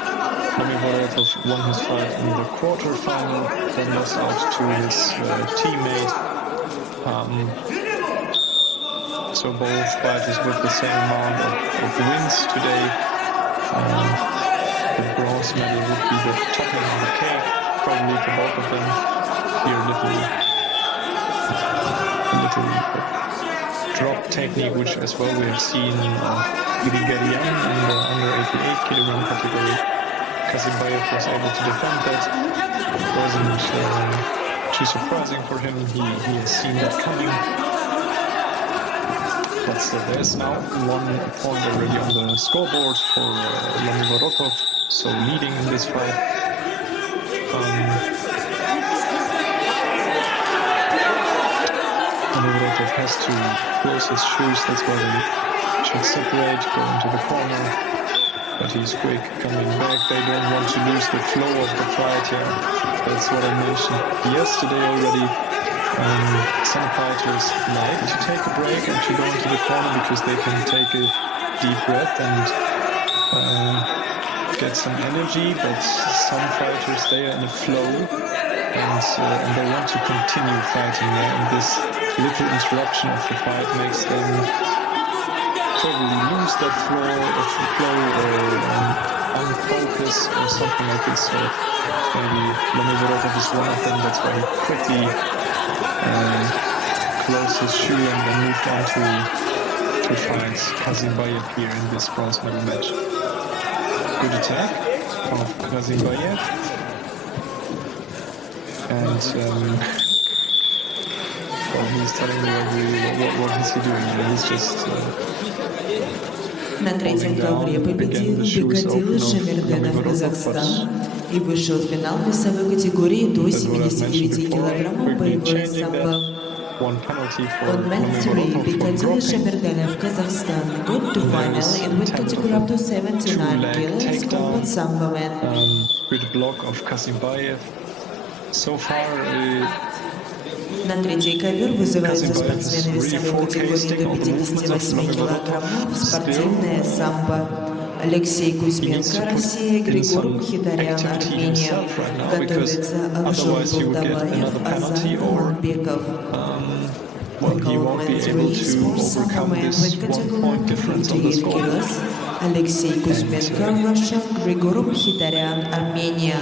Vorotov won his fight in the quarterfinal, then lost out to his teammate. So both fighters with the same amount of wins today. The bronze medal would be the topping on the cake, probably for both of them. Here, little drop technique, which as well we have seen Grigorian in the under 88 kilogram category. Kazimbayev was able to defend that. It wasn't too surprising for him. He has seen that coming. But still, there's now 1 point already on the scoreboard for Vorotov. So leading in this fight. Vorotov has to close his shoes, that's why they should separate, go into the corner. But he's quick coming back. They don't want to lose the flow of the fight. Yeah, that's what I mentioned yesterday already. Some fighters like to take a break and to go into the corner, because they can take a deep breath and get some energy, but some fighters, they are in a flow and they want to continue fighting there, and this little interruption of the fight makes them probably lose that flow or unfocus or something like this. So maybe Vorotov is one of them. That's why he quickly closed his shoe and then moved on to fight Kazimbayev here in this bronze medal match. Good attack of Kazimbayev, and well, he's telling me what is he doing? He's just На третьем ковре победил Бекадил Шамерденов Казахстан и вышел в финал весовой категории до 79 килограммов боевой самбо. On mat 3, Bekatil Shemerdanov, Kazakhstan, got to final in weight category up to 79 kilos, Combat SAMBO man. Good block of Kazimbayev. So far, На третий ковер вызываются Kazimbayev is спортсмены really весовой 4K категории stick до on the movements of 58 килограммов, Still, спортивное самбо. Алексей he needs Кузьменко, to put Россия, in Григор some Мухидарян, activity Армения. himself right now, because Готовится Акжон otherwise he would get Булдабаев, another penalty, Азат or Манбеков. well, he won't be able to overcome this 1 point difference on the score. Алексей Кузьменко, Russia, Григор Мухидарян, Армения.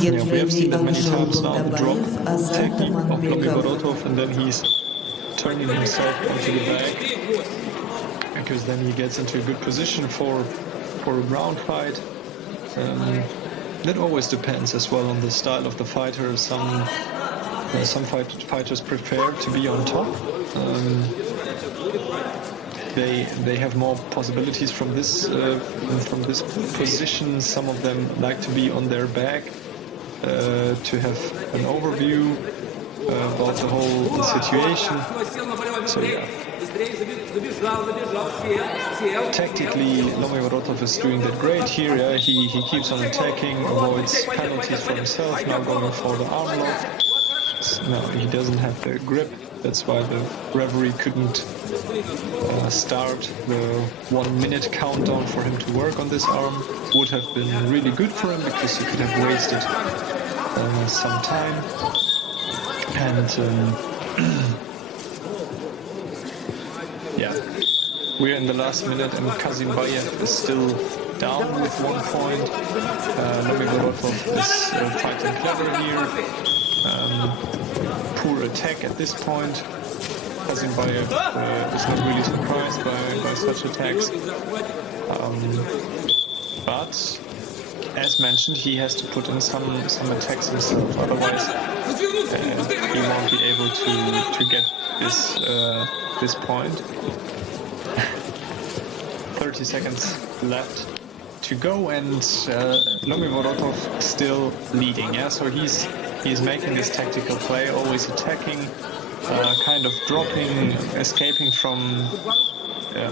Yeah, Get we have seen ready that many Акжон times now, the drop Булдабаев, Азат technique of Манбеков. Lomiborotov, and then he's turning himself onto the back, because then he gets into a good position for a ground fight. That always depends as well on the style of the fighter. Some fighters prefer to be on top. They have more possibilities from this position. Some of them like to be on their back to have an overview about the whole situation. So yeah. Tactically, Lomiborotov is doing that great here. Yeah? He keeps on attacking, avoids penalties for himself, now going for the arm lock. No, he doesn't have the grip. That's why the referee couldn't start the 1 minute countdown for him to work on this arm. Would have been really good for him, because he could have wasted some time. And yeah, we're in the last minute, and Kazimbayev is still down with 1 point. Lomiborotov is fighting clever here. Poor attack at this point. Kazimbayev is not really surprised by such attacks. But as mentioned, he has to put in some attacks himself. Otherwise, he won't be able to get this point. 30 seconds left to go, and Lomiborotov still leading. Yeah, so he's making this tactical play, always attacking, kind of dropping, escaping from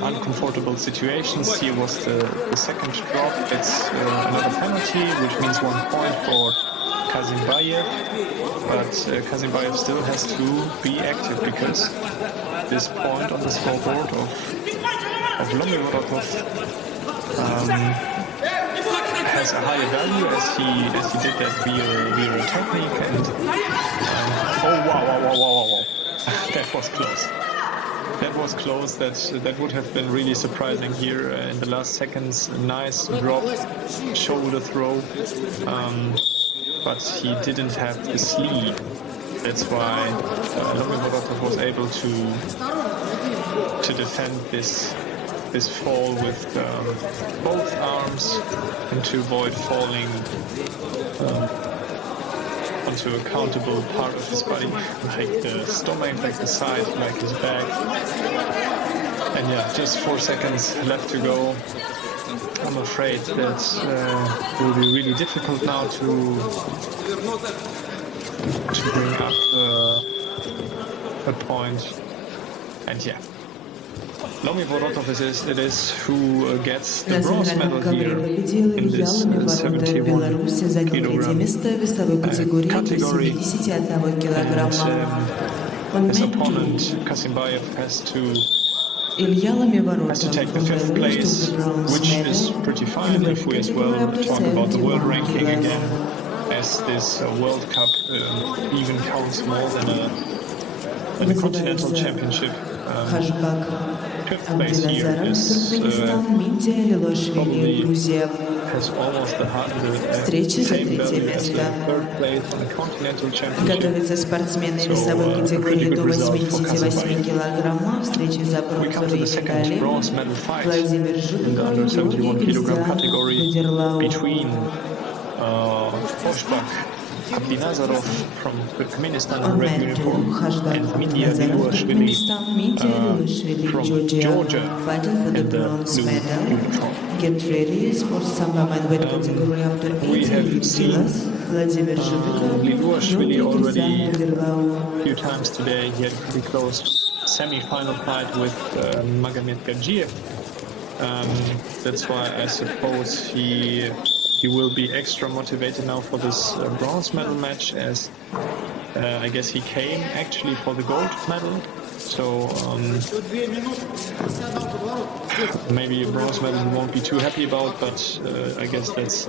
uncomfortable situations. Here was the second drop. It's another penalty, which means 1 point for Kazimbayev. But Kazimbayev still has to be active, because this point on the scoreboard of Lomiborotov has a higher value, as he did that via technique. And oh wow. That was close. That was close. That would have been really surprising here in the last seconds. A nice drop, shoulder throw, but he didn't have the sleeve. That's why Lomiborotov was able to defend this fall with both arms, and to avoid falling onto a countable part of his body, like the stomach, like the side, like his back. And yeah, just 4 seconds left to go. I'm afraid that will be really difficult now to bring up a point. And yeah, Lomiborotov it is who gets the bronze medal here in this 71 kilogram category. And his opponent, Kazimbayev, has to take the 5th place, which is pretty fine if we as well talk about the world ranking again, as this World Cup even counts more than a continental championship. 5th place here is probably has almost the same value as the 3rd place on the continental championship. Готовятся спортсмены весовой категории до 88 килограммов. Встречи за бронзовые медали. Владимир Жуков, Георгий Киргизстан, between Oshbak Abdinazarov from Turkmenistan in red uniform, and Mitya Liluashvili from Georgia in the blue uniform. Get ready for Sambo weight category after 80 kilos. Vladimir Zhubikov, Liluashvili already a few times today. He had a pretty close semi-final fight with Magomed Gadzhiev. That's why I suppose he he will be extra motivated now for this bronze medal match, as I guess he came actually for the gold medal. So maybe a bronze medal he won't be too happy about, but I guess that's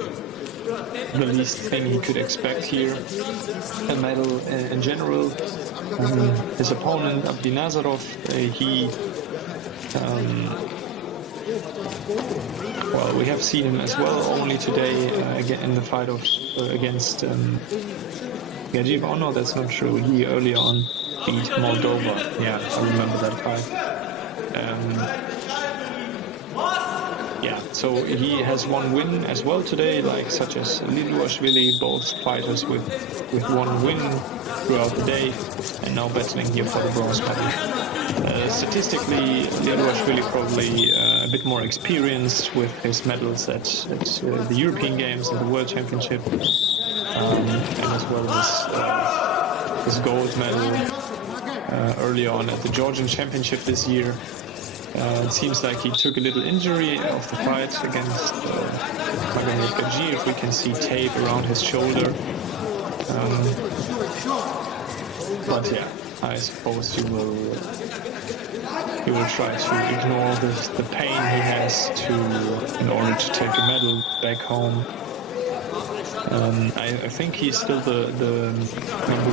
the least thing he could expect here. A medal in general. His opponent, Abdinazarov, well, we have seen him as well only today again in the fight against Gajiv. Oh no, that's not true. He earlier on beat Moldova. Yeah, I remember that fight. Yeah, so he has one win as well today, like such as Liluashvili, both fighters with one win throughout the day, and now battling here for the bronze medal. Statistically, Liluashvili probably a bit more experienced with his medals at the European Games and the World Championship, and as well as his gold medal early on at the Georgian Championship this year. It seems like he took a little injury of the fight against Magomed Gadzhiev. We can see tape around his shoulder. But yeah, I suppose he will try to ignore the pain he has in order to take a medal back home. I think he's still the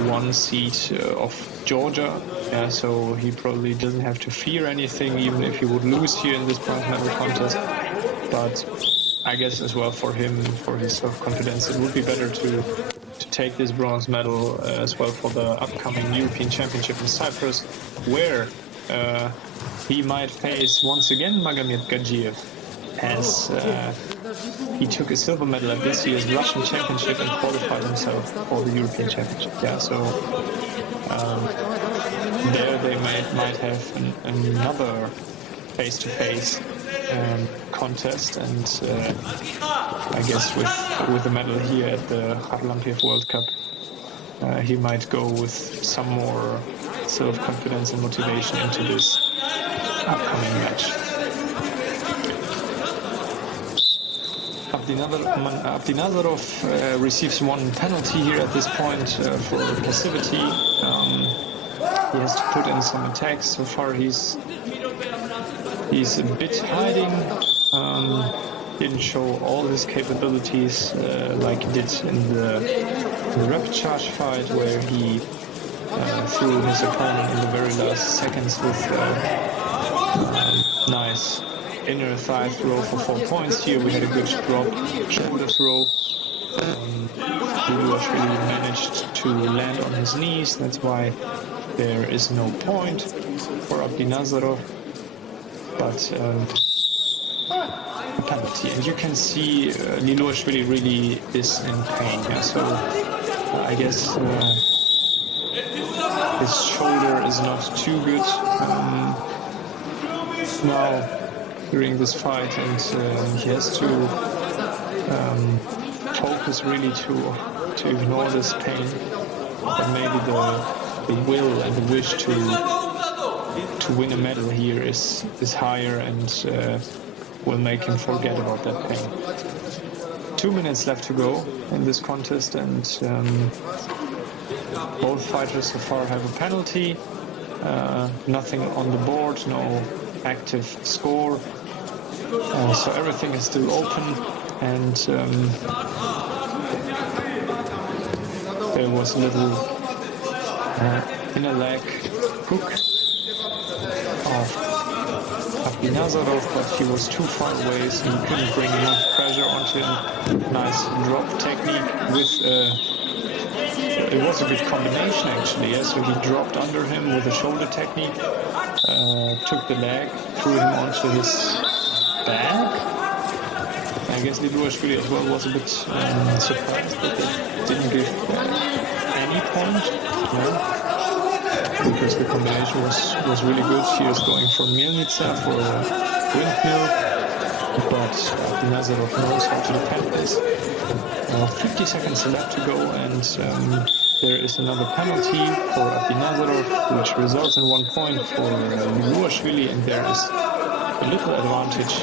#1 seed of Georgia, yeah, so he probably doesn't have to fear anything, even if he would lose here in this bronze medal contest. But I guess as well for him, for his self-confidence, it would be better to take this bronze medal as well for the upcoming European Championship in Cyprus, where he might face once again Magomed Gadzhiev, as he took a silver medal at this year's Russian Championship and qualified himself for the European Championship. Yeah, so there they might have another face-to-face contest, and I guess with the medal here at the Kharlampiev World Cup, he might go with some more self-confidence and motivation into this upcoming match. Abdinazarov receives one penalty here at this point for passivity. He has to put in some attacks. So far he's a bit hiding. Didn't show all his capabilities like he did in the rapid charge fight, where he threw his opponent in the very last seconds with nice inner thigh throw for 4 points. Here we had a good drop shoulder throw. Liluashvili managed to land on his knees. That's why there is no point for Abdinazarov, but a penalty. And you can see Liluashvili really is in pain. Yeah? So I guess his shoulder is not too good now during this fight, and he has to focus really to ignore this pain. But maybe the will and the wish to win a medal here is higher, and will make him forget about that pain. 2 minutes left to go in this contest, and both fighters so far have a penalty. Nothing on the board, no active score. So everything is still open, and there was a little inner leg hook of Abdinazarov, but he was too far away, so he couldn't bring enough pressure onto him. Nice drop technique with it was a good combination actually, yeah? So he dropped under him with a shoulder technique, took the leg, threw him onto his back. I guess Liluashvili as well was a bit surprised that they didn't give any point, because the combination was really good. He was going for Milnica, for windmill, but Nazarov knows how to defend this. 50 seconds left to go, and there is another penalty for Abdinazarov, which results in 1 point for Liluashvili, and there is a little advantage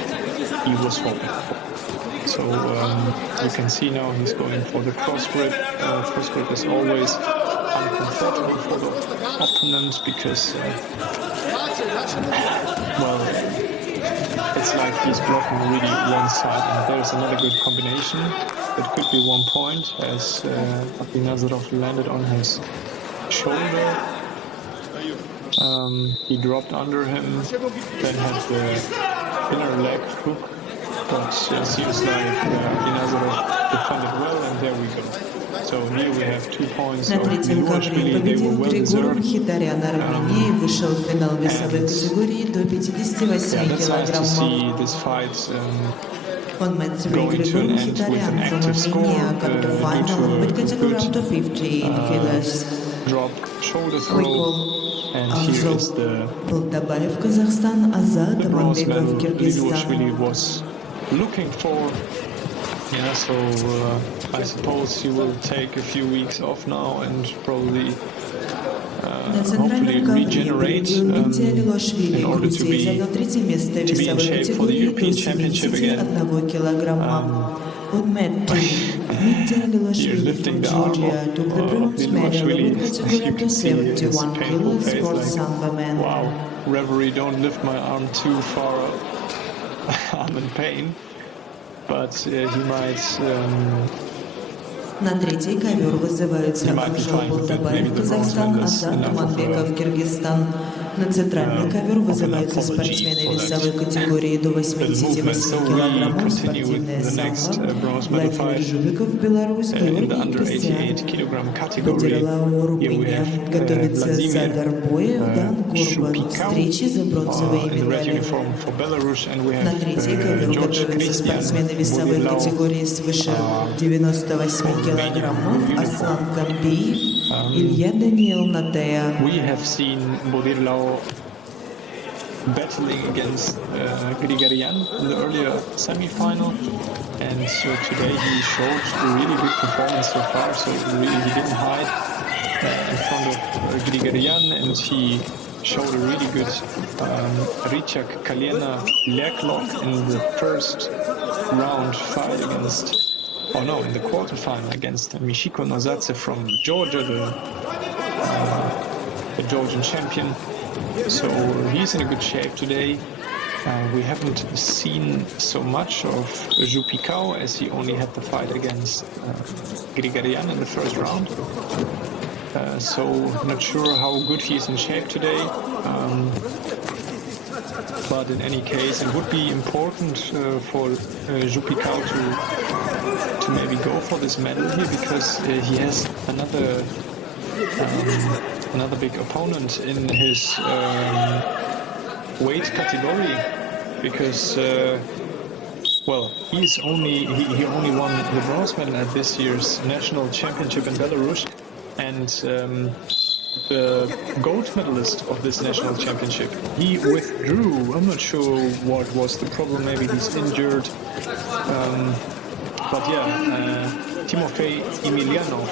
he was hoping for. So you can see now he's going for the cross grip. Cross grip is always uncomfortable for the opponent because, well, it's like he's blocking really one side. And there's another good combination. It could be 1 point as Nazarov landed on his shoulder. He dropped under him, then had the inner leg hook, but seems like Nazarov defended well, and there we go. So here we have 2 points. На третьем ковре победил Григор Мхитарян Армении и вышел в финал весовой категории до 58 килограммов. On match 3, Grigor Mkhitaryan from Armenia got the final with category up to 15 kilos. Drop, shoulder throw. And here is the Moldova, Kazakhstan, Azad, Armenia, Kyrgyzstan. Was looking for. Yeah, so I suppose he will take a few weeks off now and probably hopefully regenerate in order to be in shape for the European Championship again. Here lifting the arm of Milashvili, you can see his painful face, like, wow, referee, don't lift my arm too far up. I'm in pain, but he might... На третий ковер вызываются Анжел Болдабаев, Казахстан, Азат Аманбеков, Киргизстан. На центральный ковер вызываются спортсмены весовой категории до 88 килограммов, спортивная самбо, Владимир Жуликов, Беларусь, Георгий Крестьян. Бодерлау, Румыния. Готовится Садар Боев, Дан Курбан. Встречи за бронзовые медали. На третий ковер готовятся спортсмены весовой категории свыше 98 килограммов, Аслан Камбиев, Илья Даниил Натея. We have seen Bodilao battling against Grigorian in the earlier semi-final, and so today he showed a really good performance so far. So really he didn't hide in front of Grigorian, and he showed a really good Richak Kalena leg lock in the first round fight against. Oh no, in the quarterfinal against Michiko Nozadze from Georgia, the Georgian champion. So he's in a good shape today. We haven't seen so much of Zhu Picao as he only had the fight against Grigorian in the first round. So not sure how good he's in shape today. But in any case, it would be important for Zhu Picao to maybe go for this medal here, because he has another big opponent in his weight category, because well, he only won the bronze medal at this year's national championship in Belarus, and the gold medalist of this national championship, he withdrew. I'm not sure what was the problem, maybe he's injured. But yeah, Timofey Emelianov,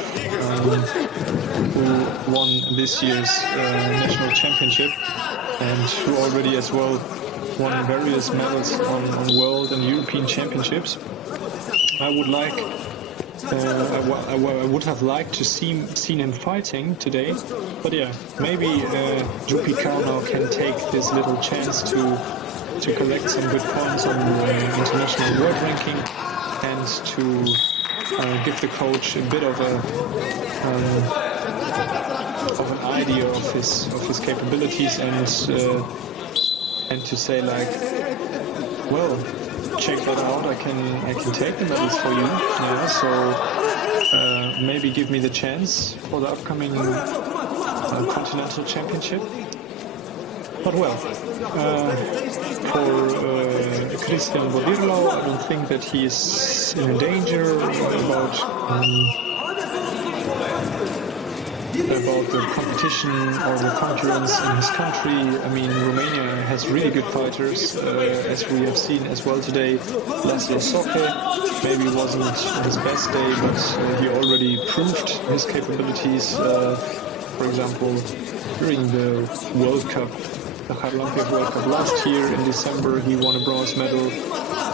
who won this year's national championship and who already as well won various medals on world and European championships. I would have liked to seen him fighting today, but yeah, maybe Zhu Picao now can take this little chance to collect some good points on the international world ranking, and to give the coach a bit of an idea of his capabilities, and to say like, well, check that out, I can take the medals for you. Yeah, so maybe give me the chance for the upcoming continental championship. But well, for Christian Bodilao, I don't think that he is in danger about the competition or the concurrence in his country. I mean, Romania has really good fighters, as we have seen as well today. Laszlo Soke maybe wasn't his best day, but he already proved his capabilities. For example, during the World Cup, the Kharlampiev World Cup last year in December, he won a bronze medal.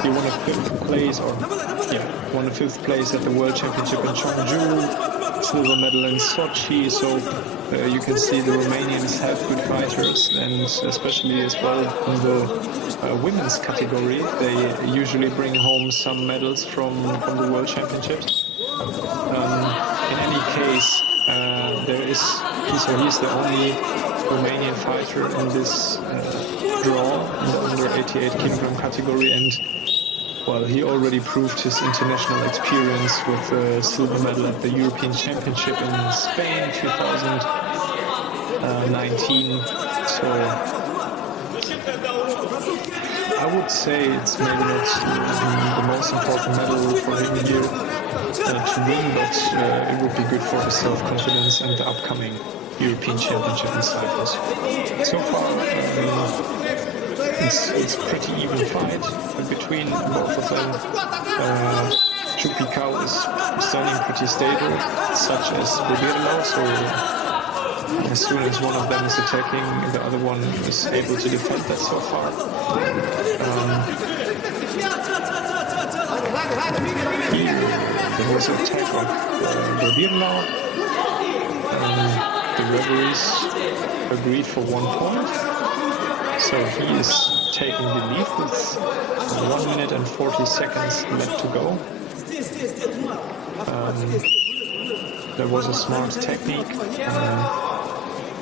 He won a fifth place, won a fifth place at the World Championship in Chongju, silver medal in Sochi. So you can see the Romanians have good fighters, and especially as well in the women's category, they usually bring home some medals from the World Championships. In any case, he's the only Romanian fighter in this draw in the under 88 kilogram category, and well, he already proved his international experience with a silver medal at the European Championship in Spain 2019. So I would say it's maybe not the most important medal for him here to win, but it would be good for his self-confidence and the upcoming European Championship in Cyprus. So far, it's pretty even fight between both of them. Chupikau is standing pretty stable, such as Bodirlo, so as soon as one of them is attacking, the other one is able to defend that so far. There was an attack of Bodirlo. The referees agreed for 1 point. So he is taking the lead with 1 minute and 40 seconds left to go. There was a smart technique,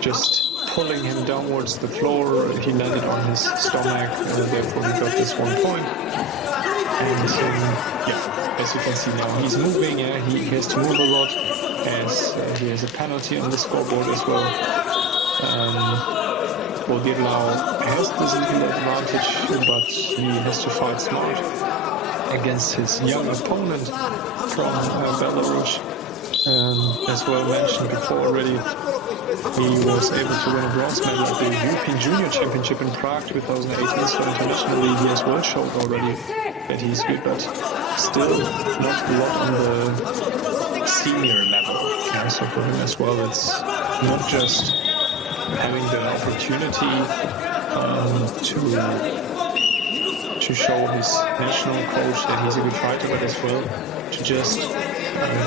just pulling him downwards the floor. He landed on his stomach, therefore he got this 1 point. And as you can see now, he's moving. He has to move a lot, as he has a penalty on the scoreboard as well. Bodirlau has this little advantage, but he has to fight smart against his young opponent from Belarus. As well mentioned before already, he was able to win a bronze medal at the European Junior Championship in Prague 2018, so internationally he has well showed already that he's good, but still not a lot on the senior level. So for him as well, it's not just having the opportunity to show his national coach that he's a good fighter, but as well to just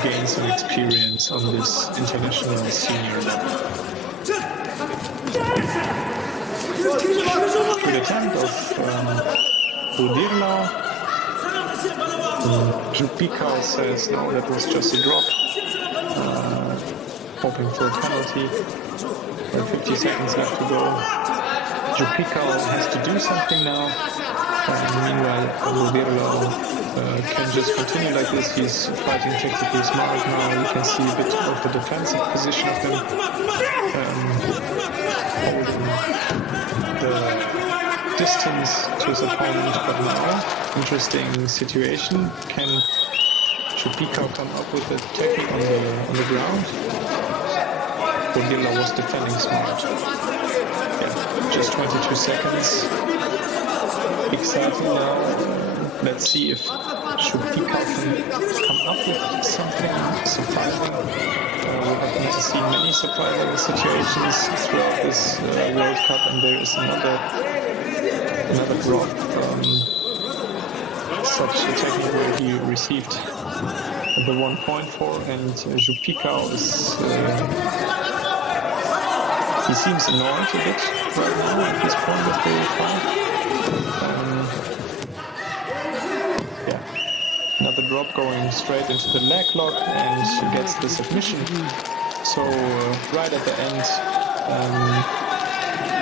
gain some experience on this international senior level. Good attempt of Bodirlo. Jupika says no, that was just a drop. Hoping for a penalty. 50 seconds left to go. Jupika has to do something now. Meanwhile, Bodirlo can just continue like this. He's fighting tactically smart now. You can see a bit of the defensive position of him. Holding the distance to his opponent, but now, interesting situation. Can Jupika come up with a technique on the ground? Bodirlo was defending smart. Just 22 seconds. Exactly now. Let's see if Jupika can come up with something surprising. We haven't seen many surprising situations throughout this World Cup, and there is another drop. Such a technique where he received the 1 point for, and Jupika is. He seems annoyed a bit right now at this point of the fight. Another drop going straight into the leg lock, and he gets the submission. So right at the end,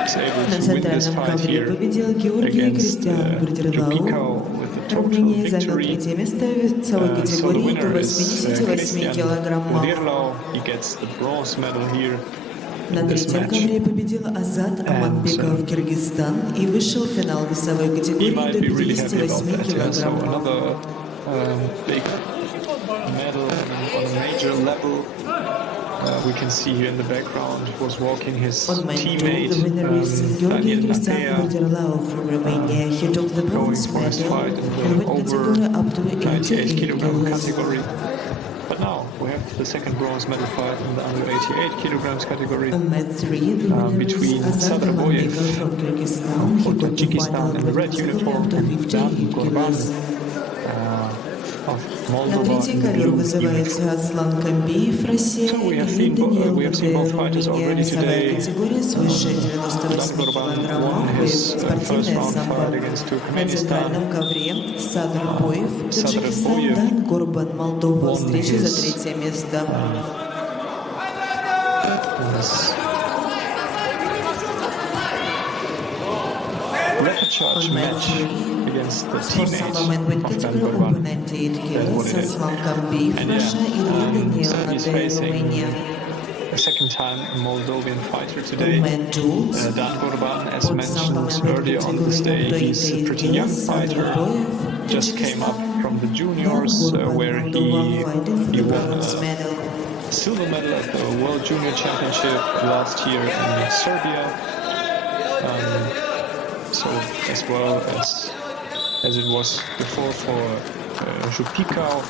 he's able to win this fight here against Jupika with a total victory. So the winner is Bodirlo. He gets the bronze medal here. На третьем ковре победил Азат Аманбеков, Кыргызстан, и вышел в финал весовой категории до 58 килограммов. Big medal on a major level. We can see here in the background was walking his teammate Daniel Natea, from Romania. He took the bronze medal in the category up to 98 kilogram category. But now we have the second bronze medal fight in the under 88 kilograms category On mat 3, the winner is between Azar Sadraboyev from Kyrgyzstan. He for got the Tajikistan final in the red uniform to and Dan 58 Gorban kilos. of На Moldova третий in the ковер blue вызывается uniform. Аслан Камбиев, Россия, So we have и seen Даниил both fighters Румыния. already Весовая today. категория свыше Dan 98 Gorban килограммов. won his first Спортивное round самбо. fight against На Turkmenistan. центральном ковре Садрбоев, Таджикистан, Sadraboyev Дан Горбан, Молдова. won Встреча за his третье место. repechage On mat match 3, against the for teammate Sambo weight of Dan category over Gorban. 98 That's kilos, what it is. Аслан Камбиев, And Russia, и Даниил so he's Надель, facing Romania. a second time a Moldovan fighter On today. mat 2, Dan Gorban, as for Sambo mentioned weight earlier on this day, category he's a 88 pretty young kilos, fighter. Sadraboyev, Just came up Tajikistan, from the Dan juniors Gorban, where Moldova, fighting for he the won bronze medal. a silver medal at the World Junior Championship last year in Serbia. So as well as it was before for Zhupikau,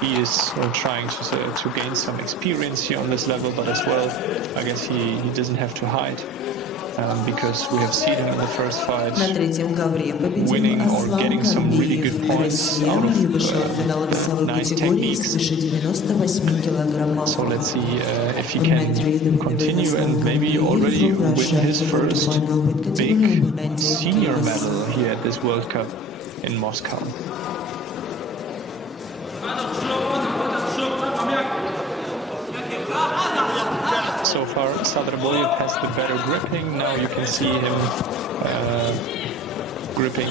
he is trying to gain some experience here on this level, but as well, I guess he doesn't have to hide because we have seen him in the first fight На третьем ковре победил winning or Аслан getting some really good Камбиев, points Россия, out of и вышел в финал весовой nice категории techniques. свыше 98 килограммов. So let's see if he On can mat 3, the winner continue is and Aslан maybe Камбиев already from win Russia. his He got the first final weight category big over 98 senior kilos. medal here at this World Cup in Moscow. So far, Sadraboyev has the better gripping. Now you can see him gripping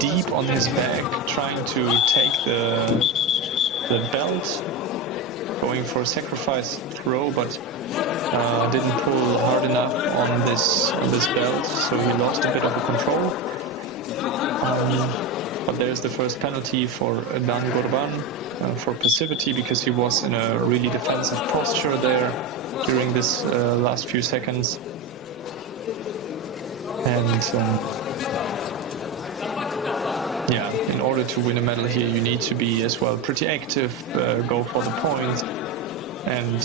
deep on his back, trying to take the belt, going for a sacrifice throw, but didn't pull hard enough on this belt, so he lost a bit of the control. But there's the first penalty for Dan Gorban for passivity, because he was in a really defensive posture there during this last few seconds. And yeah, in order to win a medal here, you need to be as well pretty active, go for the points, and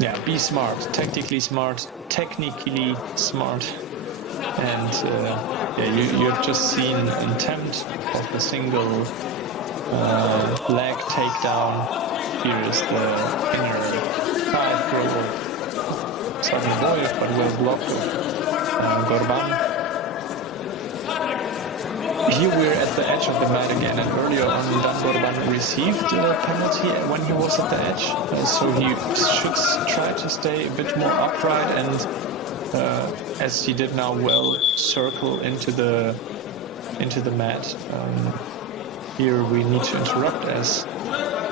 yeah, be smart, tactically smart, technically smart. And yeah, you have just seen an attempt of the single leg takedown. Here is the inner thigh throw of Sadraboyev, but well blocked of Gorban. Here we're at the edge of the mat again, and earlier on Dan Gorban received a penalty when he was at the edge, so he should try to stay a bit more upright and, as he did now, well circle into the mat. Here we need to interrupt as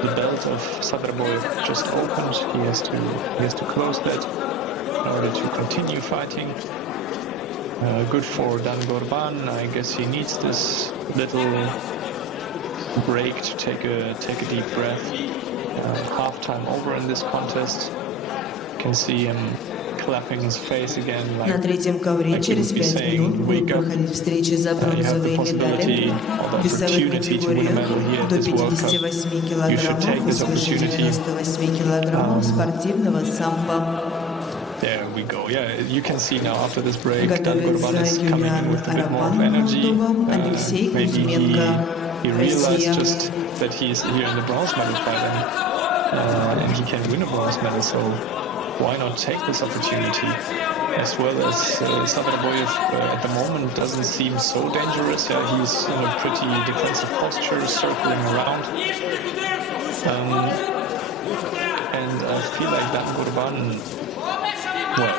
the belt of Sadraboyev just opened. He has to close that in order to continue fighting. Good for Dan Gorban. I guess he needs this little break to take a deep breath. Half time over in this contest. You can see him clapping his face again, На like третьем ковре через 5 минут будут проходить встречи за бронзовые медали, весовые категории до 58 килограммов и свыше 98 килограммов спортивного самбо. There we go. Yeah, you can see now after this break, Dan Gorban Готовится is coming in Юлиан with a bit more of Арапан, energy. Молдова, Алексей Maybe Кузьменко, he realized Россия. just that he is here in the bronze medal fight and he can win a bronze medal. So why not take this opportunity? As well as Sadraboyev at the moment doesn't seem so dangerous. Yeah, he's in a pretty defensive posture, circling around. And I feel like Dan Gorban, well,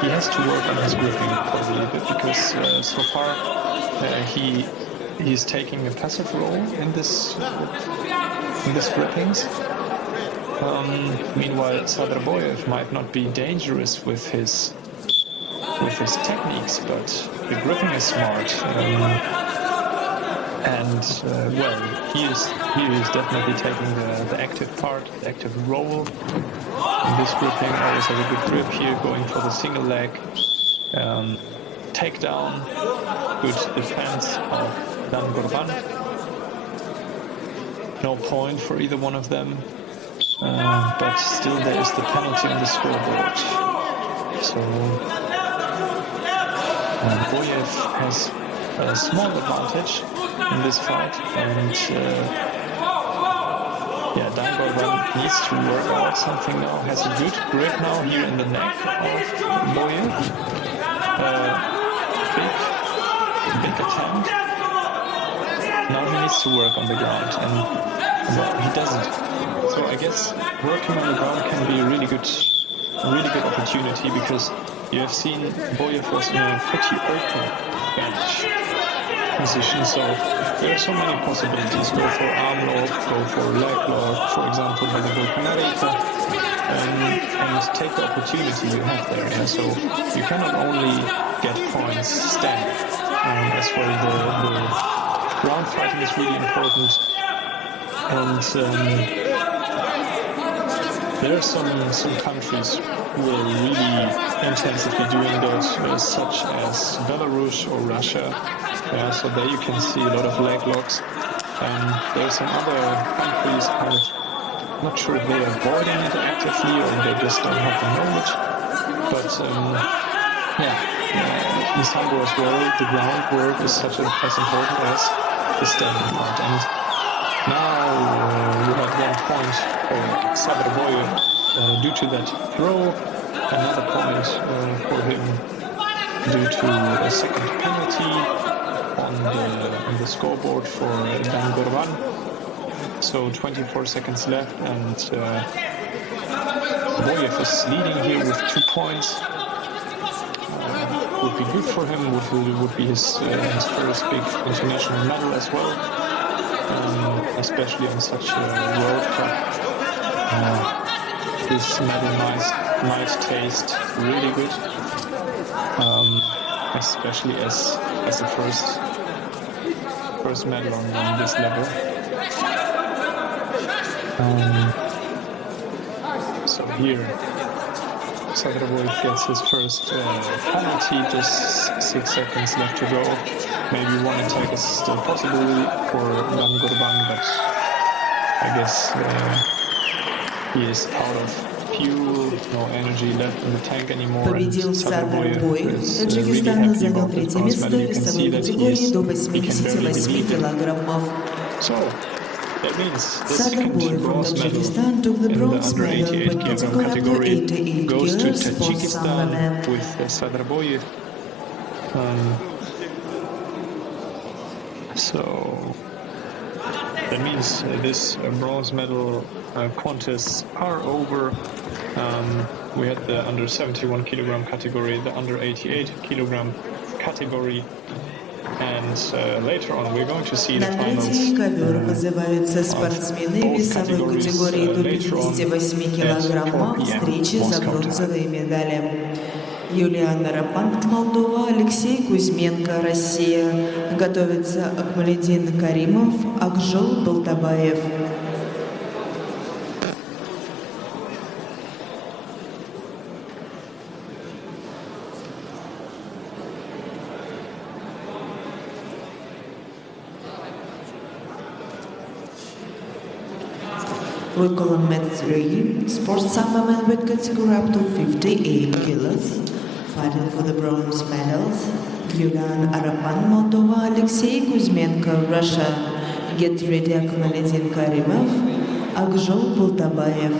he has to work on his gripping probably a bit, because so far he's taking a passive role in this grippings. Meanwhile, Sadraboyev might not be dangerous with his techniques, but the gripping is smart. Well, he is definitely taking the active part, the active role in this gripping. Always has a good grip here, going for the single leg takedown. Good defense of Dan Gorban. no point for either one of them. But still there is the penalty on the scoreboard. So Boyev has a small advantage in this fight, and Dangorban needs to work out something now. Has a good grip now here in the neck of Boyev. Big attempt. Now he needs to work on the ground, and he doesn't. So I guess working on the ground can be a really good opportunity, because you have seen Boyev was in a pretty open bench position, so there are so many possibilities. Go for arm lock, go for leg lock, for example, by the Vulcanarica, and take the opportunity you have there. And so you cannot only get points standing. As well, the ground fighting is really important, and there are some countries who are really intensively doing those, such as Belarus or Russia. So there you can see a lot of leg locks. There are some other countries, kind of not sure if they are avoiding it actively or they just don't have the knowledge. But in Sambo as well, the groundwork is as important as the standing part. And now we have 1 point for Sabraboyev due to that throw, another point for him due to a second penalty on the scoreboard for Dangorban. So 24 seconds left, and Boyev is leading here with 2 points. Would be good for him, would be his first big international medal as well, especially on such a World Cup. This medal might taste really good, especially as the first medal on this level. So here Sabraboyev gets his first penalty, just 6 seconds left to go. Maybe one attack is still possible for Dangorban, but I guess he is out of fuel, no energy left in the tank anymore. Победил Sabraboyev. Таджикистан занял 3-е место в весовой категории до 88 килограммов. That means the Sabraboyev from Tajikistan took the bronze medal in category up to 88 goes to kilos for Tajikistan Sambo. with Sabraboyev. So that means this bronze medal contests are over. We had the under 71 kilogram category, the under 88 kilogram category. And later on we're going to see the На finals. третий ковер вызываются спортсмены весовой категории до 58 килограммов встречи за бронзовые медали. Юлиана Рапант, Молдова, Алексей Кузьменко, Россия. Готовится Акмаледин Каримов, Акжол Балтабаев. We call on Met 3, sports Sambo men weight category up to 58 kilos, fighting for the bronze medals. Yulian Arapan, Moldova, Alexei Kuzmenko, Russia. Get ready, Akmaledin Karimov, Akjol Bultabayev.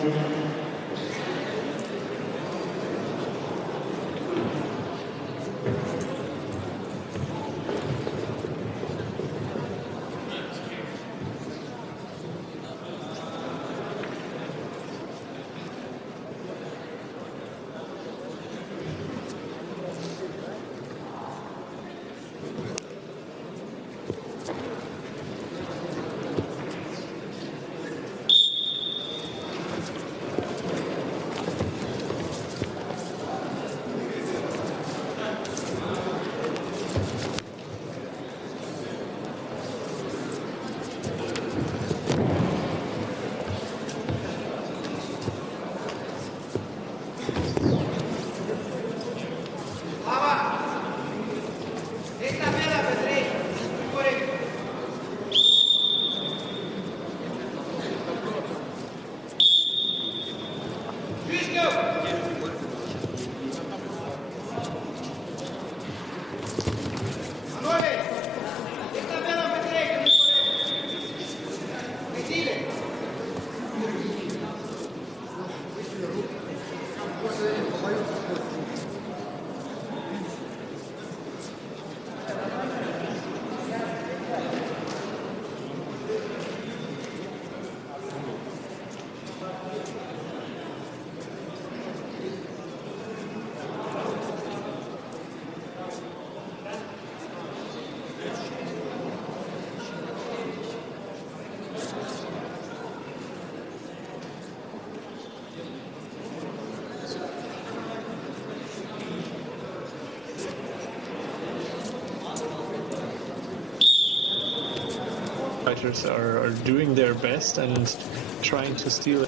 fighters are doing their best and trying to steal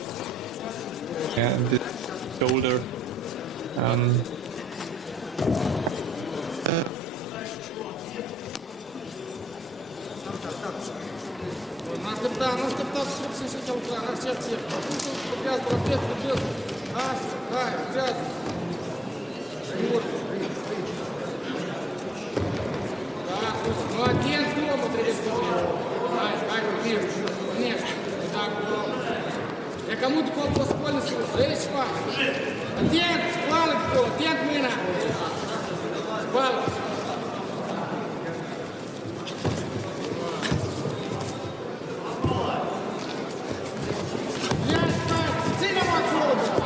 the shoulder. Я кому-то воспользовался, видишь, Отец, спалок был, отец мына. Спалок. Я спал, сильно отсюда.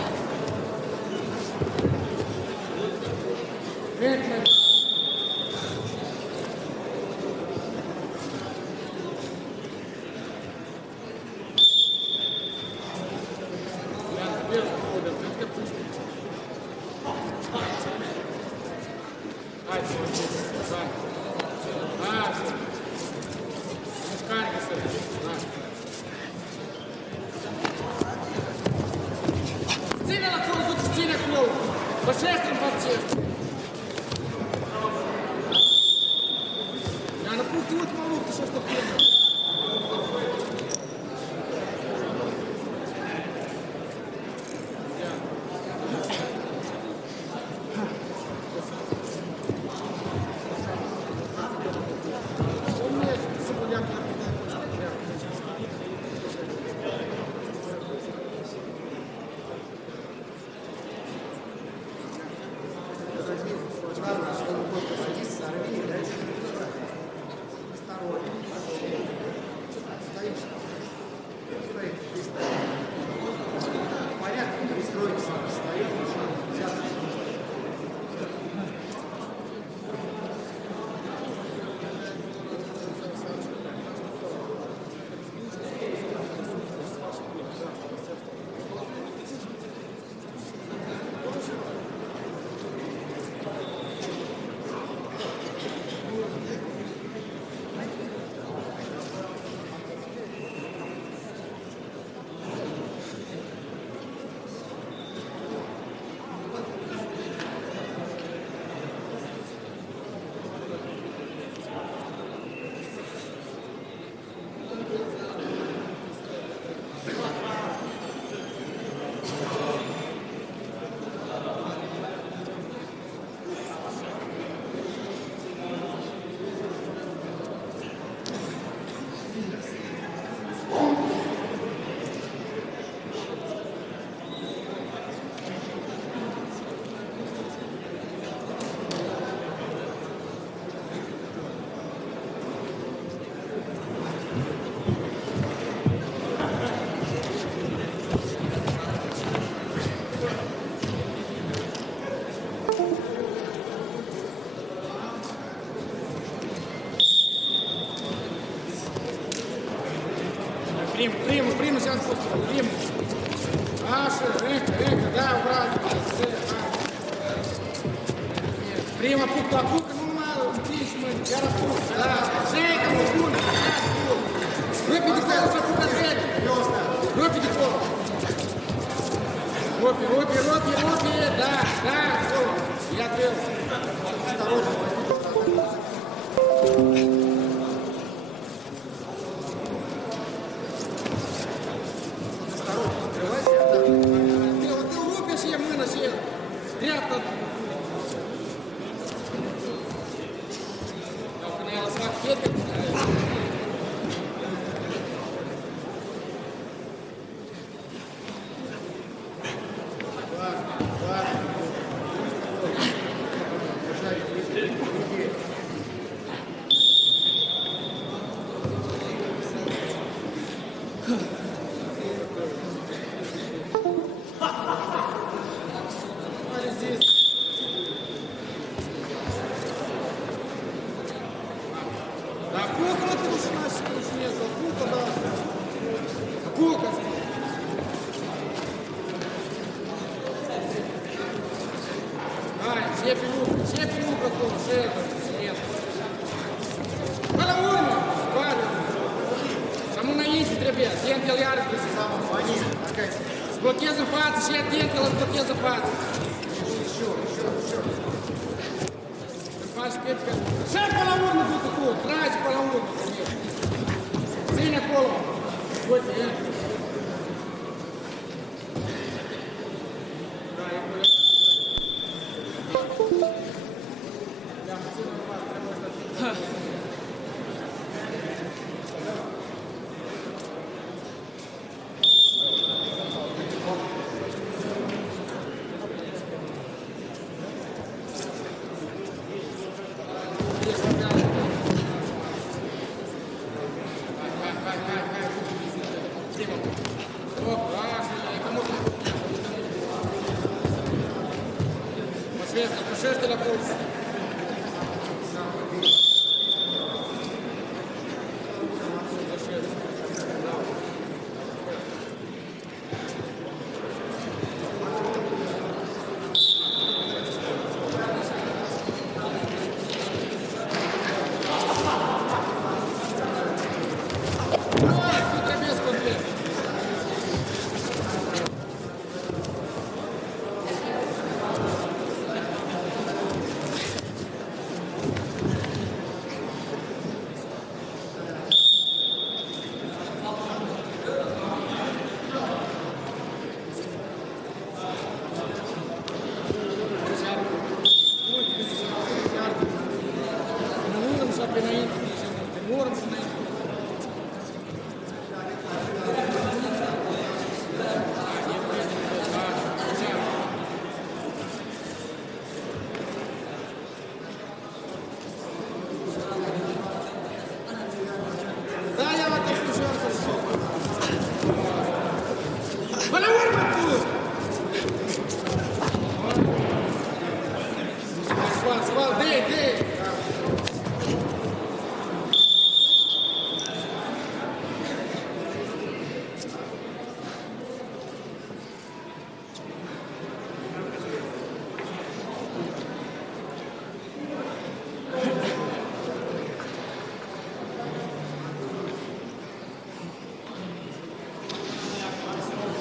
Прямо сейчас просто. Прямо. Да, обратно. Прямо пука, ну мало, здесь мы, я расту. Да, шейка, мускуль, выпейте кол, уже покажите. Выпейте кол. Ропи, да, все. Я отвел. Осторожно. Блокез în față și atent la blochez în față. Îmi faci pepcă. Și pe la urmă, du-te tu, tragi pe la urmă. Ține acolo. Uite, ia. Пошерти на пульс.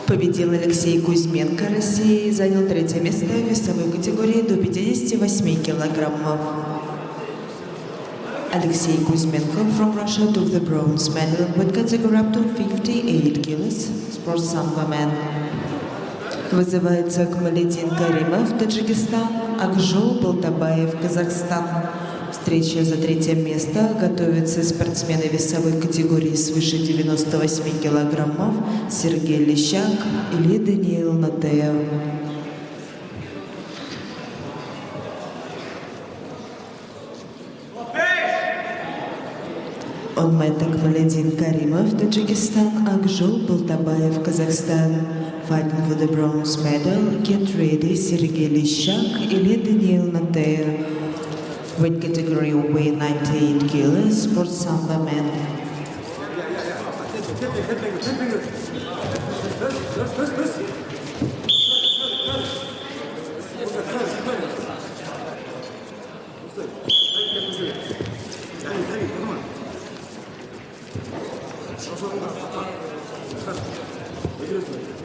Победил Алексей Кузьменко, России, занял третье место в весовой категории до 58 килограммов. Алексей Кузьменко from Russia took the bronze medal with category up to 58 kilos, sport sambo man. Вызывается Акмалетдин Каримов, Таджикистан, Акжол Балтабаев, Казахстан. Встреча за третье место. Готовятся спортсмены весовой категории свыше 98 килограммов Сергей Лещак или Даниил Натеев. Он met Акмалетдин Каримов, Tajikistan, Akjol Baltabayev, Kazakhstan. Fighting for the bronze medal. Get ready, Sergei Lishak или Даниил Натеев. Weight category weigh 98 kilos, sport sambo man. Thank you.